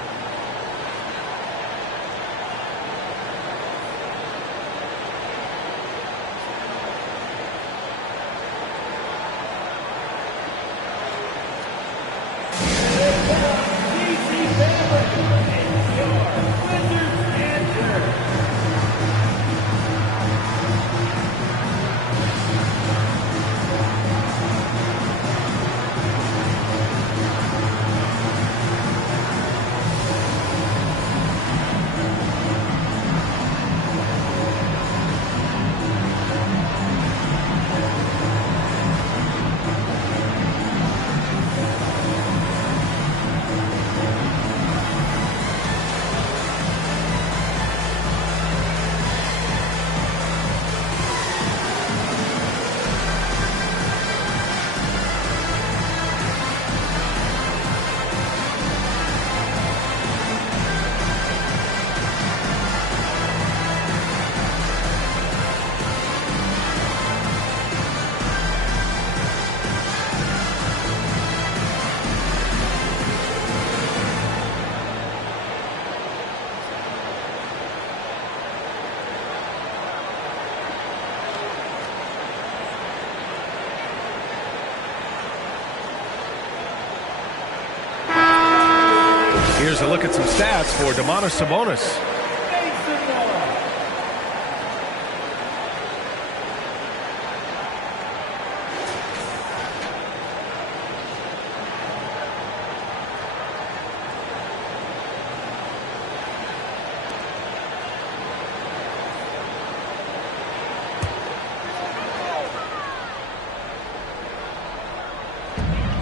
Here's a look at some stats for Domantas Sabonis.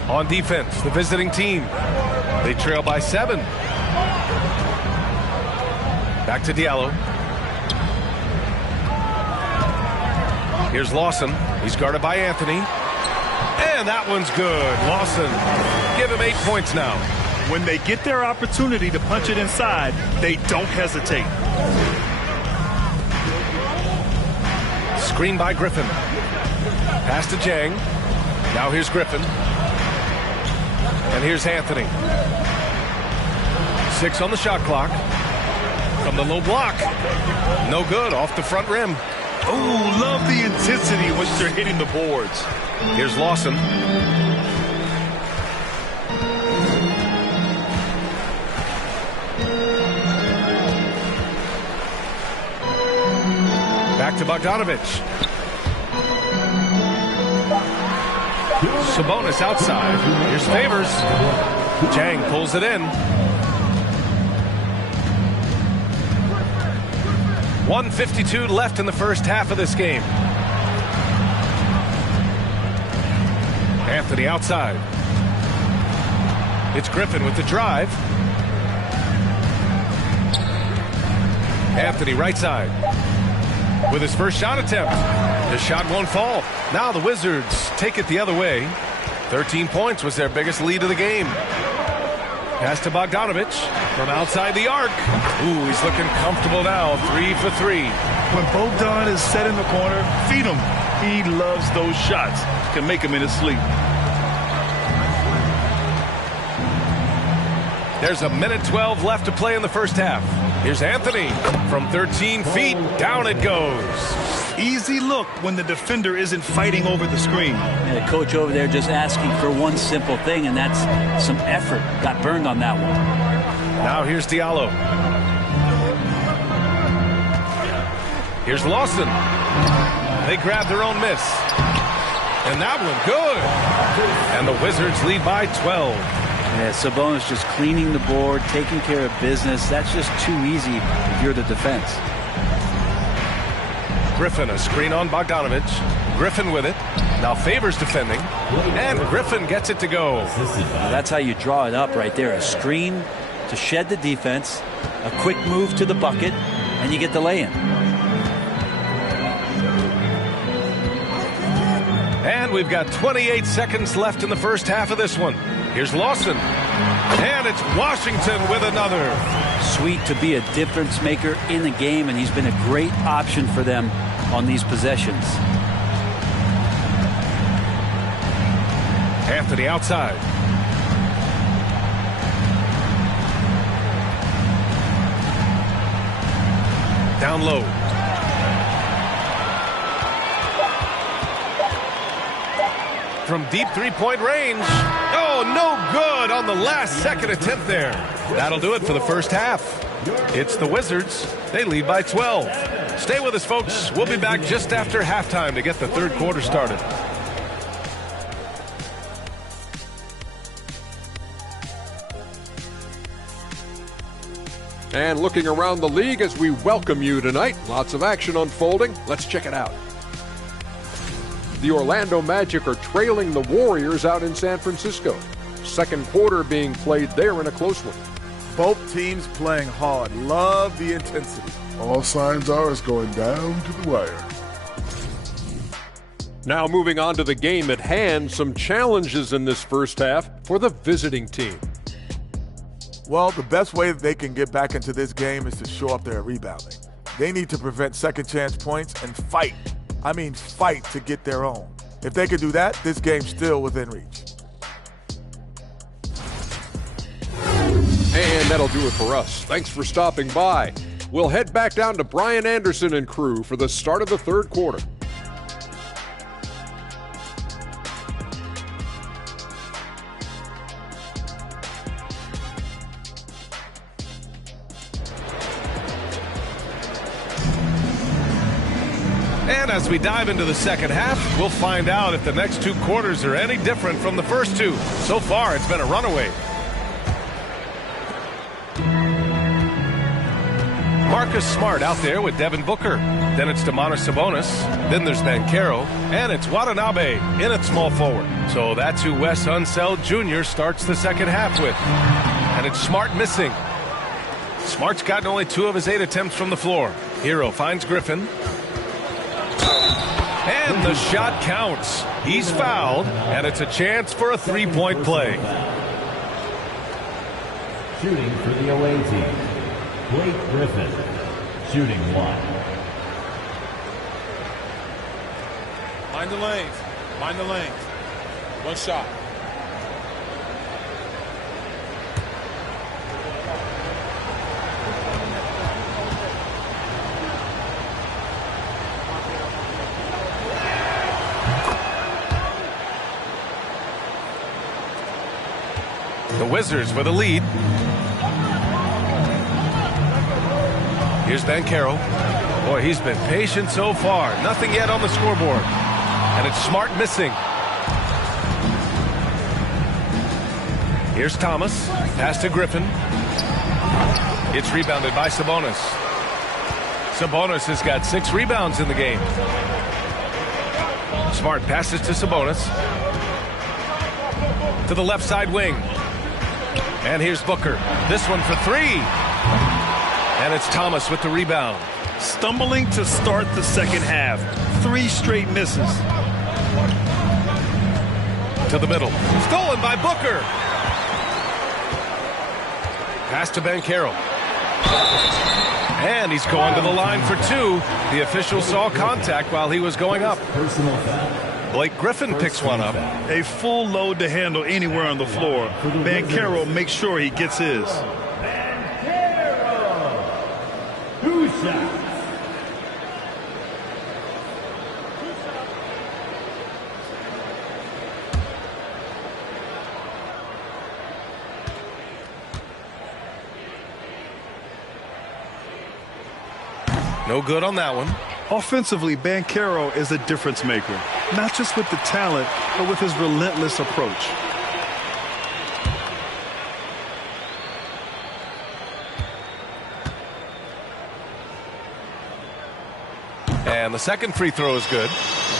On defense, the visiting team. They trail by 7. Back to Diallo. Here's Lawson. He's guarded by Anthony. And that one's good. Lawson, give him 8 points now. When they get their opportunity to punch it inside, they don't hesitate. Screen by Griffin. Pass to Jang. Now here's Griffin. And here's Anthony. 6 on the shot clock. From the low block. No good, off the front rim. Oh, love the intensity in which they're hitting the boards. Here's Lawson. Back to Bogdanovich. Sabonis outside. Here's Favors. Jang pulls it in. 1:52 left in the first half of this game. Anthony outside. It's Griffin with the drive. Anthony right side. With his first shot attempt. The shot won't fall. Now the Wizards take it the other way. 13 points was their biggest lead of the game. Pass to Bogdanovich from outside the arc. Ooh, he's looking comfortable now. 3 for 3. When Bogdan is set in the corner, feed him. He loves those shots. Can make him in his sleep. There's a minute 12 left to play in the first half. Here's Anthony from 13 feet. Down it goes. Easy look when the defender isn't fighting over the screen. And the coach over there just asking for one simple thing, and that's some effort. Got burned on that one. Now here's Diallo. Here's Lawson. They grab their own miss. And that one good. And the Wizards lead by 12. Yeah, Sabonis just cleaning the board, taking care of business. That's just too easy if you're the defense. Griffin, a screen on Bogdanovich. Griffin with it. Now Favors defending. And Griffin gets it to go. Now that's how you draw it up right there. A screen to shed the defense, a quick move to the bucket, and you get the lay-in. And we've got 28 seconds left in the first half of this one. Here's Lawson. And it's Washington with another. Sweet to be a difference maker in the game, and he's been a great option for them on these possessions. Anthony outside. Down low. From deep three-point range. Oh, no good on the last second attempt there. That'll do it for the first half. It's the Wizards. They lead by 12. Stay with us, folks. We'll be back just after halftime to get the third quarter started. And looking around the league as we welcome you tonight. Lots of action unfolding. Let's check it out. The Orlando Magic are trailing the Warriors out in San Francisco. Second quarter being played there in a close one. Both teams playing hard. Love the intensity. All signs are it's going down to the wire. Now moving on to the game at hand, some challenges in this first half for the visiting team. Well, the best way that they can get back into this game is to show up their rebounding. They need to prevent second chance points and fight. I mean fight to get their own. If they could do that, this game's still within reach. And that'll do it for us. Thanks for stopping by. We'll head back down to Brian Anderson and crew for the start of the third quarter. And as we dive into the second half, we'll find out if the next two quarters are any different from the first two. So far, it's been a runaway. Marcus Smart out there with Devin Booker. Then it's Domantas Sabonis. Then there's Banchero. And it's Watanabe in at small forward. So that's who Wes Unseld Jr. starts the second half with. And it's Smart missing. Smart's gotten only 2 of his 8 attempts from the floor. Hero finds Griffin. And the shot counts. He's fouled, and it's a chance for a three-point play. Shooting for the away team, Blake Griffin, shooting 1. Mind the lanes. Mind the lanes. One shot. The Wizards with a lead. Here's Banchero. Boy, he's been patient so far. Nothing yet on the scoreboard. And it's Smart missing. Here's Thomas. Pass to Griffin. It's rebounded by Sabonis. Sabonis has got 6 rebounds in the game. Smart passes to Sabonis. To the left side wing. And here's Booker. This one for 3. And it's Thomas with the rebound. Stumbling to start the second half. 3 straight misses. To the middle. Stolen by Booker. Pass to Banchero. And he's going to the line for 2. The official saw contact while he was going up. Personal foul. Blake Griffin picks one up. A full load to handle anywhere on the floor. Banchero makes sure he gets his. Banchero. 2 shots. No good on that one. Offensively, Banchero is a difference maker. Not just with the talent, but with his relentless approach. And And the second free throw is good.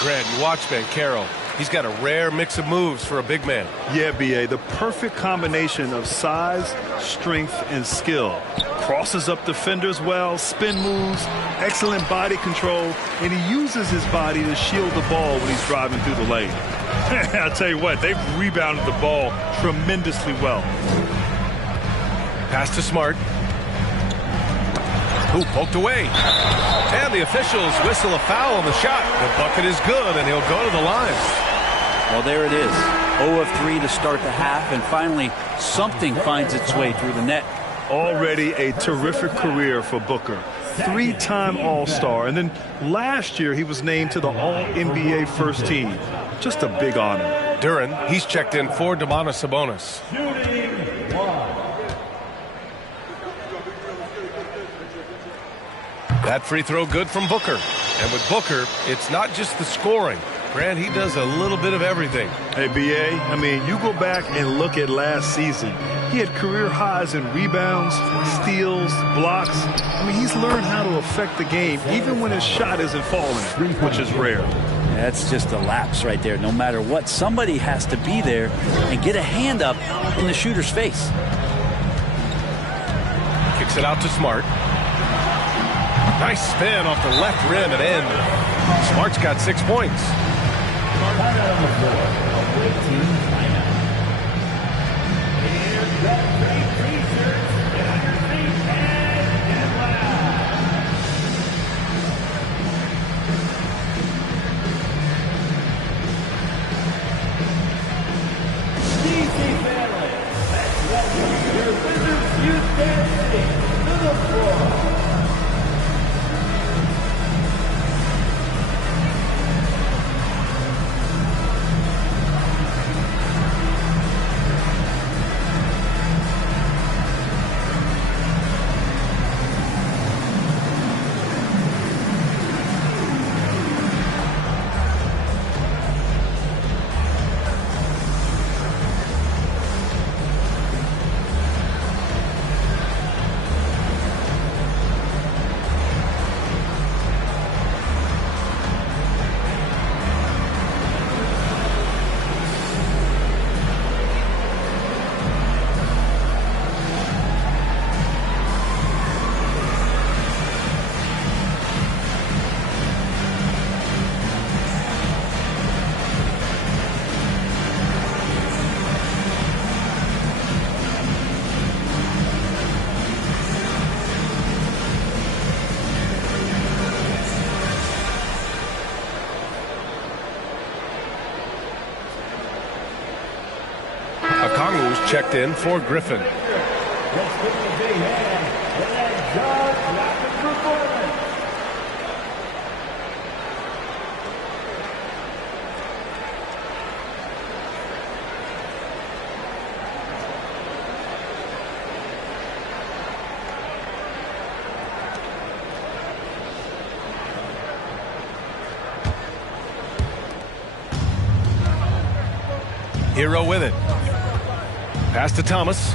Grant, you watch Banchero. He's got a rare mix of moves for a big man. Yeah, B.A., the perfect combination of size, strength, and skill. Crosses up defenders well, spin moves, excellent body control, and he uses his body to shield the ball when he's driving through the lane. I'll tell you what, they've rebounded the ball tremendously well. Pass to Smart. Who poked away. And the officials whistle a foul on the shot. The bucket is good, and he'll go to the line. Well, there it is. 0 of 3 to start the half, and finally something finds its way through the net. Already a terrific career for Booker. 3-time All-Star, and then last year he was named to the All-NBA first team. Just a big honor. Duran, he's checked in for Domantas Sabonis. That free throw good from Booker. And with Booker, it's not just the scoring. Grant, he does a little bit of everything. Hey, B.A., I mean, you go back and look at last season. He had career highs in rebounds, steals, blocks. I mean, he's learned how to affect the game even when his shot isn't falling, which is rare. That's just a lapse right there. No matter what, somebody has to be there and get a hand up in the shooter's face. Kicks it out to Smart. Nice spin off the left rim and in. Smart's got 6 points. Checked in for Griffin. Hero with it. Pass to Thomas.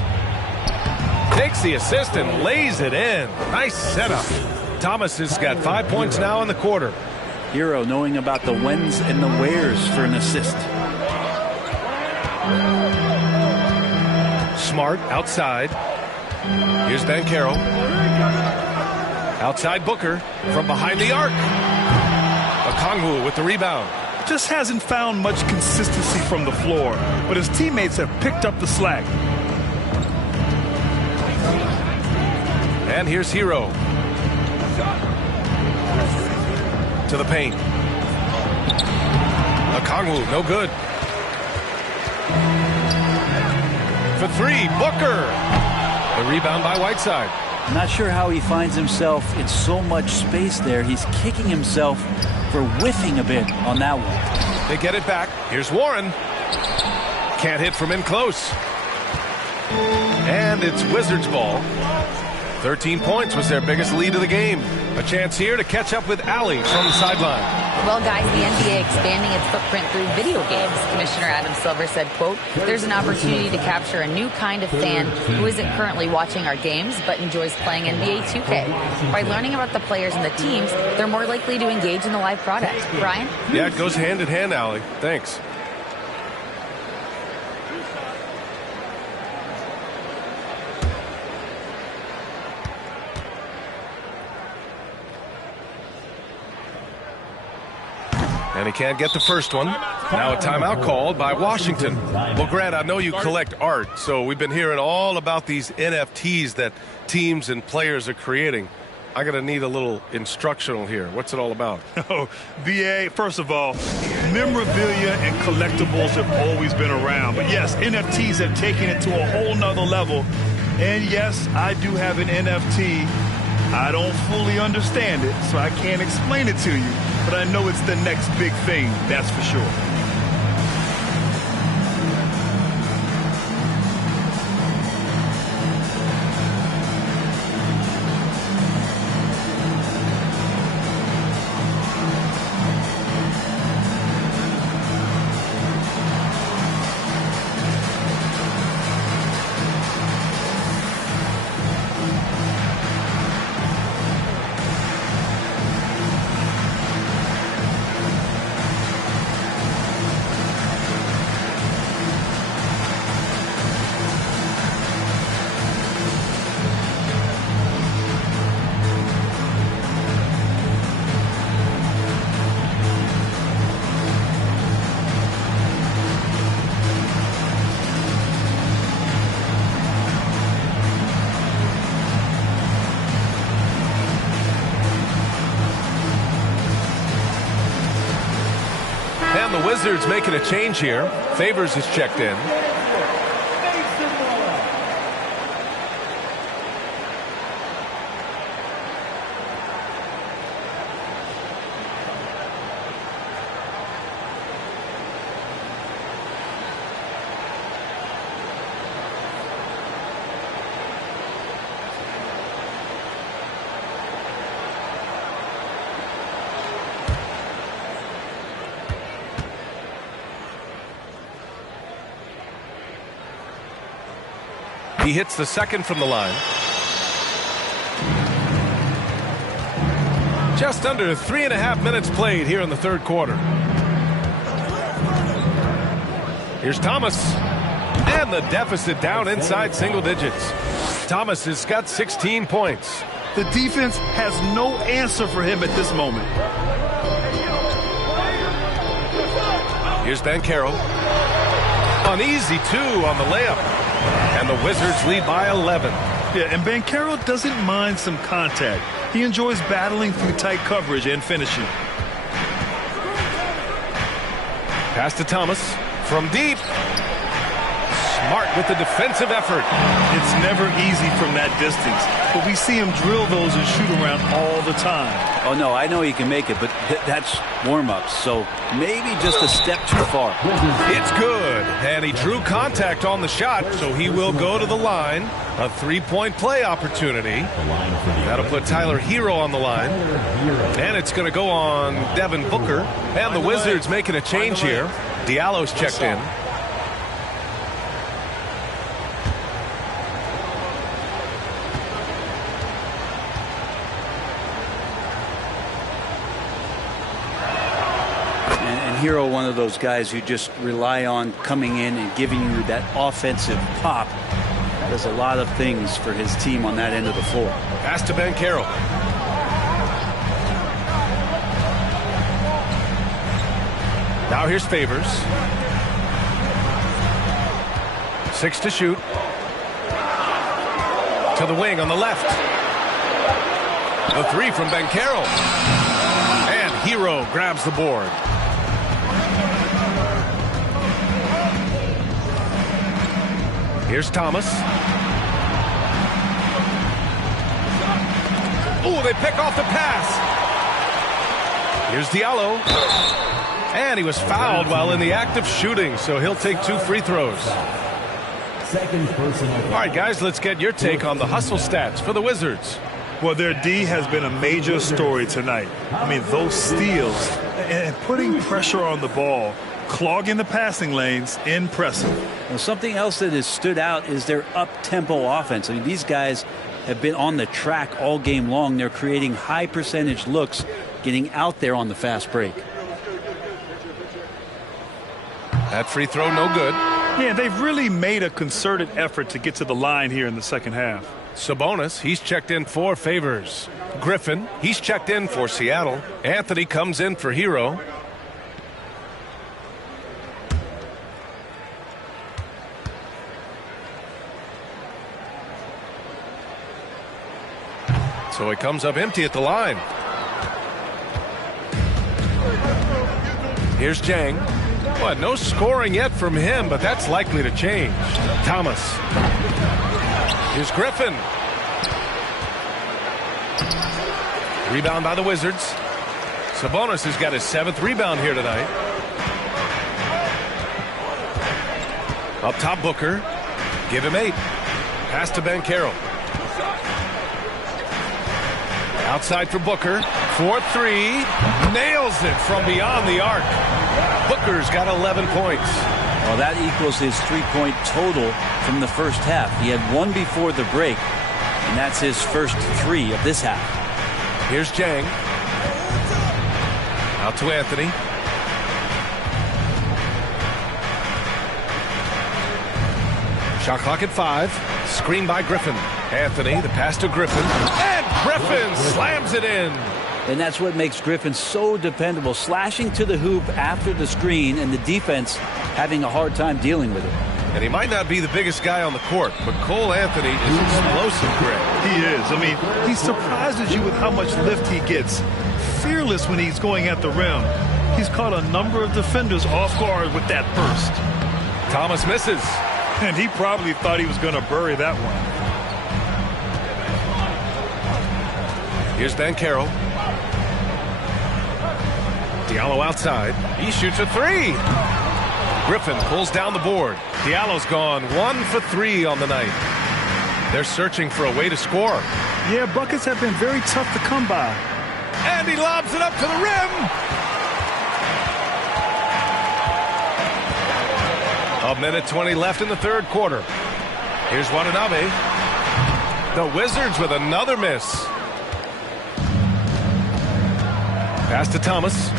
Takes the assist and lays it in. Nice setup. Thomas has got 5 points now in the quarter. Hero knowing about the whens and the wheres for an assist. Smart outside. Here's Banchero. Outside Booker from behind the arc. Okongwu with the rebound. Just hasn't found much consistency from the floor, but his teammates have picked up the slack. And here's Hero. To the paint. Okongwu, no good. For three, Booker. The rebound by Whiteside. Not sure how he finds himself in so much space there. He's kicking himself for whiffing a bit on that one. They get it back. Here's Warren. Can't hit from in close. And it's Wizards ball. 13 points was their biggest lead of the game. A chance here to catch up with Allie from the sideline. Well, guys, the NBA expanding its footprint through video games. Commissioner Adam Silver said, quote, there's an opportunity to capture a new kind of fan who isn't currently watching our games but enjoys playing NBA 2K. By learning about the players and the teams, they're more likely to engage in the live product. Brian? Yeah, it goes hand in hand, Allie. Thanks. And he can't get the first one. Now a timeout called by Washington. Well, Grant, I know you collect art, so we've been hearing all about these NFTs that teams and players are creating. I'm going to need a little instructional here. What's it all about? Oh, BA, first of all, memorabilia and collectibles have always been around. But yes, NFTs have taken it to a whole nother level. And yes, I do have an NFT. I don't fully understand it, so I can't explain it to you. But I know it's the next big thing, that's for sure. The Wizards making a change here. Favors is checked in. He hits the second from the line. Just under 3.5 minutes played here in the third quarter. Here's Thomas. And the deficit down inside single digits. Thomas has got 16 points. The defense has no answer for him at this moment. Here's Banchero. An easy two on the layup. And the Wizards lead by 11. Yeah, and Banchero doesn't mind some contact. He enjoys battling through tight coverage and finishing. Pass to Thomas from deep. Smart with the defensive effort. It's never easy from that distance, but we see him drill those and shoot around all the time. Oh, no, I know he can make it, but that's warm-ups, so maybe just a step too far. It's good, and he drew contact on the shot, so he will go to the line. A three-point play opportunity. That'll put Tyler Hero on the line. And it's going to go on Devin Booker. And the Wizards making a change here. Diallo's checked in. Hero, one of those guys who just rely on coming in and giving you that offensive pop. Does a lot of things for his team on that end of the floor. Pass to Banchero. Now here's Favors. 6 to shoot. To the wing on the left. The three from Banchero. And Hero grabs the board. Here's Thomas. Oh, they pick off the pass. Here's Diallo. And he was fouled while in the act of shooting, so he'll take 2 free throws. All right, guys, let's get your take on the hustle stats for the Wizards. Well, their D has been a major story tonight. I mean, those steals And putting pressure on the ball, clogging the passing lanes, impressive. Well, something else that has stood out is their up-tempo offense. I mean, these guys have been on the track all game long. They're creating high percentage looks, getting out there on the fast break. That free throw no good. Yeah, they've really made a concerted effort to get to the line here in the second half. Sabonis, he's checked in for Favors. Griffin, he's checked in for Seattle. Anthony comes in for Hero. So he comes up empty at the line. Here's Jang. Well, no scoring yet from him, but that's likely to change. Thomas. Here's Griffin. Rebound by the Wizards. Sabonis has got his 7th rebound here tonight. Up top, Booker. Give him 8. Pass to Ben Carroll. Outside for Booker. 4-3. Nails it from beyond the arc. Booker's got 11 points. Well, that equals his 3-point total from the first half. He had 1 before the break, and that's his first 3 of this half. Here's Jang. Out to Anthony. Shot clock at 5. Screen by Griffin. Anthony, the pass to Griffin. And Griffin slams it in. And that's what makes Griffin so dependable, slashing to the hoop after the screen and the defense having a hard time dealing with it. And he might not be the biggest guy on the court, but Cole Anthony is explosive, Greg. He is. I mean, he surprises you with how much lift he gets. Fearless when he's going at the rim. He's caught a number of defenders off guard with that burst. Thomas misses. And he probably thought he was going to bury that one. Here's Ben Carroll. Diallo outside. He shoots a 3. Griffin pulls down the board. Diallo's gone 1 for 3 on the night. They're searching for a way to score. Yeah, buckets have been very tough to come by. And he lobs it up to the rim. A minute 20 left in the third quarter. Here's Watanabe. The Wizards with another miss. Pass to Thomas.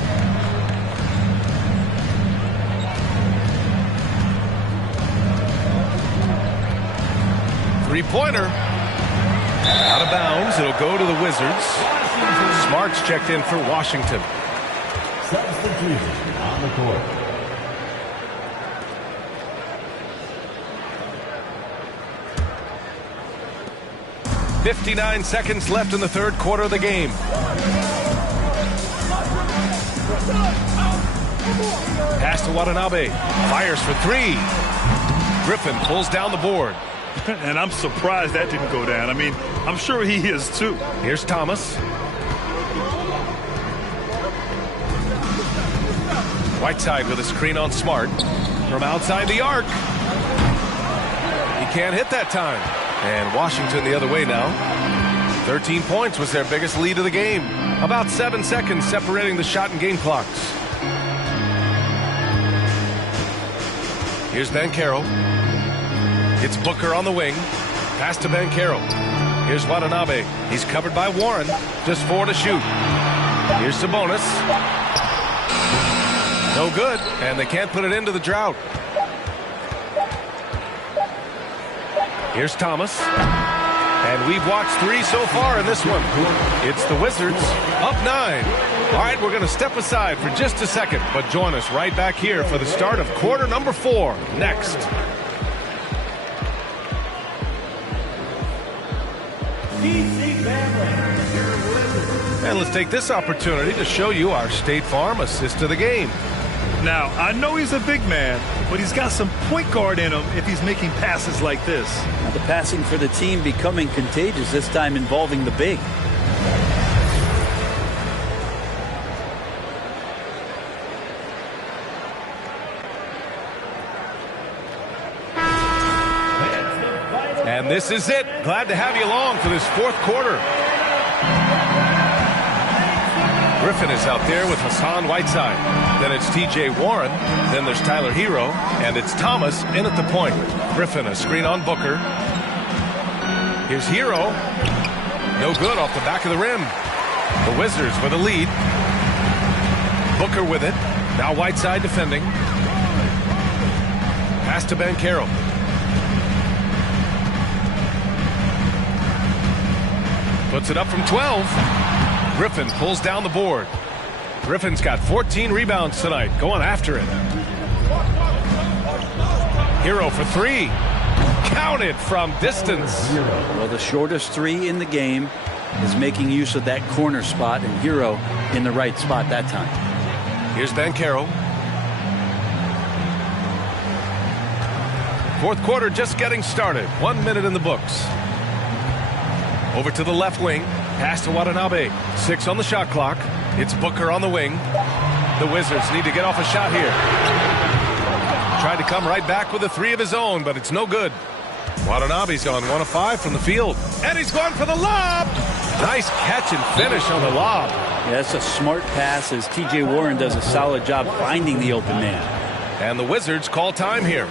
Three-pointer. Out of bounds. It'll go to the Wizards. Smart's checked in for Washington. Substitution on the court. .59 seconds left in the third quarter of the game. Pass to Watanabe. Fires for 3. Griffin pulls down the board. And I'm surprised that didn't go down. I mean, I'm sure he is too. Here's Thomas. Whiteside with a screen on Smart. From outside the arc. He can't hit that time. And Washington the other way now. 13 points was their biggest lead of the game. About 7 seconds separating the shot and game clocks. Here's Ben Carroll. It's Booker on the wing. Pass to Ben Carroll. Here's Watanabe. He's covered by Warren. Just 4 to shoot. Here's Sabonis. No good. And they can't put it into the drought. Here's Thomas. And we've watched 3 so far in this one. It's the Wizards up 9. All right, we're going to step aside for just a second, but join us right back here for the start of quarter number 4 next. And let's take this opportunity to show you our State Farm assist to the game. Now, I know he's a big man, but he's got some point guard in him if he's making passes like this. Now the passing for the team becoming contagious, this time involving the big. And this is it. Glad to have you along for this fourth quarter. Griffin is out there with Hassan Whiteside. Then it's T.J. Warren. Then there's Tyler Hero. And it's Thomas in at the point. Griffin, a screen on Booker. Here's Hero. No good off the back of the rim. The Wizards with a lead. Booker with it. Now Whiteside defending. Pass to Banchero. Puts it up from 12. Griffin pulls down the board. Griffin's got 14 rebounds tonight. Going after it. Hero for three. Counted from distance. Well, the shortest three in the game is making use of that corner spot, and Hero in the right spot that time. Here's Banchero. Fourth quarter just getting started. 1 minute in the books. Over to the left wing. Pass to Watanabe. 6 on the shot clock. It's Booker on the wing. The Wizards need to get off a shot here. Tried to come right back with a three of his own, but it's no good. Watanabe's gone 1 of 5 from the field. And he's gone for the lob. Nice catch and finish on the lob. Yeah, that's a smart pass as T.J. Warren does a solid job finding the open man. And the Wizards call time here.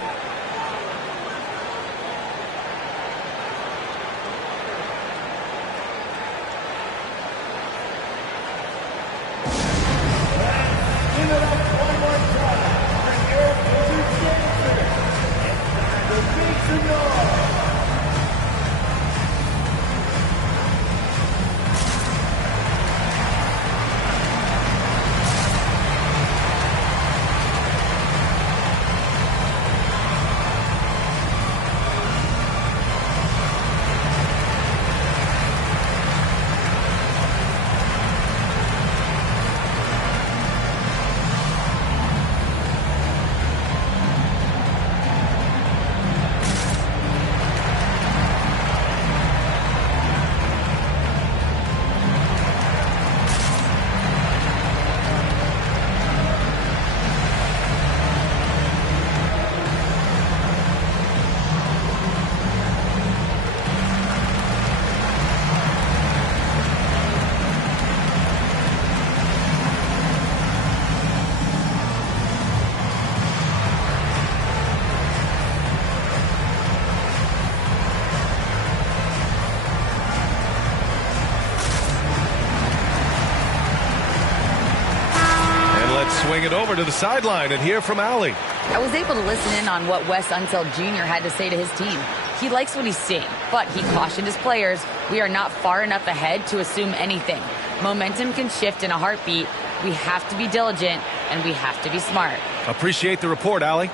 Swing it over to the sideline and hear from Allie. I was able to listen in on what Wes Unseld Jr. had to say to his team. He likes what he's seeing, but he cautioned his players, we are not far enough ahead to assume anything. Momentum can shift in a heartbeat. We have to be diligent, and we have to be smart. Appreciate the report, Allie.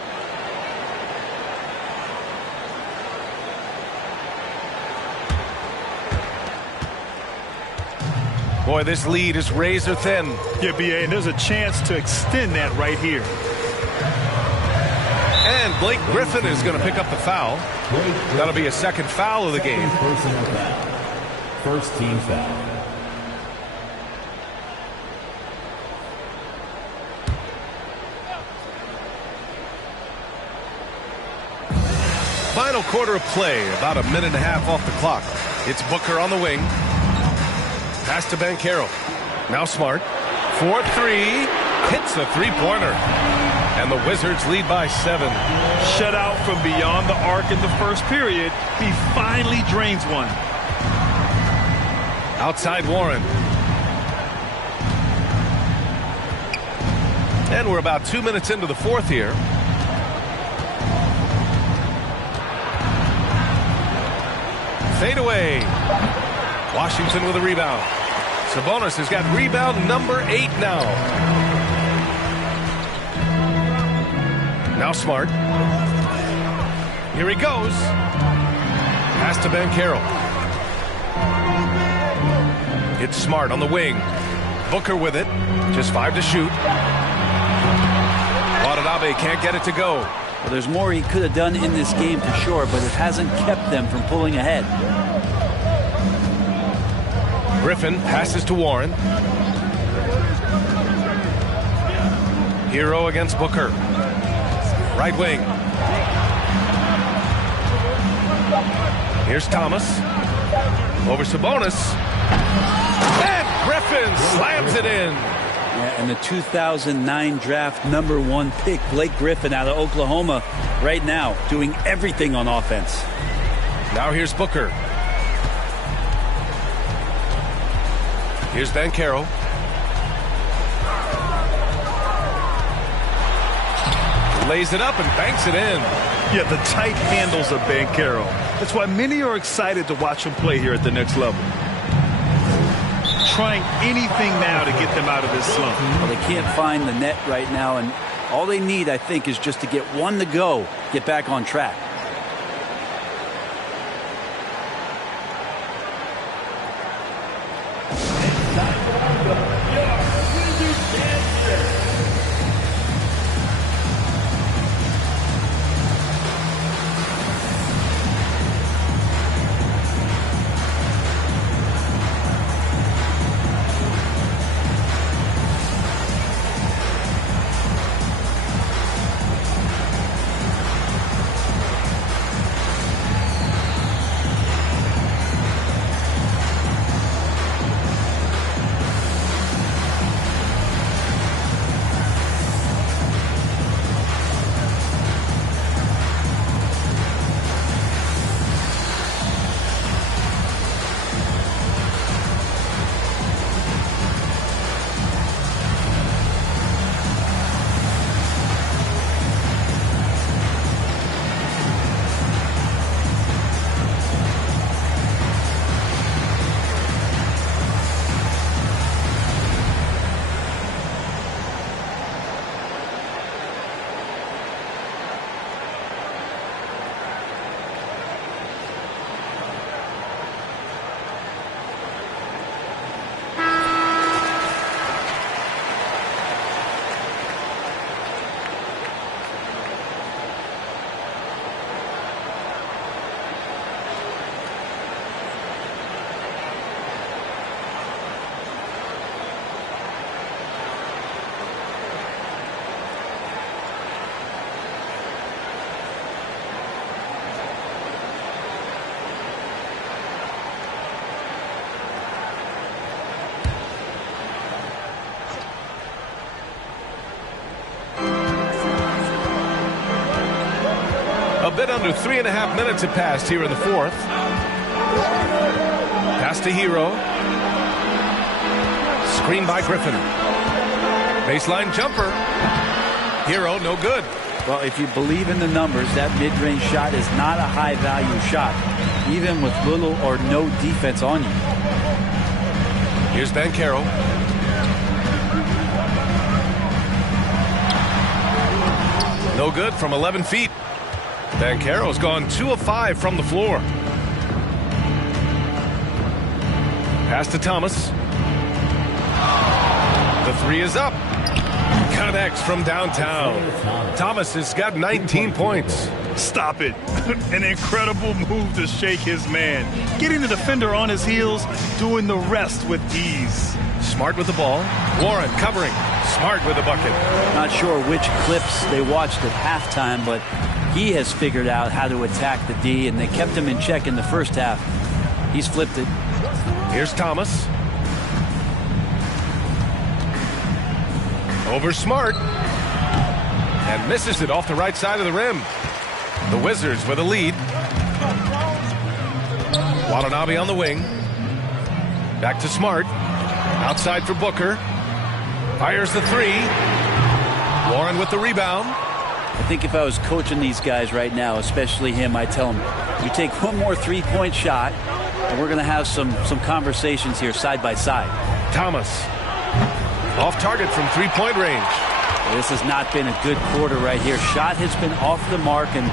Boy, this lead is razor thin. Yeah, B.A., and there's a chance to extend that right here. And Blake Griffin is going to pick up the foul. That'll be a second foul of the game. Personal foul. First team foul. Final quarter of play, about a minute and a half off the clock. It's Booker on the wing. Pass to Banchero. Now Smart. 4-3. Hits a three-pointer. And the Wizards lead by 7. Shut out from beyond the arc in the first period. He finally drains one. Outside Warren. And we're about 2 minutes into the fourth here. Fade away. Washington with a rebound. Sabonis has got rebound number 8 now. Now Smart. Here he goes. Pass to Banchero. It's Smart on the wing. Booker with it. Just 5 to shoot. Watanabe can't get it to go. Well, there's more he could have done in this game for sure, but it hasn't kept them from pulling ahead. Griffin passes to Warren. Hero against Booker. Right wing. Here's Thomas. Over Sabonis. And Griffin slams it in. Yeah, and the 2009 draft #1 pick, Blake Griffin out of Oklahoma, right now doing everything on offense. Now here's Booker. Here's Banchero. Lays it up and banks it in. Yeah, the tight handles of Banchero. That's why many are excited to watch him play here at the next level. Trying anything now to get them out of this slump. Well, they can't find the net right now, and all they need, I think, is just to get one to go, get back on track. A bit under 3.5 minutes have passed here in the fourth. Pass to Hero. Screen by Griffin. Baseline jumper. Hero, no good. Well, if you believe in the numbers, that mid-range shot is not a high-value shot, even with little or no defense on you. Here's Banchero. No good from 11 feet. Banchero's gone 2 of 5 from the floor. Pass to Thomas. The three is up. Connects from downtown. Thomas has got 19 points. Stop it. An incredible move to shake his man. Getting the defender on his heels, doing the rest with ease. Smart with the ball. Warren covering. Smart with the bucket. Not sure which clips they watched at halftime, but he has figured out how to attack the D, and they kept him in check in the first half. He's flipped it. Here's Thomas. Over Smart. And misses it off the right side of the rim. The Wizards with a lead. Watanabe on the wing. Back to Smart. Outside for Booker. Fires the three. Warren with the rebound. I think if I was coaching these guys right now, especially him, I'd tell him, you take one more three-point shot, and we're going to have some conversations here side by side. Thomas. Off target from three-point range. Well, this has not been a good quarter right here. Shot has been off the mark, and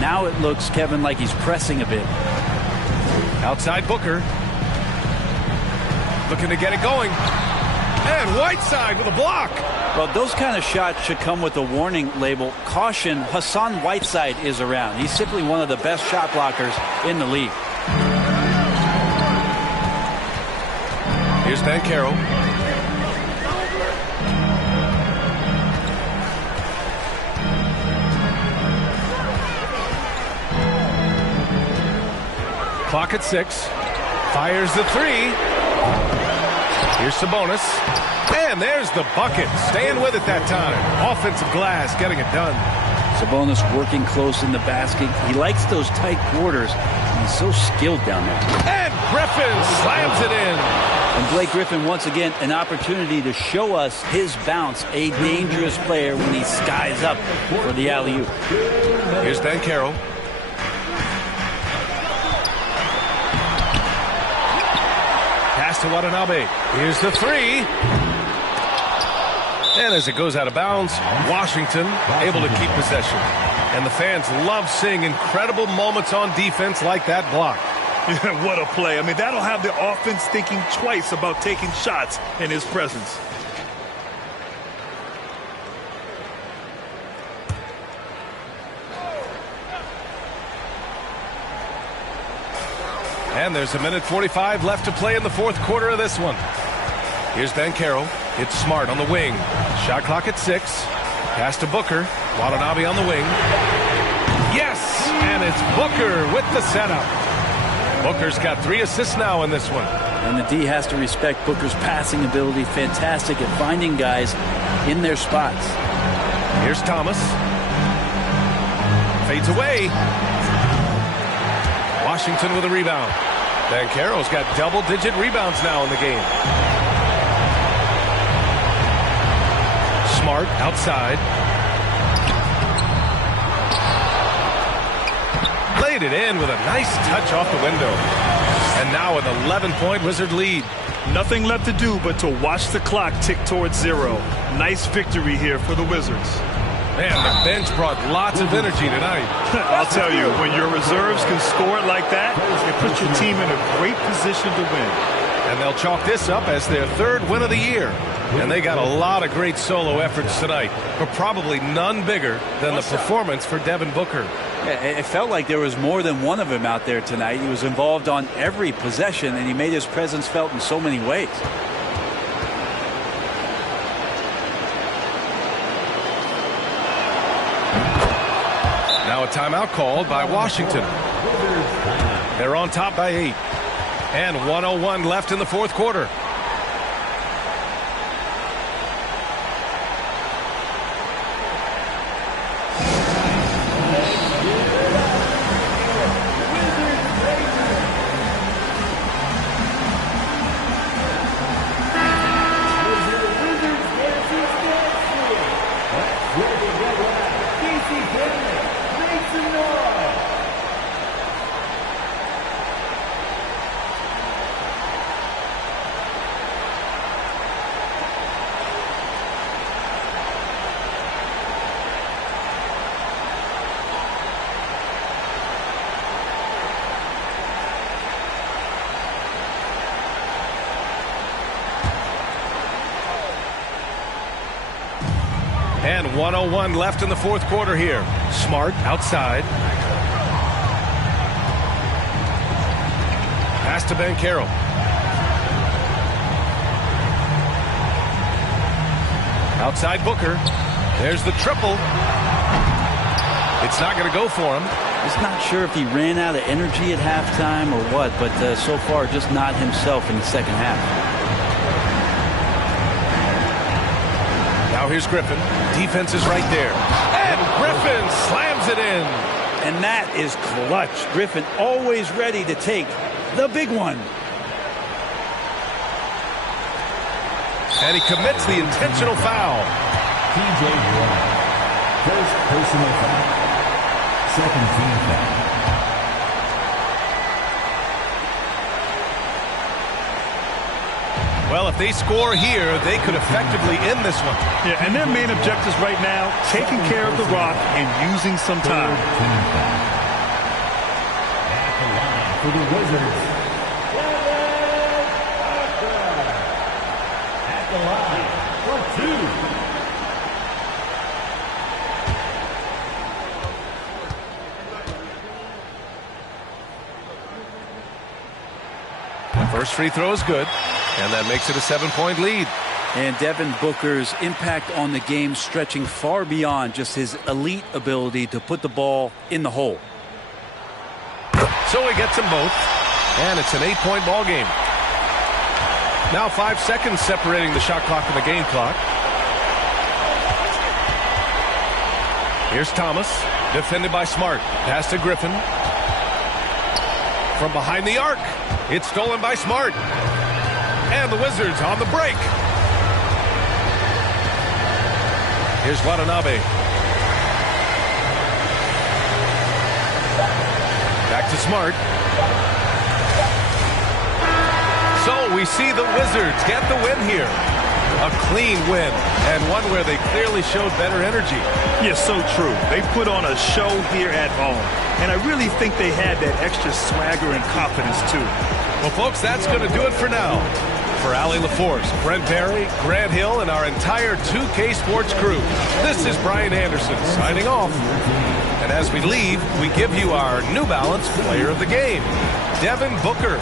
now it looks, Kevin, like he's pressing a bit. Outside Booker. Looking to get it going. And Whiteside with a block. Well, those kind of shots should come with a warning label. Caution, Hassan Whiteside is around. He's simply one of the best shot blockers in the league. Here's Banchero. Clock at 6. Fires the three. Here's Sabonis. And there's the bucket. Staying with it that time. Offensive glass getting it done. Sabonis working close in the basket. He likes those tight quarters. And he's so skilled down there. And Griffin slams it in. And Blake Griffin, once again, an opportunity to show us his bounce. A dangerous player when he skies up for the alley-oop. Here's Banchero. Pass to Watanabe. Here's the three. And as it goes out of bounds, Washington able to keep possession. And the fans love seeing incredible moments on defense like that block. What a play. I mean, that'll have the offense thinking twice about taking shots in his presence. And there's a minute 45 left to play in the fourth quarter of this one. Here's Banchero. It's Smart on the wing. Shot clock at 6. Pass to Booker. Watanabe on the wing. Yes! And it's Booker with the setup. Booker's got 3 assists now in this one. And the D has to respect Booker's passing ability. Fantastic at finding guys in their spots. Here's Thomas. Fades away. Washington with a rebound. Banchero's got double-digit rebounds now in the game. Smart outside. Laid it in with a nice touch off the window. And now an 11-point Wizard lead. Nothing left to do but to watch the clock tick towards 0. Nice victory here for the Wizards. Man, the bench brought lots of energy tonight. I'll tell you, when your reserves can score it like that, it puts your team in a great position to win. And they'll chalk this up as their 3rd win of the year. And they got a lot of great solo efforts tonight, but probably none bigger than the performance for Devin Booker. It felt like there was more than one of him out there tonight. He was involved on every possession, and he made his presence felt in so many ways. Now a timeout called by Washington. They're on top by 8. And 1:01 left in the fourth quarter. And 1:01 left in the fourth quarter here. Smart outside. Pass to Banchero. Outside Booker. There's the triple. It's not going to go for him. Just not sure if he ran out of energy at halftime or what, but so far just not himself in the second half. Now here's Griffin. Defense is right there. And Griffin slams it in. And that is clutch. Griffin always ready to take the big one. And he commits the intentional foul. TJ Warren. First personal foul. Second team foul. Well, if they score here, they could effectively end this one. Yeah, and their main objectives right now, taking care of the rock and using some time. At the line for the Wizards. At the line for 2. First free throw is good. And that makes it a 7-point lead. And Devin Booker's impact on the game stretching far beyond just his elite ability to put the ball in the hole. So he gets them both. And it's an 8-point ball game. Now 5 seconds separating the shot clock and the game clock. Here's Thomas, defended by Smart. Pass to Griffin. From behind the arc. It's stolen by Smart. And the Wizards on the break. Here's Watanabe. Back to Smart. So we see the Wizards get the win here. A clean win, and one where they clearly showed better energy. Yes, so true. They put on a show here at home, and I really think they had that extra swagger and confidence, too. Well, folks, that's going to do it for now. For Allie LaForce, Brent Barry, Grant Hill, and our entire 2K Sports crew, this is Brian Anderson signing off. And as we leave, we give you our New Balance Player of the Game, Devin Booker.